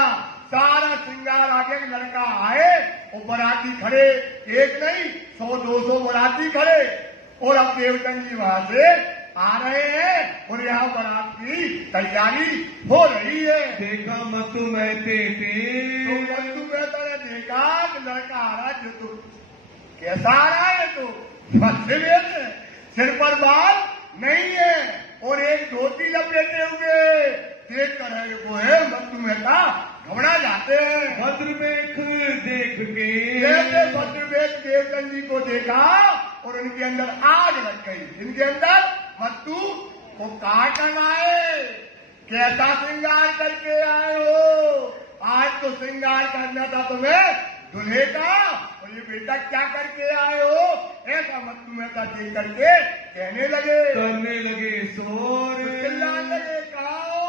सारा श्रृंगार आ गया। लड़का आए और बराती खड़े, एक नहीं 100-200 बराती खड़े, और अब देवचंद जी वहां से आ रहे हैं, और यहाँ बारात की तैयारी हो रही है। देखा मतु महते तो मतु महता ने देखा कि लड़का आ रहा है, जो तो कैसा आ रहा है, तो मत्स्य सिर पर बाल नहीं है, और एक धोती लपेटे हुए, देख कर है वो है मतु महता घबरा जाते हैं। भद्रमेख देख के, भद्रमेख देवचंद जी को देखा और उनके अंदर आग लग गई। इनके अंदर मत्तू को काटन आए, कैसा श्रृंगार करके आए हो, आज तो श्रृंगार करना था तुम्हें दुल्हे का, और ये बेटा क्या करके आए हो, ऐसा मत्तू मेहता देख करके कहने लगे, करने लगे शोर, चिल्लाने लगे, कहो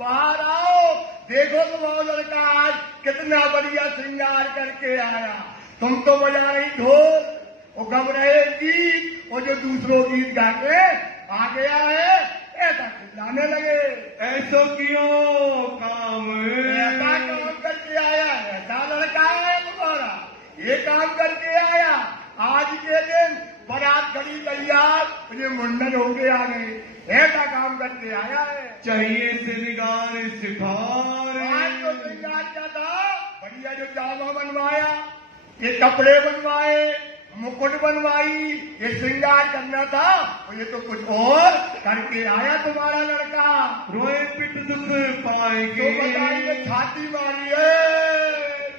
बाहर आओ, देखो तुम्हारा लड़का आज कितना बढ़िया श्रृंगार करके आया। तुम तो बजा रही ढोल और गम रहे गीत, और जो दूसरों गीत गा के आ गया है, ऐसा चिल्लाने लगे। ऐसो क्यों काम, ऐसा काम करके आया, ऐसा लड़का ये काम करके आया। आज के दिन बारात खड़ी तैयार, मुझे मुंडन होके आ गए, ऐसा काम करके आया है। चाहिए श्रृंगार सिखार, आज तो श्रृंगार क्या था, बढ़िया जो जामा बनवाया, ये कपड़े बनवाए, मुकुट बनवाई, ये श्रृंगार करना था, और ये तो कुछ और करके आया तुम्हारा लड़का। रोए पिट दुख पाएंगे, तो बताइए छाती मारी है,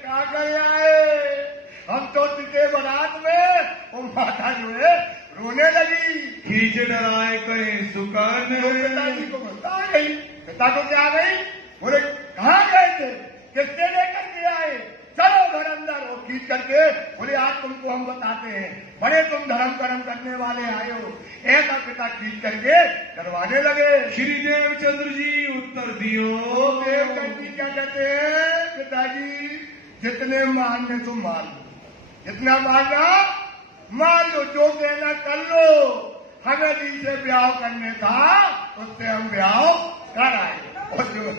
क्या कर आए। हम तो टिके बारात में, वो माता जो है रोने लगी, खींच डराए कहे सुकन। तो पिताजी को बता गई, पिता को क्या गई, बोले कहाँ गए थे, किसने लेकर के आए, चलो घर अंदर। और खींच करके बोले आज तुमको हम बताते हैं, बड़े तुम धर्म कर्म करने वाले आए हो। ऐसा पिता खींच करके करवाने लगे। श्री देवचंद्र जी उत्तर दियो, देवचंद्र जी क्या कहते हैं, पिताजी जितने मानने तुम मान लो, जितना मानना मान लो, जो कहना कर लो। हमें जिनसे ब्याह करने था उससे हम ब्याह कर आए, और जो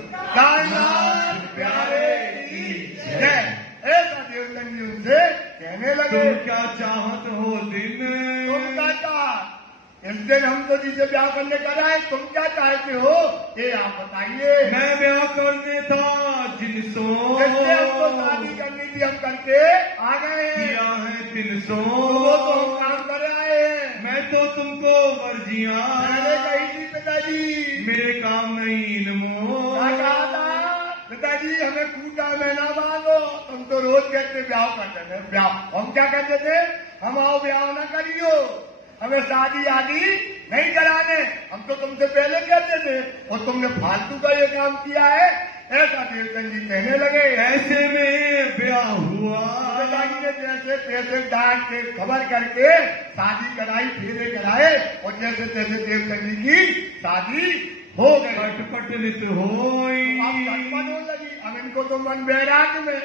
प्यारे की जय, ऐसा देवचंद जी उनसे कहने लगे। तुम क्या चाहत हो दिन, तुम क्या चाह, इस दिन हम तो जिसे ब्याह करने कर आए, तुम क्या चाहते हो ये आप बताइए। मैं ब्याह करने था जिनसो, जिससे हमको शादी करनी थी हम करके आ गए, किया है तिलसो। वो तो हम काम कर आए हैं। मैं तो तुमको वर्जियां मैंने कही थी पिताजी, मेरे काम नहीं नमो। क्या कहा था पिताजी, हमें कूटा में ना बांधो, तुम तो रोज कहते ब्याह करते थे, ब्याह हम क्या कहते थे, हम आओ ब्याह ना करियो, हमें शादी आदि नहीं कराने, हम तो तुमसे पहले कहते थे, और तुमने फालतू का ये काम किया है। ऐसा देवचंद जी कहने लगे। ऐसे में ब्याह हुआ, पिताजी ने जैसे तैसे डांट के खबर करके शादी कराई, फेरे कराए, और जैसे तैसे देवचंद जी की शादी हो गई। कटपट नित होई, अब कटपट हो लगी, अब इनको तो मन बैराग में,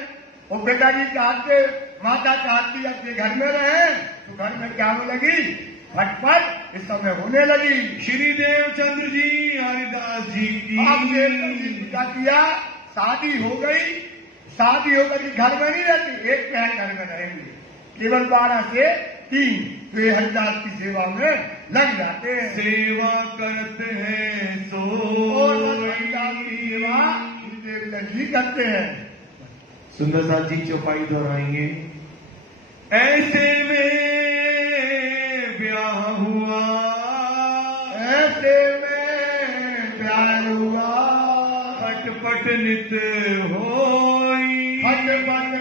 और पिताजी चाहते, माता चाहती अपने घर में रहे, तो घर में क्या होने लगी, फटफट इस समय होने लगी। श्री देवचंद्र जी हरिदास जी की, अब देवचंद जी क्या किया, शादी हो गई, शादी होकर के घर में नहीं रहती, एक पहर घर में रहेंगे, केवल 12 से 3, तो ये हरिदास की सेवा में लग जाते हैं। सेवा करते हैं सो, और हरिदास की सेवा देवचंद जी करते हैं। सुंदरदास जी चौपाई दोहराएंगे। ऐसे में ब्याह हुआ, ऐसे में प्यार हुआ, खटपट नित होई, खटपट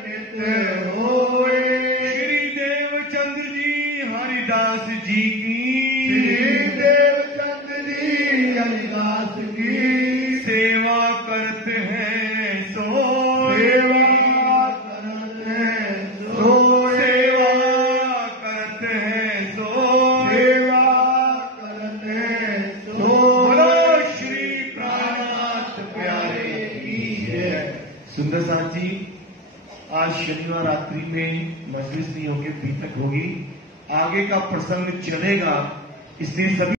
नित होए। श्री देवचंद्र जी हरिदास जी की, श्री देवचंद जी हरिदास की सेवा करते हैं सो, सेवा करते हैं सो, सेवा करते हैं सो, सेवा करते हैं सो। बोलो श्री प्राणनाथ प्यारे की जय। सुंदरदास जी आज शनिवार रात्रि में मजलिस नहीं होगी, बीतक होगी, आगे का प्रसंग चलेगा, इसलिए सभी